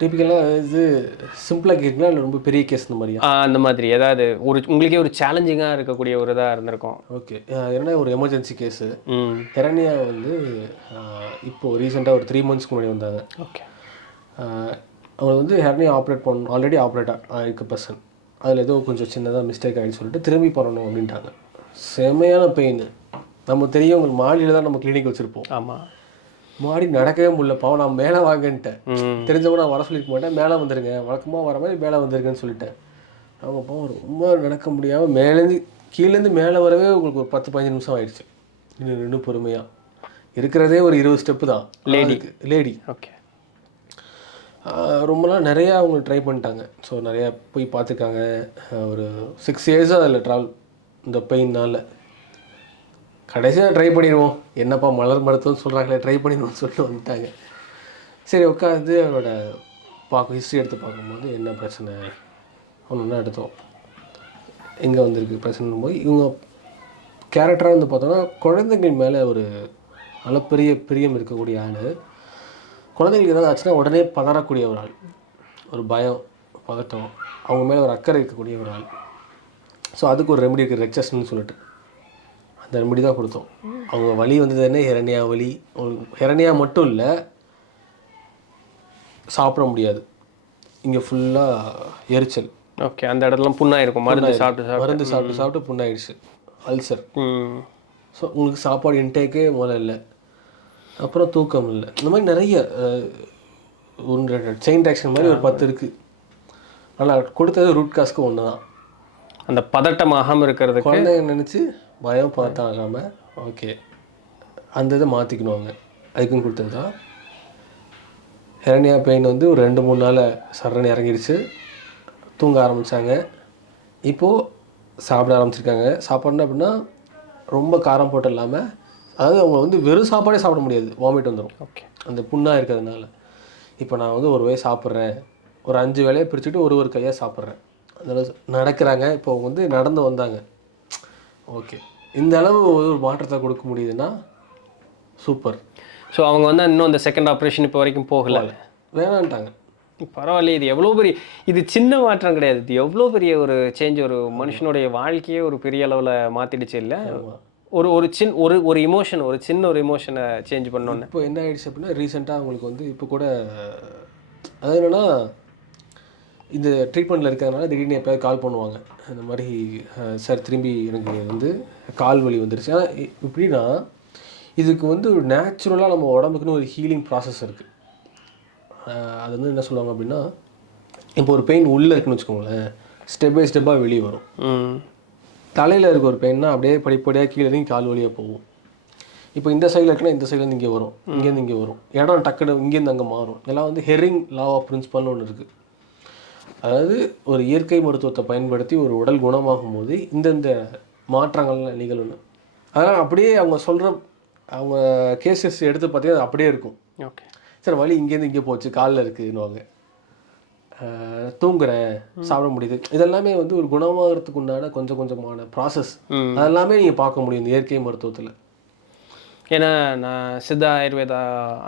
டிப்பிக்கலாக இது சிம்பிளாக கேட்குங்களா இல்லை ரொம்ப பெரிய கேஸ் இந்த மாதிரியா? அந்த மாதிரி ஏதாவது ஒரு உங்களுக்கே ஒரு சேலஞ்சிங்காக இருக்கக்கூடிய ஒரு இதாக இருந்திருக்கும். ஓகே, என்ன ஒரு எமர்ஜென்சி கேஸு. ஹெரண்யா வந்து இப்போது ரீசெண்டாக ஒரு 3 months முன்னாடி வந்தாங்க. ஓகே, அவங்க வந்து ஹெரண்யா ஆப்ரேட் ஆல்ரெடி ஆப்ரேட் ஆகிருக்க பர்சன். அதில் ஏதோ கொஞ்சம் சின்னதாக மிஸ்டேக் ஆகிடுன்னு சொல்லிட்டு திரும்பி பண்ணணும் அப்படின்ட்டாங்க. செமையான பெயின். நம்ம தெரியும், உங்களுக்கு மாடியில் தான் நம்ம கிளினிக் வச்சுருப்போம். ஆமாம், மாடி நடக்கவே முடியல. பாவம் நான் மேலே வாங்கன்ட்டேன். தெரிஞ்சவங்க நான் வர சொல்லியிருக்க மாட்டேன், மேலே வந்துருங்க, வழக்கமாக வர மாதிரி மேலே வந்துருங்கன்னு சொல்லிட்டேன். அவங்க பாவம் ரொம்ப நடக்க முடியாமல் கீழேருந்து மேலே வரவே உங்களுக்கு ஒரு 10-15 நிமிஷம் ஆயிடுச்சு. இன்னும் பொறுமையாக இருக்கிறதே ஒரு 20 ஸ்டெப்பு தான். லேடி. ஓகே, ரொம்ப நாள் நிறையா அவங்க ட்ரை பண்ணிட்டாங்க. ஸோ நிறையா போய் பார்த்துருக்காங்க. ஒரு 6 years அதில் ட்ராவல் இந்த பெயினால். கடைசியாக ட்ரை பண்ணிடுவோம், என்னப்பா மலர் மருத்துவம்னு சொல்கிறாங்களே, ட்ரை பண்ணிடுவோம்னு சொல்லிட்டு வந்துட்டாங்க. சரி உட்காந்து அவரோட ஹிஸ்ட்ரி எடுத்து பார்க்கும்போது என்ன பிரச்சனை ஒன்று எடுத்தோம், எங்கே வந்திருக்கு பிரச்சனை போய் இவங்க கேரக்டராக வந்து பார்த்தோன்னா குழந்தைகள் மேலே ஒரு அளப்பெரிய பிரியம் இருக்கக்கூடிய ஆள். குழந்தைங்களுக்கு ஏதாவது ஆச்சுன்னா உடனே பதறக்கூடிய ஒரு ஆள், ஒரு பயம் பதட்டம், அவங்க மேலே ஒரு அக்கறை இருக்கக்கூடிய ஒரு ஆள். ஸோ அதுக்கு ஒரு ரெமெடி இருக்குது, ரெக்சஸ்ன்னு சொல்லிட்டு அந்த ரெமெடி தான் கொடுத்தோம். அவங்க வலி வந்தது என்ன, ஹெரண்யா வலி. ஹெரண்யா மட்டும் இல்லை, சாப்பிட முடியாது, இங்கே ஃபுல்லாக எரிச்சல். ஓகே, அந்த இடத்துலாம் புண்ணாயிருக்கும், மருந்து சாப்பிட்டு புண்ணாயிடுச்சு, அல்சர். ஸோ உங்களுக்கு சாப்பாடு இன்டேக்கே முதல்ல இல்லை, அப்புறம் தூக்கம் இல்லை. இந்த மாதிரி நிறைய செயின் ரியாக்ஷன் மாதிரி ஒரு 10 இருக்குது. ஆனால் கொடுத்தது ரூட் காஸ்க்கு ஒன்று தான், அந்த பதட்டமாகாமல் இருக்கிறது. குழந்தைங்க நினச்சி பயம் பதட்டம் ஆகாமல் ஓகே அந்த இதை மாற்றிக்கணும். அவங்க அதுக்குன்னு கொடுத்தது தான். ஹெரண்யா பெயின் வந்து ஒரு 2-3 நாள் சரண் இறங்கிடுச்சு, தூங்க ஆரம்பித்தாங்க. இப்போது சாப்பிட ஆரம்பிச்சிருக்காங்க. சாப்பாடுனா அப்படின்னா ரொம்ப காரம் போட்டு இல்லாமல், அதாவது அவங்க வந்து வெறும் சாப்பாடே சாப்பிட முடியாது, வாமிட் வந்துடும். ஓகே. அந்த புண்ணாக இருக்கிறதுனால. இப்போ நான் வந்து ஒரு வேளை சாப்பிட்றேன், ஒரு 5 வேளையை பிரிச்சுட்டு ஒரு கையாக சாப்பிட்றேன், அதனால் நடக்கிறாங்க. இப்போ அவங்க வந்து நடந்து வந்தாங்க. ஓகே, இந்த அளவு ஒரு மாற்றத்தை கொடுக்க முடியுதுன்னா சூப்பர். ஸோ அவங்க வந்து இன்னும் அந்த செகண்ட் ஆப்ரேஷன் இப்போ வரைக்கும் போகலை, வேணான்ட்டாங்க. பரவாயில்ல. இது எவ்வளோ பெரிய, இது சின்ன மாற்றம் கிடையாது, இது எவ்வளோ பெரிய ஒரு சேஞ்ச், ஒரு மனுஷனுடைய வாழ்க்கையே ஒரு பெரிய அளவில் மாற்றிடுச்சு இல்லை? ஒரு ஒரு ஒரு இமோஷன், ஒரு சின்ன ஒரு இமோஷனை சேஞ்ச் பண்ணோன்னு. இப்போ என்ன ஆயிடுச்சு அப்படின்னா, ரீசெண்டாக அவங்களுக்கு வந்து இப்போ கூட அது என்னென்னா, இந்த ட்ரீட்மெண்ட்டில் இருக்கிறதுனால திடீர்னு எப்போயாவது கால் பண்ணுவாங்க, இந்த மாதிரி சார் திரும்பி எனக்கு வந்து கால் வலி வந்துருச்சு. ஆனால் எப்படின்னா, இதுக்கு வந்து நேச்சுரலாக நம்ம உடம்புக்குன்னு ஒரு ஹீலிங் ப்ராசஸ் இருக்குது. அது வந்து என்ன சொல்லுவாங்க அப்படின்னா, இப்போ ஒரு பெயின் உள்ளே இருக்குன்னு வச்சுக்கோங்களேன், ஸ்டெப் பை ஸ்டெப்பாக வெளியே வரும். தலையில் இருக்க ஒரு பெயின்னா அப்படியே படிப்படியாக கீழே இறங்கி கால் வழியாக போகும். இப்போ இந்த சைடில் இருக்குன்னா இந்த சைட்லேருந்து இங்கே வரும், இங்கேருந்து இங்கே வரும், இடம் டக்குன்னு இங்கேருந்து அங்கே மாறும். இதெல்லாம் வந்து ஹெரிங் லா ஆஃப் பிரின்சிபல்னு ஒன்று இருக்குது. அதாவது ஒரு இயற்கை மருத்துவத்தை பயன்படுத்தி ஒரு உடல் குணமாகும் போது இந்தந்த மாற்றங்கள்லாம் நிகழணும். அதனால் அப்படியே அவங்க சொல்கிற அவங்க கேசஸ் எடுத்து பார்த்தீங்கன்னா அது அப்படியே இருக்கும். ஓகே சார், வலி இங்கேருந்து இங்கே போச்சு, காலில் இருக்குன்னுவாங்க, தூங்குறேன், சாப்பிட முடியுது. இதெல்லாமே வந்து ஒரு குணமாகறதுக்கு உண்டான கொஞ்சம் கொஞ்சமான ப்ராசஸ். அதெல்லாமே நீங்கள் பார்க்க முடியும் இந்த இயற்கை மருத்துவத்தில். ஏன்னா நான் சித்தா ஆயுர்வேதா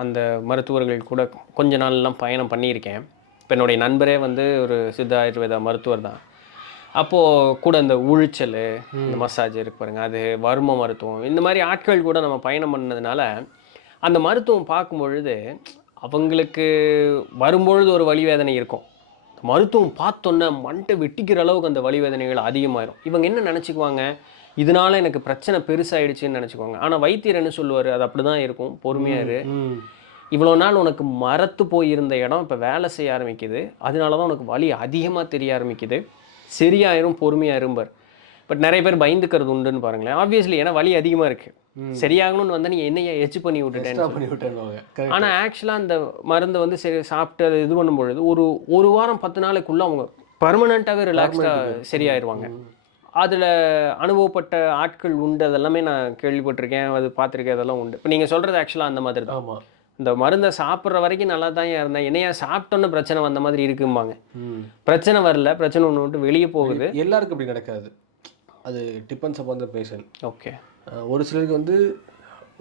அந்த மருத்துவர்கள் கூட கொஞ்ச நாள்லாம் பயணம் பண்ணியிருக்கேன். இப்போ என்னுடைய நண்பரே வந்து ஒரு சித்தா ஆயுர்வேதா மருத்துவர் தான். அப்போது கூட இந்த உழிச்சல், இந்த மசாஜ் இருக்கு பாருங்கள், அது வர்ம மருத்துவம், இந்த மாதிரி ஆட்கள் கூட நம்ம பயணம் பண்ணதுனால அந்த மருத்துவம் பார்க்கும்பொழுது அவங்களுக்கு வரும்பொழுது ஒரு வலி வேதனை இருக்கும். மருத்துவம் பார்த்தோன்னே மண்டை வெட்டிக்கிற அளவுக்கு அந்த வலி வேதனைகள் அதிகமாயிரும். இவங்க என்ன நினச்சிக்குவாங்க, இதனால எனக்கு பிரச்சனை பெருசாகிடுச்சின்னு நினச்சிக்குவாங்க. ஆனால் வைத்தியர் என்ன சொல்லுவார், அது அப்படி தான் இருக்கும், பொறுமையாக இரு, இவ்வளோ நாள் உனக்கு மரத்து போயிருந்த இடம் இப்போ வேலை செய்ய ஆரம்பிக்குது, அதனால தான் உனக்கு வலி அதிகமாக தெரிய ஆரம்பிக்குது, சரியாயிரும், பொறுமையாக இருப்பார். பட் நிறைய பேர் பயந்துக்கிறது உண்டுன்னு பாருங்களேன். ஆப்வியஸ்லி ஏன்னா வலி அதிகமாக இருக்குது, சரியாகணும்னு வந்தால் நீ என்னையா எச்சு பண்ணி விட்டுட்டேன். ஆனால் ஆக்சுவலாக அந்த மருந்தை வந்து சரி சாப்பிட்டு அதை இது பண்ணும்பொழுது ஒரு வாரம் 10 நாளைக்குள்ளே அவங்க பர்மனெண்ட்டாகவே ரிலாக்ஸ்டாக சரியாயிருவாங்க. அதில் அனுபவப்பட்ட ஆட்கள் உண்டு, அதெல்லாமே நான் கேள்விப்பட்டிருக்கேன், அது பார்த்துருக்கேன், அதெல்லாம் உண்டு. இப்போ நீங்கள் சொல்கிறது ஆக்சுவலாக அந்த மாதிரி தான். ஆமாம், இந்த மருந்தை சாப்பிட்ற வரைக்கும் நல்லா தான் இருந்தேன், என்னையா சாப்பிட்டோன்னு பிரச்சனை வந்த மாதிரி இருக்கும்பாங்க. பிரச்சனை வரல, பிரச்சனை ஒன்று விட்டு வெளியே போகுது. எல்லாருக்கும் அப்படி நடக்காது, அது depends upon the patient. Okay, ஒரு சிலருக்கு வந்து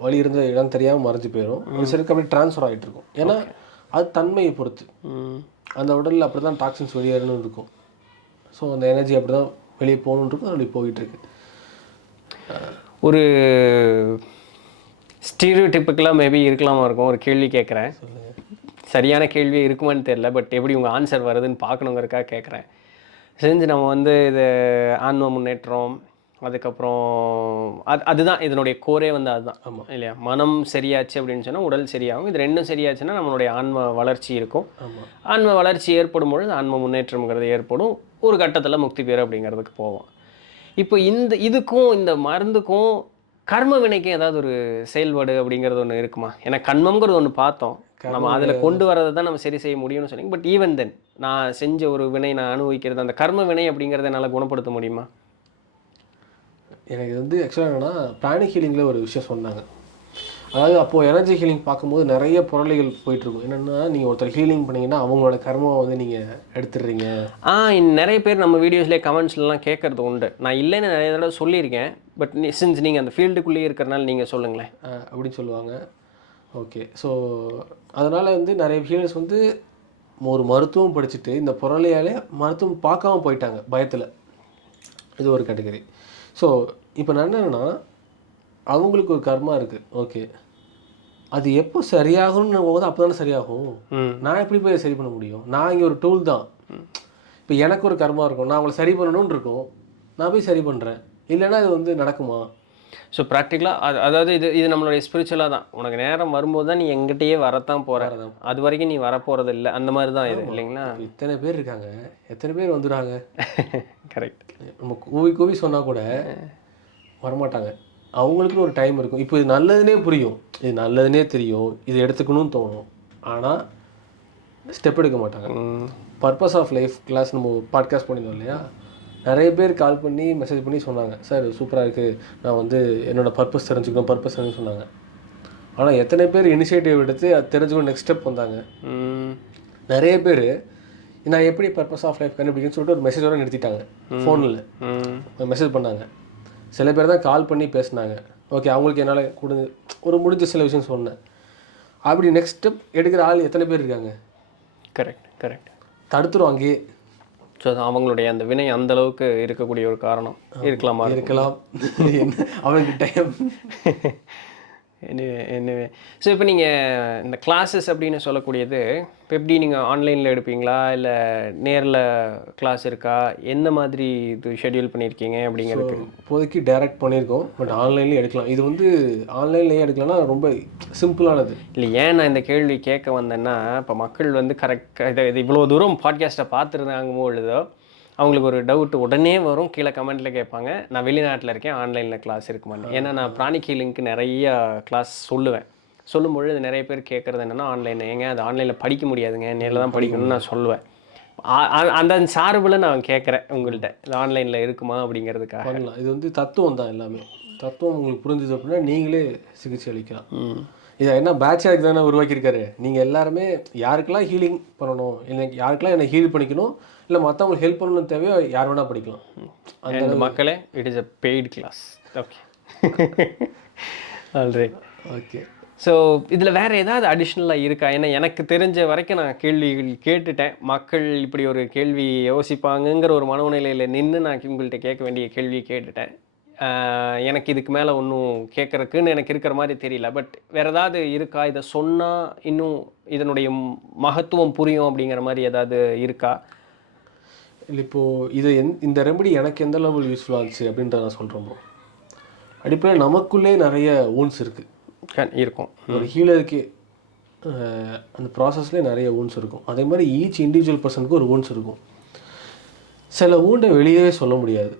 வலி இருந்த இடம் தெரியாமல் மறைஞ்சு போயிடும், ஒரு சிலருக்கு அப்படி ட்ரான்ஸ்ஃபர் ஆகிட்டு இருக்கும். ஏன்னா அது தன்மையை பொறுத்து, அந்த உடலில் அப்படி தான் டாக்ஸின்ஸ் வெளியேறணும்னு இருக்கும். ஸோ அந்த எனர்ஜி அப்படி தான் வெளியே போகணுன்னு இருக்கும், அப்படி போயிட்டுருக்கு. ஒரு ஸ்டீரியோடிப்பிக்கலாக மேபி இருக்கலாமா இருக்கும். ஒரு கேள்வி கேட்குறேன், சரியான கேள்வி இருக்குமான்னு தெரியல, பட் எப்படி உங்கள் ஆன்சர் வருதுன்னு பார்க்கணுங்கிறக்காக கேட்குறேன். செஞ்சு நம்ம வந்து இது ஆன்ம முன்னேற்றம், அதுக்கப்புறம் அதுதான் இதனுடைய கோரே வந்து அதுதான். ஆமாம் இல்லையா, மனம் சரியாச்சு அப்படின்னு சொன்னால் உடல் சரியாகும், இது ரெண்டும் சரியாச்சுன்னா நம்மளுடைய ஆன்ம வளர்ச்சி இருக்கும். ஆன்ம வளர்ச்சி ஏற்படும் பொழுது ஆன்ம முன்னேற்றம்ங்கிறது ஏற்படும், ஒரு கட்டத்தில் முக்தி பேர் அப்படிங்கிறதுக்கு போவோம். இப்போ இதுக்கும் இந்த மருந்துக்கும் கர்ம வினைக்கும் ஏதாவது ஒரு செயல்பாடு அப்படிங்கிறது ஒன்று இருக்குமா? ஏன்னா கண்மம்ங்கிறது ஒன்று பார்த்தோம், நம்ம அதில் கொண்டு வரதை தான் நம்ம சரி செய்ய முடியும்னு சொன்னீங்க. பட் ஈவன் தென் நான் செஞ்ச ஒரு வினை நான் அனுபவிக்கிறது, அந்த கர்ம வினை அப்படிங்கிறத என்னால் குணப்படுத்த முடியுமா? எனக்கு வந்து ஆக்சுவலாக என்னென்னா, பிராணிக் ஹீலிங்கில் ஒரு விஷயம் சொன்னாங்க. அதாவது அப்போது எனர்ஜி ஹீலிங் பார்க்கும்போது நிறைய பொருளைகள் போயிட்டுருக்கும். என்னென்னா, நீங்கள் ஒருத்தர் ஹீலிங் பண்ணிங்கன்னா அவங்களோட கர்மாவை வந்து நீங்கள் எடுத்துடுறீங்க. நிறைய பேர் நம்ம வீடியோஸ்லேயே கமெண்ட்ஸ்லாம் கேட்குறது உண்டு. நான் இல்லைன்னு நிறைய தடவை சொல்லியிருக்கேன், பட் சின்ஸ் நீங்கள் அந்த ஃபீல்டுக்குள்ளேயே இருக்கிறனால நீங்கள் சொல்லுங்களேன் அப்படின்னு சொல்லுவாங்க. ஓகே, ஸோ அதனால் வந்து நிறைய ஹீலர்ஸ் வந்து ஒரு மருத்துவம் படிச்சுட்டு இந்த பொருளையாலே மருத்துவம் பார்க்காம போயிட்டாங்க பயத்தில். இது ஒரு கேட்டகரி. ஸோ இப்போ நான் என்னென்னா, அவங்களுக்கு ஒரு கர்மா இருக்குது, ஓகே, அது எப்போ சரியாகணும்னு போது அப்போ தானே சரியாகும். நான் எப்படி போய் சரி பண்ண முடியும்? நான் இங்கே ஒரு டூல் தான். இப்போ எனக்கு ஒரு கர்மா இருக்கும், நான் அவங்களை சரி பண்ணணும்னு இருக்கும், நான் போய் சரி பண்ணுறேன், இல்லைன்னா இது வந்து நடக்குமா? ஸோ ப்ராக்டிக்கலாக அதாவது இது நம்மளுடைய ஸ்பிரிச்சுவலாக தான், உனக்கு நேரம் வரும்போது தான் நீ எங்கிட்டயே வரத்தான் போகிற, அது வரைக்கும் நீ வரப்போகிறது இல்லை, அந்த மாதிரி தான் இது இல்லைங்களா? இத்தனை பேர் இருக்காங்க, எத்தனை பேர் வந்துடுறாங்க. கரெக்ட். நம்ம கூவி கூவி சொன்னால் கூட வரமாட்டாங்க. அவங்களுக்குன்னு ஒரு டைம் இருக்கும். இப்போ இது நல்லதுன்னே புரியும், இது நல்லதுன்னே தெரியும், இது எடுத்துக்கணும்னு தோணும், ஆனால் ஸ்டெப் எடுக்க மாட்டாங்க. பர்பஸ் ஆஃப் லைஃப் கிளாஸ் நம்ம பாட்காஸ்ட் பண்ணியிருந்தோம் இல்லையா, நிறைய பேர் கால் பண்ணி மெசேஜ் பண்ணி சொன்னாங்க, சார் சூப்பராக இருக்குது, நான் வந்து என்னோடய பர்பஸ் தெரிஞ்சுக்கணும் சொன்னாங்க. ஆனால் எத்தனை பேர் இனிஷியேட்டிவ் எடுத்து அது தெரிஞ்சுக்கணும் நெக்ஸ்ட் ஸ்டெப் வந்தாங்க. நிறைய பேர் நான் எப்படி பர்பஸ் ஆஃப் லைஃப் கண்டுபிடிக்குன்னு சொல்லிட்டு ஒரு மெசேஜோடு நிறுத்திட்டாங்க. ஃபோனில் மெசேஜ் பண்ணாங்க. சில பேர் தான் கால் பண்ணி பேசினாங்க. ஓகே, அவங்களுக்கு என்னால் முடிஞ்ச சில விஷயம் சொன்னேன். அப்படி நெக்ஸ்ட் ஸ்டெப் எடுக்கிற ஆள் எத்தனை பேர் இருக்காங்க? கரெக்ட். தடுத்துரும் அங்கேயே. ஸோ அது அவங்களுடைய அந்த வினை அந்த அளவுக்கு இருக்கக்கூடிய ஒரு காரணம் இருக்கலாம். அவனுக்கு டைம் என்னவே. ஸோ இப்போ நீங்கள் இந்த கிளாஸஸ் அப்படின்னு சொல்லக்கூடியது இப்போ எப்படி நீங்கள் ஆன்லைனில் எடுப்பீங்களா இல்லை நேரில் கிளாஸ் இருக்கா, எந்த மாதிரி இது ஷெட்யூல் பண்ணியிருக்கீங்க அப்படிங்கிறது? இப்போதைக்கு டைரக்ட் பண்ணியிருக்கோம், பட் ஆன்லைன்லேயும் எடுக்கலாம். இது வந்து ஆன்லைன்லேயே எடுக்கலாம்னா ரொம்ப சிம்பிளானது இல்லை. ஏன் நான் இந்த கேள்வி கேட்க வந்தேன்னா, இப்போ மக்கள் வந்து கரெக்டாக இது இவ்வளோ தூரம் பாட்காஸ்ட்டை பார்த்துருந்தாங்கமோ எழுதோ அவங்களுக்கு ஒரு டவுட் உடனே வரும், கீழே கமெண்ட்டில் கேட்பாங்க, நான் வெளிநாட்டில் இருக்கேன், ஆன்லைனில் கிளாஸ் இருக்குமான்னு. ஏன்னா நான் பிராணிக் ஹீலிங்க்கு நிறைய கிளாஸ் சொல்லும்பொழுது நிறைய பேர் கேட்குறது என்னென்னா, ஆன்லைனில் ஏங்க அது ஆன்லைனில் படிக்க முடியாதுங்க, நேரில் தான் படிக்கணும்னு நான் சொல்லுவேன். அந்த சார்பில் நான் கேட்குறேன் உங்கள்கிட்ட, இது ஆன்லைனில் இருக்குமா அப்படிங்கிறதுக்காக. பண்ணலாம். இது வந்து தத்துவம் தான், எல்லாமே தத்துவம் உங்களுக்கு புரிஞ்சுது அப்படின்னா நீங்களே சிகிச்சை அளிக்கலாம். இதை என்ன பேட்சாக தானே உருவாக்கியிருக்காரு. நீங்கள் எல்லாருமே யாருக்கெல்லாம் ஹீலிங் பண்ணணும், இல்லை யாருக்கெல்லாம் என்னை ஹீல் பண்ணிக்கணும், இல்லை மற்றவங்களுக்கு ஹெல்ப் பண்ணணும்னு தேவையோ யார் வேணால் படிக்கலாம். அந்த மக்களே it is a paid class. Okay alright. Okay. So இதில் வேறு ஏதாவது அடிஷ்னலாக இருக்கா? ஏன்னா எனக்கு தெரிஞ்ச வரைக்கும் நான் கேள்விகள் கேட்டுட்டேன். மக்கள் இப்படி ஒரு கேள்வி யோசிப்பாங்கங்கிற ஒரு மனநிலையில் நின்று நான் உங்கள்கிட்ட கேட்க வேண்டிய கேள்வி கேட்டுட்டேன். எனக்கு இதுக்கு மேலே ஒன்றும் கேட்குறக்குன்னு எனக்கு இருக்கிற மாதிரி தெரியல. பட் வேறு ஏதாவது இருக்கா, இதை சொன்னால் இன்னும் இதனுடைய மகத்துவம் புரியும் அப்படிங்கிற மாதிரி ஏதாவது இருக்கா? இல்லை, இப்போது இது இந்த ரெமெடி எனக்கு எந்த லெவல் யூஸ்ஃபுல்லாக இருந்துச்சு அப்படின்றத நான் சொல்கிறோமோ, அடிப்படையில் நமக்குள்ளே நிறைய ஊன்ஸ் இருக்குது இருக்கும். ஒரு ஹீலருக்கு அந்த ப்ராசஸ்லேயே நிறைய ஊன்ஸ் இருக்கும். அதே மாதிரி ஈச் இண்டிவிஜுவல் பர்சனுக்கு ஒரு ஊன்ஸ் இருக்கும். சில ஊண்டை வெளியே சொல்ல முடியாது,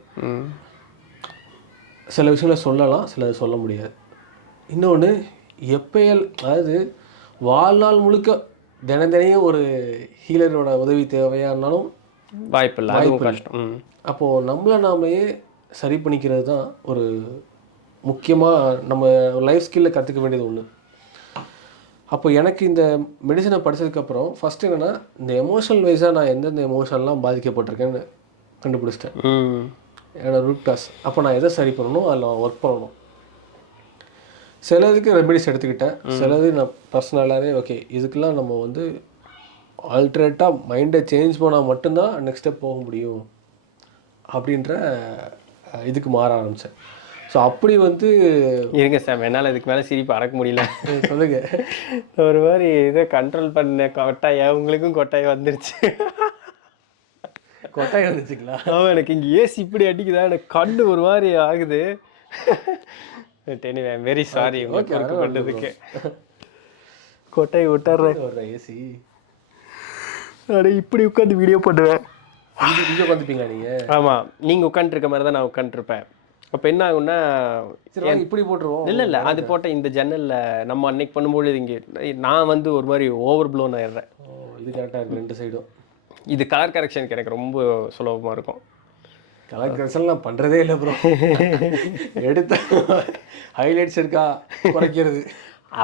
சில விஷயங்களை சொல்லலாம், சில சொல்ல முடியாது. இன்னொன்று அதாவது வாழ்நாள் முழுக்க தினந்தனையும் ஒரு ஹீலரோட உதவி தேவையானாலும் வாய்ப்பில்லை, அதுவும் கஷ்டம். அப்போது நம்மளை நாமையே சரி பண்ணிக்கிறது தான் ஒரு முக்கியமாக நம்ம லைஃப் ஸ்கில்ல கற்றுக்க வேண்டியது ஒன்று. அப்போ எனக்கு இந்த மெடிசனை படித்ததுக்கப்புறம் ஃபஸ்ட்டு என்னென்னா, இந்த எமோஷனல் வைஸாக நான் எந்தெந்த எமோஷன்லாம் பாதிக்கப்பட்டிருக்கேன்னு கண்டுபிடிச்சிட்டேன், என்னோடய ரூட் காஸ். அப்போ நான் எதை சரி பண்ணணும், அதில் ஒர்க் பண்ணணும். சிலதுக்கு ரெமெடிஸ் எடுத்துக்கிட்டேன், சிலது நான் பர்சனலாகவே ஓகே இதுக்கெல்லாம் நம்ம வந்து ஆல்டர்னேட்டாக மைண்டை சேஞ்ச் பண்ணால் மட்டும்தான் நெக்ஸ்ட் ஸ்டெப் போக முடியும் அப்படின்ற இதுக்கு மாற ஆரம்பித்தேன். ஸோ அப்படி வந்து இருங்க சார், என்னால் இதுக்கு மேலே சிரிப்பு அடக்க முடியல. சொல்லுங்க. ஒரு மாதிரி இதை கண்ட்ரோல் பண்ண கொட்டாயா, உங்களுக்கும் கொட்டாயம் வந்துருச்சு. கொட்டாயம் வந்துச்சுங்களா? ஆமாம், எனக்கு இங்கே ஏசி இப்படி அடிக்குதா, எனக்கு கண்ணு ஒரு மாதிரி ஆகுது. எனிவே வெரி சாரி உங்களுக்கு பண்ணுறதுக்கு. கொட்டாய் விட்டுறேன் ஏசி. அப்படியே இப்படி உட்காந்து வீடியோ பண்ணுவேன். இங்கே உட்காந்துப்பீங்களா நீங்கள்? ஆமாம், நீங்கள் உட்காந்துருக்க மாதிரி தான் நான் உட்காந்துருப்பேன். அப்போ என்ன ஆகுன்னா, இப்படி போட்டுருவோம். இல்லை அது போட்ட இந்த ஜன்னலில் நம்ம அன்னைக்கு பண்ணும்பொழுது இங்கே நான் வந்து ஒரு மாதிரி ஓவர் ப்ளோன் ஆயிடுறேன். இது கரெக்டாக இருக்குது ரெண்டு சைடும். இது கலர் கரெக்ஷனுக்கு எனக்கு ரொம்ப சுலபமாக இருக்கும். கலர் கரெக்ஷன்லாம் பண்ணுறதே இல்லை ப்ரோ. எடுத்த ஹைலைட்ஸ் இருக்கா குறைக்கிறது,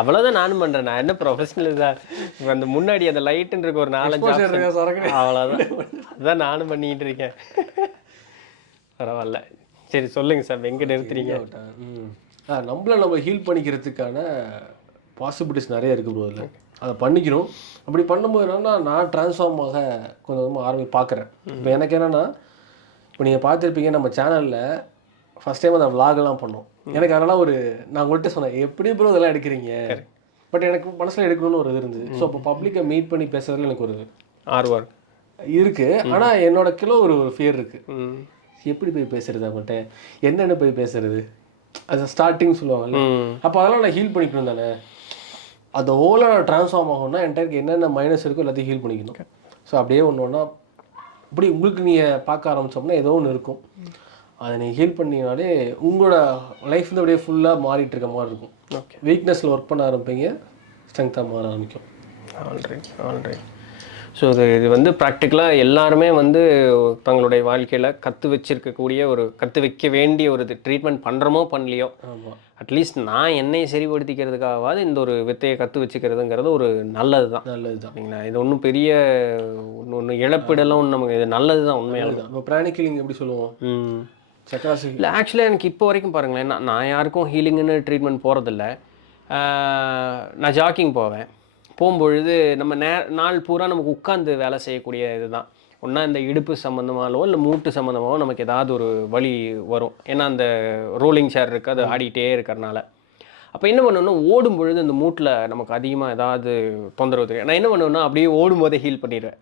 அவ்வளோதான் நானும் பண்ணுறேன். நான் என்ன ப்ரொஃபஷனல் தான். அந்த முன்னாடி அந்த லைட்டுன்றது ஒரு 4-5 அவ்வளோதான், அதுதான் நானும் பண்ணிக்கிட்டு இருக்கேன். பரவாயில்ல, சரி சொல்லுங்கள் சார், எங்கே நிறுத்துறீங்க? நம்மள நம்ம ஹீல் பண்ணிக்கிறதுக்கான பாசிபிலிட்டிஸ் நிறைய இருக்குது ப்ரோ. அதில் அதை பண்ணிக்கிறோம். அப்படி பண்ணும்போது என்னென்னா, நான் ட்ரான்ஸ்ஃபார்ம் ஆக கொஞ்சம் கொஞ்சமாக பார்க்குறேன். இப்போ எனக்கு என்னென்னா, இப்போ நீங்கள் பார்த்துருப்பீங்க நம்ம சேனலில் ஃபஸ்ட் டைம் அந்த விலாகெல்லாம் பண்ணோம். எனக்கு அதெல்லாம் நான் உங்கள்கிட்ட சொன்னேன், எப்படி ப்ரோ இதெல்லாம் எடுக்கிறீங்க, பட் எனக்கு மனசில் எடுக்கணும்னு ஒரு இது இருந்தது. ஸோ அப்போ பப்ளிக்கை மீட் பண்ணி பேசுறதுல எனக்கு ஒரு ஆர்வம் இருக்குது. ஆனால் என்னோட கிலோ ஒரு ஃபியர் இருக்குது, எப்படி போய் பேசுறது அவங்கள்ட்ட, என்னென்ன போய் பேசுறது, அது ஸ்டார்டிங் சொல்லுவாங்கல்ல. அப்போ அதெல்லாம் நான் ஹீல் பண்ணிக்கணும் தானே. அந்த ஹோலாக நான் ட்ரான்ஸ்ஃபார்ம் ஆகணும்னா என்கிட்ட என்னென்ன மைனஸ் இருக்கோ எல்லாத்தையும் ஹீல் பண்ணிக்கணும். ஸோ அப்படியே ஒன்று ஒன்றா அப்படி உங்களுக்கு நீங்கள் பார்க்க ஆரம்பித்தோம்னா ஏதோ ஒன்று இருக்கும், அதை நீங்கள் ஹீல் பண்ணினாலே உங்களோட லைஃப் வந்து அப்படியே ஃபுல்லாக மாறிட்டு இருக்க மாதிரி இருக்கும். வீக்னஸில் ஒர்க் பண்ண ஆரம்பிப்பீங்க, ஸ்ட்ரென்த்தாக மாற ஆரம்பிக்கும். ஆல்ரைட். ஸோ இது வந்து ப்ராக்டிக்கலாக எல்லாருமே வந்து தங்களுடைய வாழ்க்கையில் கற்று வைக்க வேண்டிய ஒரு ட்ரீட்மெண்ட் பண்ணுறமோ பண்ணலையோ, ஆமாம், அட்லீஸ்ட் நான் என்னை சரிப்படுத்திக்கிறதுக்காகவாது இந்த ஒரு வித்தையை கற்று வச்சுக்கிறதுங்கிறது ஒரு நல்லது தான். நல்லது தான். சரிங்களா? இது ஒன்றும் பெரிய ஒன்று இழப்பீடெல்லாம் ஒன்று நமக்கு இது நல்லது தான் உண்மையாலும். இப்போ பிராணிக் ஹீலிங் எப்படி சொல்லுவோம்? சக்கராசி இல்லை ஆக்சுவலாக எனக்கு இப்போ வரைக்கும் பாருங்களேன், நான் யாருக்கும் ஹீலிங்குன்னு ட்ரீட்மெண்ட் போகிறதில்ல. நான் ஜாக்கிங் போவேன். போகும்பொழுது நம்ம நாள் பூரா நமக்கு உட்காந்து வேலை செய்யக்கூடிய இதுதான். ஒன்றா இந்த இடுப்பு சம்மந்தமாகவோ இல்லை மூட்டு சம்மந்தமாகவோ நமக்கு ஏதாவது ஒரு வலி வரும். ஏன்னா அந்த ரோலிங் சேர் இருக்குது, அது ஆடிட்டே இருக்கிறனால. அப்போ என்ன பண்ணுவேன்னா, ஓடும்பொழுது இந்த மூட்டில் நமக்கு அதிகமாக ஏதாவது தொந்தரவு தெரியும். நான் என்ன பண்ணுவேன்னா, அப்படியே ஓடும்போதே ஹீல் பண்ணிடுவேன்.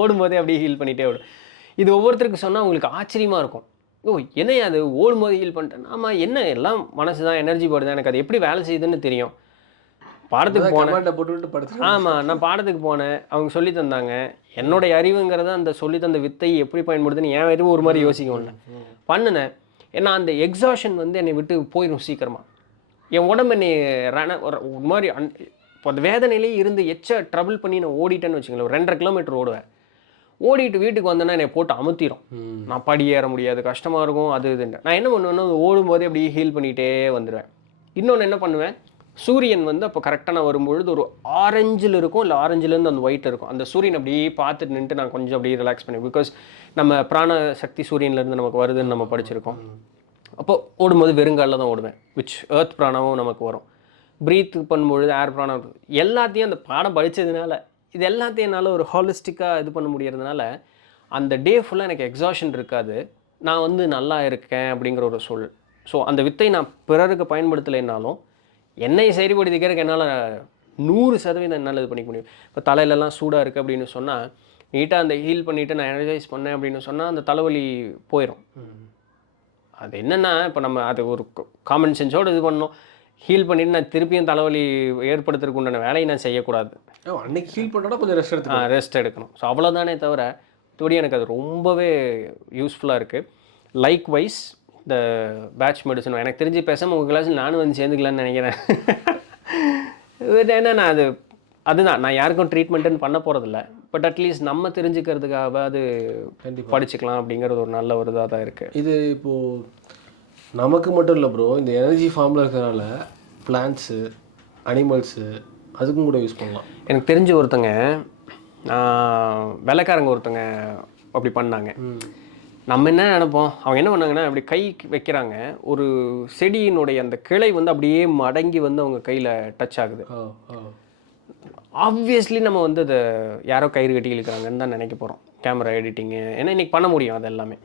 ஓடும்போதே அப்படியே ஹீல் பண்ணிகிட்டே ஓடும். இது ஒவ்வொருத்தருக்கு சொன்னால் அவங்களுக்கு ஆச்சரியமாக இருக்கும். என்ன அது ஓடும்போது ஹீல் பண்ணிட்டேன். ஆமாம், என்ன எல்லாம் மனசு தான், எனர்ஜி போடுது, எனக்கு அது எப்படி வேலை செய்யுதுன்னு தெரியும். பாடத்துக்கு போனேன். ஆமாம், நான் பாடத்துக்கு போனேன், அவங்க சொல்லி தந்தாங்க. என்னுடைய அறிவுங்கிறத அந்த சொல்லி தந்த வித்தை எப்படி பயன்படுதுன்னு என் அறிவு ஒரு மாதிரி யோசிக்கல. பண்ணினேன். ஏன்னா அந்த எக்ஸாஷன் வந்து என்னை விட்டு போயிடும் சீக்கிரமாக. என் உடம்பு என்னை ஒரு மாதிரி இப்போ அந்த வேதனையிலே இருந்து ட்ரபிள் பண்ணி நான் ஓடிட்டேன்னு வச்சுங்களேன். ஒரு 2.5 கிலோமீட்டர் ஓடுவேன். ஓடிட்டு வீட்டுக்கு வந்தேன்னா என்னை போட்டு அமுத்திடும். நான் படி ஏற முடியாது, கஷ்டமாக இருக்கும், அது இதுன்னு. நான் என்ன பண்ணுவேன்னா, ஓடும்போதே அப்படியே ஹீல் பண்ணிகிட்டே வந்துடுவேன். இன்னொன்று என்ன பண்ணுவேன், சூரியன் வந்து அப்போ கரெக்டாக நான் வரும்பொழுது ஒரு ஆரஞ்சில் இருக்கும், இல்லை ஆரஞ்சிலேருந்து அந்த ஒயிட் இருக்கும். அந்த சூரியன் அப்படியே பார்த்துட்டு நின்றுட்டு நான் கொஞ்சம் அப்படியே ரிலாக்ஸ் பண்ணுவேன். பிகாஸ் நம்ம பிராண சக்தி சூரியன்லேருந்து நமக்கு வருதுன்னு நம்ம படிச்சிருக்கோம். அப்போது ஓடும்போது வெறுங்காலில் தான் ஓடுவேன், விச் எர்த் பிராணமும் நமக்கு வரும். ப்ரீத் பண்ணும்பொழுது ஏர் பிராணம் எல்லாத்தையும் அந்த பாடம் படித்ததுனால இது எல்லாத்தையும் என்னால் ஒரு ஹாலிஸ்டிக்காக இது பண்ண முடியறதுனால அந்த டே ஃபுல்லாக எனக்கு எக்ஸாஷன் இருக்காது. நான் வந்து நல்லா இருக்கேன் அப்படிங்கிற ஒரு சொல். ஸோ அந்த வித்தை நான் பிறருக்கு பயன்படுத்தலைன்னாலும் என்னை சரிப்படுத்திக்கிறதுக்கு என்னால் 100% என்னால் இது பண்ணிக்க முடியும். இப்போ தலையிலலாம் சூடாக இருக்குது அப்படின்னு சொன்னால் நீட்டாக அந்த ஹீல் பண்ணிவிட்டு நான் எனர்ஜைஸ் பண்ணேன் அப்படின்னு சொன்னால் அந்த தலைவலி போயிடும். அது என்னென்னா, இப்போ நம்ம அது ஒரு காமன் சென்ஸோடு இது பண்ணணும். ஹீல் பண்ணிவிட்டு நான் திருப்பியும் தலைவலி ஏற்படுத்துறதுக்கு உண்டான வேலையை நான் செய்யக்கூடாது. அன்னைக்கு ஹீல் பண்ணோட கொஞ்சம் ரெஸ்ட் எடுக்கணும். ஸோ அவ்வளோதானே தவிர மற்றபடி எனக்கு அது ரொம்பவே யூஸ்ஃபுல்லாக இருக்குது. லைக் வைஸ் இந்த பேட்ச் மெடிசன் எனக்கு தெரிஞ்சு பேசாமல் உங்கள் கிளாஸில் நானும் வந்து சேர்ந்துக்கலான்னு நினைக்கிறேன். ஏன்னா நான் அதுதான் நான் யாருக்கும் ட்ரீட்மெண்ட்டுன்னு பண்ண போகிறதில்ல. பட் அட்லீஸ்ட் நம்ம தெரிஞ்சுக்கிறதுக்காக அது படிச்சுக்கலாம் அப்படிங்கிறது ஒரு நல்ல ஒரு இதாக தான் இருக்குது. இது இப்போது நமக்கு மட்டும் இல்லை ப்ரோ, இந்த எனர்ஜி ஃபார்மில் இருக்கிறனால பிளான்ட்ஸு, அனிமல்ஸு அதுக்கும் கூட யூஸ் பண்ணலாம். எனக்கு தெரிஞ்ச ஒருத்தங்க வெள்ளைக்காரங்க ஒருத்தங்க அப்படி பண்ணாங்க. நம்ம என்ன நினைப்போம், அவங்க என்ன பண்ணாங்கன்னா அப்படி கை வைக்கிறாங்க, ஒரு செடியினுடைய அந்த கிளை வந்து அப்படியே மடங்கி வந்து அவங்க கையில் டச் ஆகுது. ஆப்வியஸ்லி நம்ம வந்து அதை யாரோ கயிறு கட்டி இழுக்கிறாங்கன்னு தான் நினைக்க போகிறோம். கேமரா எடிட்டிங்கு ஏன்னா இன்றைக்கி பண்ண முடியும் அது எல்லாமே.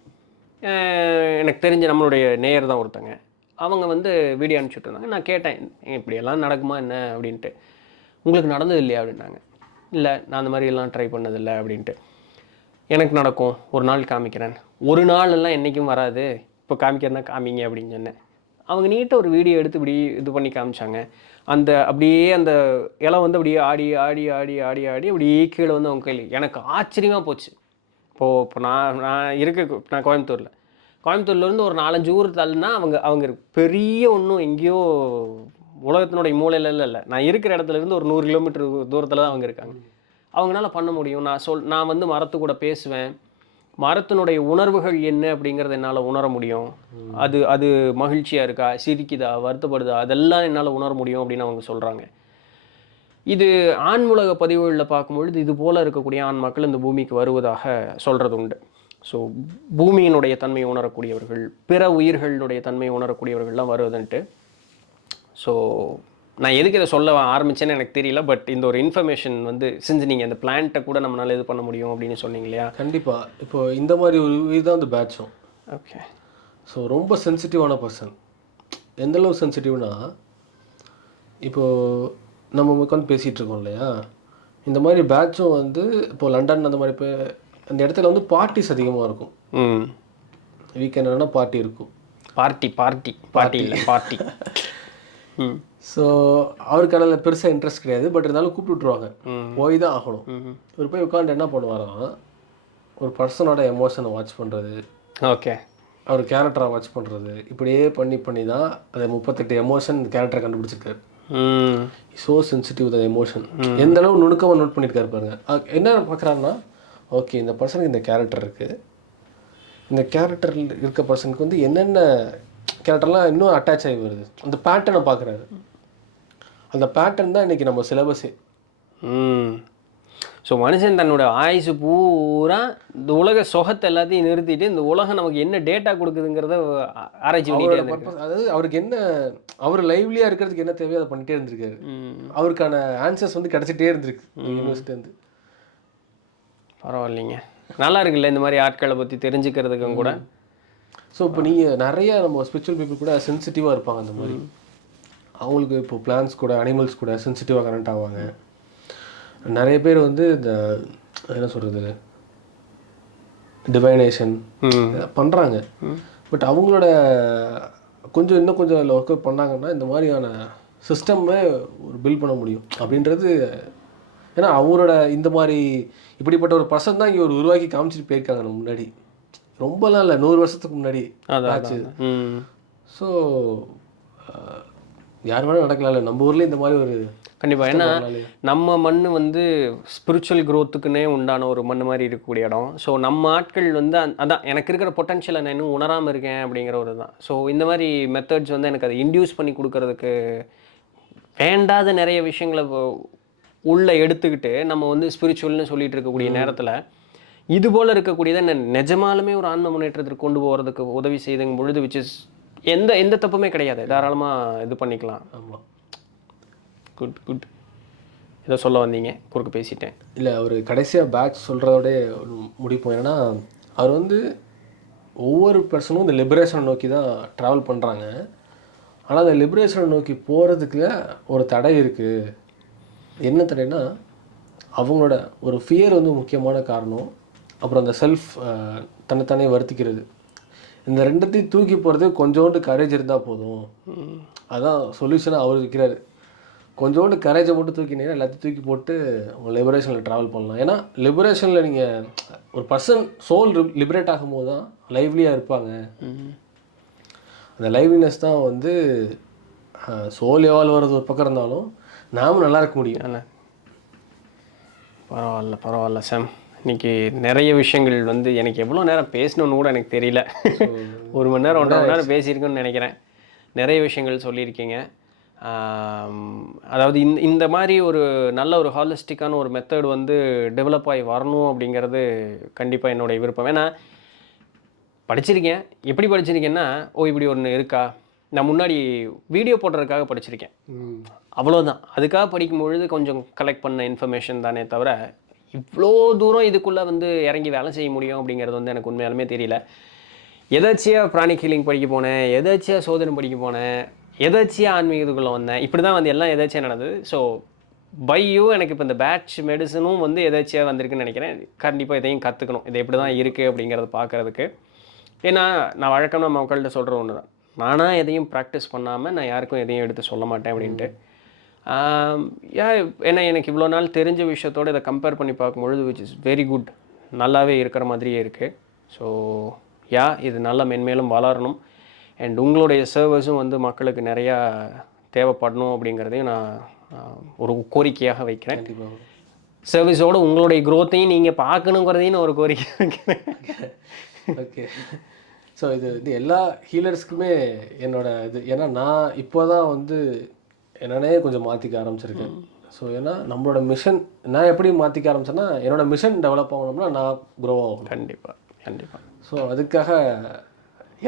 எனக்கு தெரிஞ்ச நம்மளுடைய நேயர் தான் ஒருத்தங்க, அவங்க வந்து வீடியோ அனுப்பிச்சுட்டு இருந்தாங்க. நான் கேட்டேன், இப்படியெல்லாம் நடக்குமா என்ன அப்படின்ட்டு. உங்களுக்கு நடந்தது இல்லையா அப்படின்னாங்க. இல்லை, நான் அந்த மாதிரியெல்லாம் ட்ரை பண்ணதில்லை அப்படின்ட்டு. எனக்கு நடக்கும், ஒரு நாள் காமிக்கிறேன். ஒரு நாளெல்லாம் என்றைக்கும் வராது, இப்போ காமிக்கிறேன்னா காமிங்க அப்படின்னு சொன்னேன். அவங்க நீட்டாக ஒரு வீடியோ எடுத்து இப்படி இது பண்ணி காமிச்சாங்க. அந்த அப்படியே அந்த இலை வந்து அப்படியே ஆடி ஆடி ஆடி ஆடி ஆடி அப்படியே கீழே வந்து அவங்க கையில். எனக்கு ஆச்சரியமாக போச்சு. இப்போ நான் கோயம்புத்தூர்லேருந்து ஒரு 4-5 ஊர் தள்ளுனா அவங்க பெரிய ஒன்றும் எங்கேயோ உலகத்தினுடைய மூலையில் இல்லை, நான் இருக்கிற இடத்துலேருந்து ஒரு 100 கிலோமீட்டர் தூரத்தில் தான் அவங்க இருக்காங்க. அவங்களால பண்ண முடியும். நான் வந்து மரத்து கூட பேசுவேன், மரத்தினுடைய உணர்வுகள் என்ன அப்படிங்கிறத என்னால் உணர முடியும். அது மகிழ்ச்சியாக இருக்கா, சிரிக்குதா, வருத்தப்படுதா, அதெல்லாம் என்னால் உணர முடியும் அப்படின்னு அவங்க சொல்கிறாங்க. இது ஆண்முலக பதிவுகளில் பார்க்கும்பொழுது இது போல் இருக்கக்கூடிய ஆண் மக்கள் இந்த பூமிக்கு வருவதாக சொல்கிறது உண்டு. ஸோ பூமியினுடைய தன்மையை உணரக்கூடியவர்கள், பிற உயிர்களுடைய தன்மையை உணரக்கூடியவர்கள்லாம் வருவதுன்ட்டு. ஸோ நான் எதுக்கு இதை சொல்ல ஆரம்பித்தேன்னு எனக்கு தெரியல. பட் இந்த ஒரு இன்ஃபர்மேஷன் வந்து செஞ்சு நீங்கள் அந்த பிளான்ட்டை கூட நம்மளால் இது பண்ண முடியும் அப்படின்னு சொன்னீங்க இல்லையா? கண்டிப்பாக. இப்போ இந்த மாதிரி ஒரு இதுதான் அந்த பேட்சும். ஓகே. ஸோ ரொம்ப சென்சிட்டிவான பர்சன். எந்தளவு சென்சிட்டிவ்னா, இப்போது நம்ம உட்காந்து பேசிகிட்டு இருக்கோம் இல்லையா, இந்த மாதிரி பேட்சும் வந்து இப்போது லண்டன் அந்த மாதிரி இப்போ அந்த இடத்துல வந்து பார்ட்டிஸ் அதிகமாக இருக்கும். வீக்கெண்ட் ஆனால் பார்ட்டி இருக்கும். பார்ட்டி இல்லை பார்ட்டி. ஸோ அவருக்கு அதில் பெருசாக இன்ட்ரெஸ்ட் கிடையாது. பட் இருந்தாலும் கூப்பிட்டுருவாங்க, போய் தான் ஆகணும். இவர் போய் உட்காந்து என்ன பண்ணுவாராம், ஒரு பர்சனோட எமோஷனை வாட்ச் பண்ணுறது, ஓகே, அவர் கேரக்டரை வாட்ச் பண்ணுறது, இப்படியே பண்ணி தான் அதை 38 எமோஷன் இந்த கேரக்டரை கண்டுபிடிச்சிருக்காரு. So sensitive the emotion. எந்த அளவு நுணுக்கமாக நோட் பண்ணியிருக்காரு பாருங்க. என்ன பார்க்குறாருன்னா, ஓகே இந்த பர்சனுக்கு இந்த கேரக்டர் இருக்குது, இந்த கேரக்டர் இருக்க பர்சனுக்கு வந்து என்னென்ன கேரக்டர்லாம் இன்னும் அட்டாச் ஆகி வருது, அந்த பேட்டர்னை பார்க்குறாரு. அந்த பேட்டர்ன் தான் இன்றைக்கி நம்ம சிலபஸே. ஸோ மனுஷன் தன்னோட ஆயுசு பூரா இந்த உலக சொகத்தை எல்லாத்தையும் நிறுத்திட்டு இந்த உலகம் நமக்கு என்ன டேட்டா கொடுக்குதுங்கிறத ஆராய்ச்ி பண்ணிட்டே பர்பஸ், அதாவது அவருக்கு என்ன, அவர் லைவ்லியாக இருக்கிறதுக்கு என்ன தேவையோ அதை பண்ணிகிட்டே இருந்திருக்காரு. அவருக்கான ஆன்சர்ஸ் வந்து கிடச்சிட்டே இருந்திருக்கு யூனிவர்சிட்டிலேருந்து. பரவாயில்லைங்க, நல்லா இருக்குல்ல இந்த மாதிரி ஆட்களை பற்றி தெரிஞ்சுக்கிறதுக்கும் கூட. ஸோ இப்போ நீங்கள் நிறைய நம்ம ஸ்பிரிச்சுவல் பீப்புள் கூட சென்சிட்டிவாக இருப்பாங்க. அந்த மாதிரி அவங்களுக்கு இப்போ பிளான்ஸ் கூட அனிமல்ஸ் கூட சென்சிட்டிவாக கனெக்ட் ஆவாங்க. நிறைய பேர் வந்து இந்த என்ன சொல்கிறது டிவைனேஷன் பண்ணுறாங்க. பட் அவங்களோட இன்னும் கொஞ்சம் அதில் ஒர்க் அவுட் பண்ணாங்கன்னா இந்த மாதிரியான சிஸ்டம்மே ஒரு பில்ட் பண்ண முடியும் அப்படின்றது. ஏன்னா அவங்களோட இந்த மாதிரி இப்படிப்பட்ட ஒரு பர்சன் தான் இங்கே ஒரு உருவாக்கி காமிச்சிட்டு போயிருக்காங்க நம்ம முன்னாடி. ரொம்பலாம் இல்லை, 100 வருஷத்துக்கு முன்னாடி ஆச்சு. ஸோ யார் வேணால் நடக்கலாம் இல்லை, நம்ம ஊர்லேயும் இந்த மாதிரி ஒரு கண்டிப்பாக. ஏன்னா நம்ம மண் வந்து ஸ்பிரிச்சுவல் க்ரோத்துக்குன்னே உண்டான ஒரு மண் மாதிரி இருக்கக்கூடிய இடம். ஸோ நம்ம ஆட்கள் வந்து அதான் எனக்கு இருக்கிற பொட்டன்ஷியலை நான் இன்னும் உணராமல் இருக்கேன் அப்படிங்கிற ஒரு தான். ஸோ இந்த மாதிரி மெத்தட்ஸ் வந்து எனக்கு அதை இன்டியூஸ் பண்ணி கொடுக்கறதுக்கு வேண்டாத நிறைய விஷயங்களை உள்ளே எடுத்துக்கிட்டு நம்ம வந்து ஸ்பிரிச்சுவல்னு சொல்லிட்டு இருக்கக்கூடிய நேரத்தில் இது போல் இருக்கக்கூடியதை நிஜமாலுமே ஒரு ஆன்ம முன்னேற்றத்திற்கு கொண்டு போகிறதுக்கு உதவி செய்துங்க பொழுது விச் இஸ் எந்த தப்புமே கிடையாது, தாராளமாக இது பண்ணிக்கலாம். ஆமாம், குட் குட். ஏதோ சொல்ல வந்தீங்க, குறுக்கு பேசிட்டேன். இல்லை அவர் கடைசியாக பேட்ச் சொல்கிறதோட முடிப்போம். ஏன்னா அவர் வந்து ஒவ்வொரு பர்சனும் இந்த லிபரேஷனை நோக்கி தான் ட்ராவல் பண்ணுறாங்க. ஆனால் அந்த லிபரேஷனை நோக்கி போகிறதுக்கு ஒரு தடை இருக்குது. என்ன தடைன்னா அவங்களோட ஒரு ஃபியர் வந்து முக்கியமான காரணம். அப்புறம் அந்த செல்ஃப் தன்னைத்தானே வருத்திக்கிறது. இந்த ரெண்டத்தையும் தூக்கி போகிறது கொஞ்சோண்டு கரேஜ் இருந்தால் போதும். அதான் சொல்யூஷனாக அவர் வைக்கிறாரு. கொஞ்சோண்டு கரேஜை மட்டும் தூக்கினீங்கன்னா எல்லாத்தையும் தூக்கி போட்டு உங்கள் லிபரேஷனில் ட்ராவல் பண்ணலாம். ஏன்னா லிபரேஷனில் நீங்கள் ஒரு பர்சன் சோல் லிபரேட் ஆகும்போது தான் லைவ்லியாக இருப்பாங்க. அந்த லைவ்லினஸ் தான் வந்து சோல் எவால்வ் வர்றது ஒரு பக்கம் இருந்தாலும் நாமும் நல்லா இருக்க முடியும். பரவாயில்ல சாம். இன்னைக்கு நிறைய விஷயங்கள் வந்து எனக்கு எவ்வளோ நேரம் பேசணுன்னு கூட எனக்கு தெரியல. 1 மணி நேரம் 1.5 மணி நேரம் பேசியிருக்குன்னு நினைக்கிறேன். நிறைய விஷயங்கள் சொல்லியிருக்கீங்க. அதாவது இந்த மாதிரி ஒரு நல்ல ஒரு ஹாலிஸ்டிக்கான ஒரு மெத்தட் வந்து டெவலப் ஆகி வரணும் அப்படிங்கிறது கண்டிப்பாக என்னுடைய விருப்பம். ஏன்னா படிச்சிருக்கேன். எப்படி படிச்சிருக்கேன்னா, இப்படி ஒன்று இருக்கா, நான் முன்னாடி வீடியோ போடுறதுக்காக படிச்சிருக்கேன், அவ்வளோதான். அதுக்காக படிக்கும்பொழுது கொஞ்சம் கலெக்ட் பண்ண இன்ஃபர்மேஷன் தானே தவிர இவ்வளோ தூரம் இதுக்குள்ளே வந்து இறங்கி வேலை செய்ய முடியும் அப்படிங்கிறது வந்து எனக்கு உண்மையாலுமே தெரியல. எதாச்சியாக ப்ராணிக் ஹீலிங் படிக்க போனேன், எதாச்சியாக சோதனை படிக்க போனேன், எதாச்சியாக ஆன்மீகத்துக்குள்ளே வந்தேன். இப்படி தான் வந்து எல்லாம் எதாச்சியாக நடந்தது. ஸோ எனக்கு இப்போ இந்த பேட்ச் மெடிசனும் வந்து எதாச்சியாக வந்திருக்குன்னு நினைக்கிறேன். கண்டிப்பாக இதையும் கற்றுக்கணும், இது எப்படி தான் இருக்குது அப்படிங்கிறத பார்க்குறதுக்கு. ஏன்னா நான் வழக்கம் நம்ம மக்கள்கிட்ட சொல்கிற ஒன்று தான், நானாக எதையும் ப்ராக்டிஸ் பண்ணாமல் நான் யாருக்கும் எதையும் எடுத்து சொல்ல மாட்டேன் அப்படின்ட்டு. ஏன்னா எனக்கு இவ்வளோ நாள் தெரிஞ்ச விஷயத்தோடு இதை கம்பேர் பண்ணி பார்க்கும்பொழுது விச் இஸ் வெரி குட், நல்லாவே இருக்கிற மாதிரியே இருக்குது. ஸோ இது நல்லா மென்மேலும் வளரணும். அண்ட் உங்களுடைய சர்வீஸும் வந்து மக்களுக்கு நிறையா தேவைப்படணும் அப்படிங்கிறதையும் நான் ஒரு கோரிக்கையாக வைக்கிறேன். சர்வீஸோடு உங்களுடைய க்ரோத்தையும் நீங்கள் பார்க்கணுங்கிறதையும் நான் ஒரு கோரிக்கை வைக்கிறேன். ஓகே. ஸோ இது எல்லா ஹீலர்ஸ்க்குமே என்னோட இது. ஏன்னா நான் இப்போ தான் வந்து என்னன்னே கொஞ்சம் மாற்றிக்க ஆரம்பிச்சிருக்கேன். ஸோ ஏன்னா நம்மளோட மிஷன் நான் எப்படி மாற்றிக்க ஆரம்பிச்சேன்னா, என்னோட மிஷன் டெவலப் ஆகணும்னா நான் க்ரோ ஆகும். கண்டிப்பாக. ஸோ அதுக்காக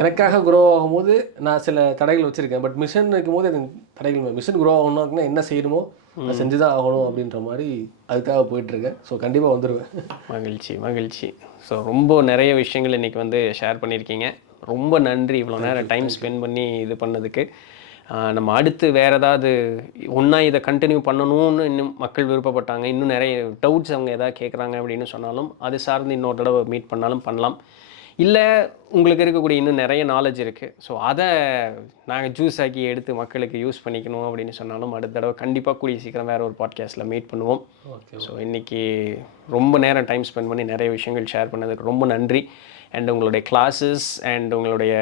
எனக்காக க்ரோ ஆகும்போது நான் சில தடைகள் வச்சுருக்கேன். பட் மிஷன் இருக்கும்போது எனக்கு தடைகள், மிஷன் க்ரோ ஆகணும்னா என்ன செய்யணுமோ அதை செஞ்சு தான் ஆகணும் அப்படின்ற மாதிரி அதுக்காக போயிட்டுருக்கேன். ஸோ கண்டிப்பாக வந்துடுவேன். மகிழ்ச்சி. ஸோ ரொம்ப நிறைய விஷயங்கள் இன்றைக்கி வந்து ஷேர் பண்ணியிருக்கீங்க. ரொம்ப நன்றி இவ்வளோ நேரம் டைம் ஸ்பெண்ட் பண்ணி இது பண்ணதுக்கு. நம்ம அடுத்து வேறு ஏதாவது ஒன்றா இதை கண்டினியூ பண்ணணும்னு இன்னும் மக்கள் விருப்பப்பட்டாங்க, இன்னும் நிறைய டவுட்ஸ் அவங்க எதாவது கேட்குறாங்க அப்படின்னு சொன்னாலும் அது சார்ந்து இன்னொரு தடவை மீட் பண்ணாலும் பண்ணலாம். இல்லை உங்களுக்கு இருக்கக்கூடிய இன்னும் நிறைய நாலேஜ் இருக்குது, ஸோ அதை நாங்கள் ஜூஸ் ஆக்கி எடுத்து மக்களுக்கு யூஸ் பண்ணிக்கணும் அப்படின்னு சொன்னாலும் அடுத்த தடவை கண்டிப்பாக கூடிய சீக்கிரம் வேறு ஒரு பாட்காஸ்ட்டில் மீட் பண்ணுவோம். ஸோ இன்றைக்கி ரொம்ப நேரம் டைம் ஸ்பெண்ட் பண்ணி நிறைய விஷயங்கள் ஷேர் பண்ணதுக்கு ரொம்ப நன்றி. அண்ட் உங்களுடைய கிளாஸஸ் அண்ட் உங்களுடைய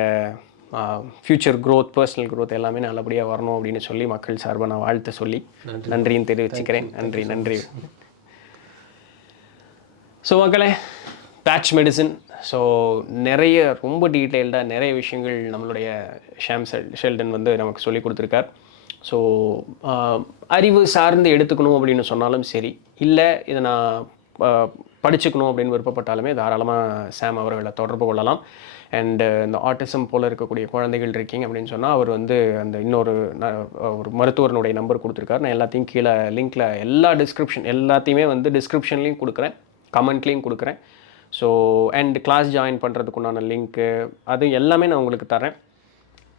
ஃப்யூச்சர் க்ரோத், பர்சனல் க்ரோத் எல்லாமே நல்லபடியாக வரணும் அப்படின்னு சொல்லி மக்கள் சார்பாக நான் வாழ்த்து சொல்லி நன்றியும் தெரிவிச்சுக்கிறேன். நன்றி. ஸோ மக்களே, பேட்ச் மெடிசன், ஸோ நிறைய ரொம்ப டீட்டெயில்டாக நிறைய விஷயங்கள் நம்மளுடைய ஷெல்டன் வந்து நமக்கு சொல்லி கொடுத்துருக்கார். ஸோ அறிவு சார்ந்து எடுத்துக்கணும் அப்படின்னு சொன்னாலும் சரி, இல்லை இதை நான் படிச்சுக்கணும் அப்படின்னு விருப்பப்பட்டாலுமே தாராளமாக சாம் அவர்களை தொடர்பு கொள்ளலாம். அண்டு இந்த ஆட்டிசம் போல் இருக்கக்கூடிய குழந்தைகள் இருக்கீங்க அப்படின்னு சொன்னால் அவர் வந்து அந்த இன்னொரு ஒரு மருத்துவரனுடைய நம்பர் கொடுத்துருக்காரு. நான் எல்லாத்தையும் கீழே லிங்க்கில் எல்லாத்தையுமே வந்து டிஸ்கிரிப்ஷன்லேயும் கொடுக்குறேன், கமெண்ட்லேயும் கொடுக்குறேன். ஸோ அண்ட் கிளாஸ் ஜாயின் பண்ணுறதுக்குண்டான லிங்க்கு அது எல்லாமே நான் உங்களுக்கு தரேன்.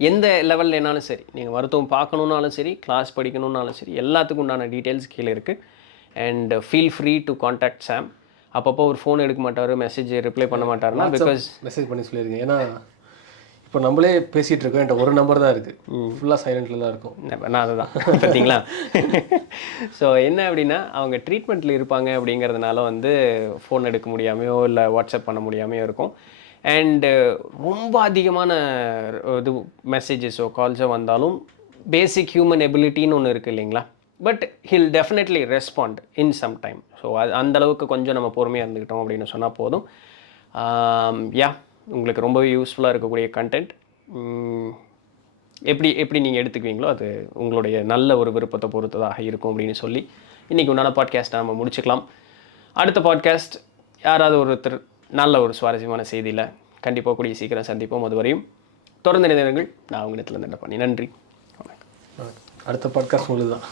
எந்த லெவலில் என்னாலும் சரி, நீங்கள் மருத்துவம் பார்க்கணுன்னாலும் சரி, கிளாஸ் படிக்கணுன்னாலும் சரி, எல்லாத்துக்கும் உண்டான டீட்டெயில்ஸ் கீழே இருக்குது. And feel free to contact Sam. அப்பப்போ ஒரு ஃபோன் எடுக்க மாட்டார், மெசேஜ் ரிப்ளை பண்ண மாட்டாருன்னா பிகாஸ் மெசேஜ் பண்ணி சொல்லியிருக்கேன். ஏன்னா இப்போ நம்மளே பேசிகிட்டு இருக்கோம், என்கிட்ட ஒரு நம்பர் தான் இருக்குது, ஃபுல்லாக சைலண்டில் தான் இருக்கும். நான் அதுதான் பார்த்தீங்களா. ஸோ என்ன அப்படின்னா, அவங்க ட்ரீட்மெண்ட்டில் இருப்பாங்க அப்படிங்கிறதுனால வந்து ஃபோன் எடுக்க முடியாமையோ இல்லை வாட்ஸ்அப் பண்ண முடியாமையோ இருக்கும். அண்டு ரொம்ப அதிகமான இது மெசேஜஸோ கால்ஸோ வந்தாலும் பேசிக் ஹியூமன் எபிலிட்டின்னு ஒன்று இருக்குது இல்லைங்களா, but he'll definitely respond in some time. So அந்தளவுக்கு கொஞ்சம் நம்ம பொறுமையாக இருந்துக்கிட்டோம் அப்படின்னு சொன்னால் போதும். உங்களுக்கு ரொம்பவே யூஸ்ஃபுல்லாக இருக்கக்கூடிய கண்டென்ட். எப்படி நீங்கள் எடுத்துக்குவீங்களோ அது உங்களுடைய நல்ல ஒரு விருப்பத்தை பொறுத்ததாக இருக்கும் அப்படின்னு சொல்லி இன்றைக்கி உண்டான பாட்காஸ்ட்டை நம்ம முடிச்சுக்கலாம். அடுத்த பாட்காஸ்ட் யாராவது ஒருத்தர் நல்ல ஒரு சுவாரஸ்யமான செய்தியில் கண்டிப்பாக கூடிய சீக்கிரம் சந்திப்போம். அதுவரையும் தொடர்ந்து நினைவுகள். நான் உங்களிடத்தில் என்ன பண்ணி நன்றி. அடுத்த பாட்காஸ்ட் உங்களுக்கு தான்.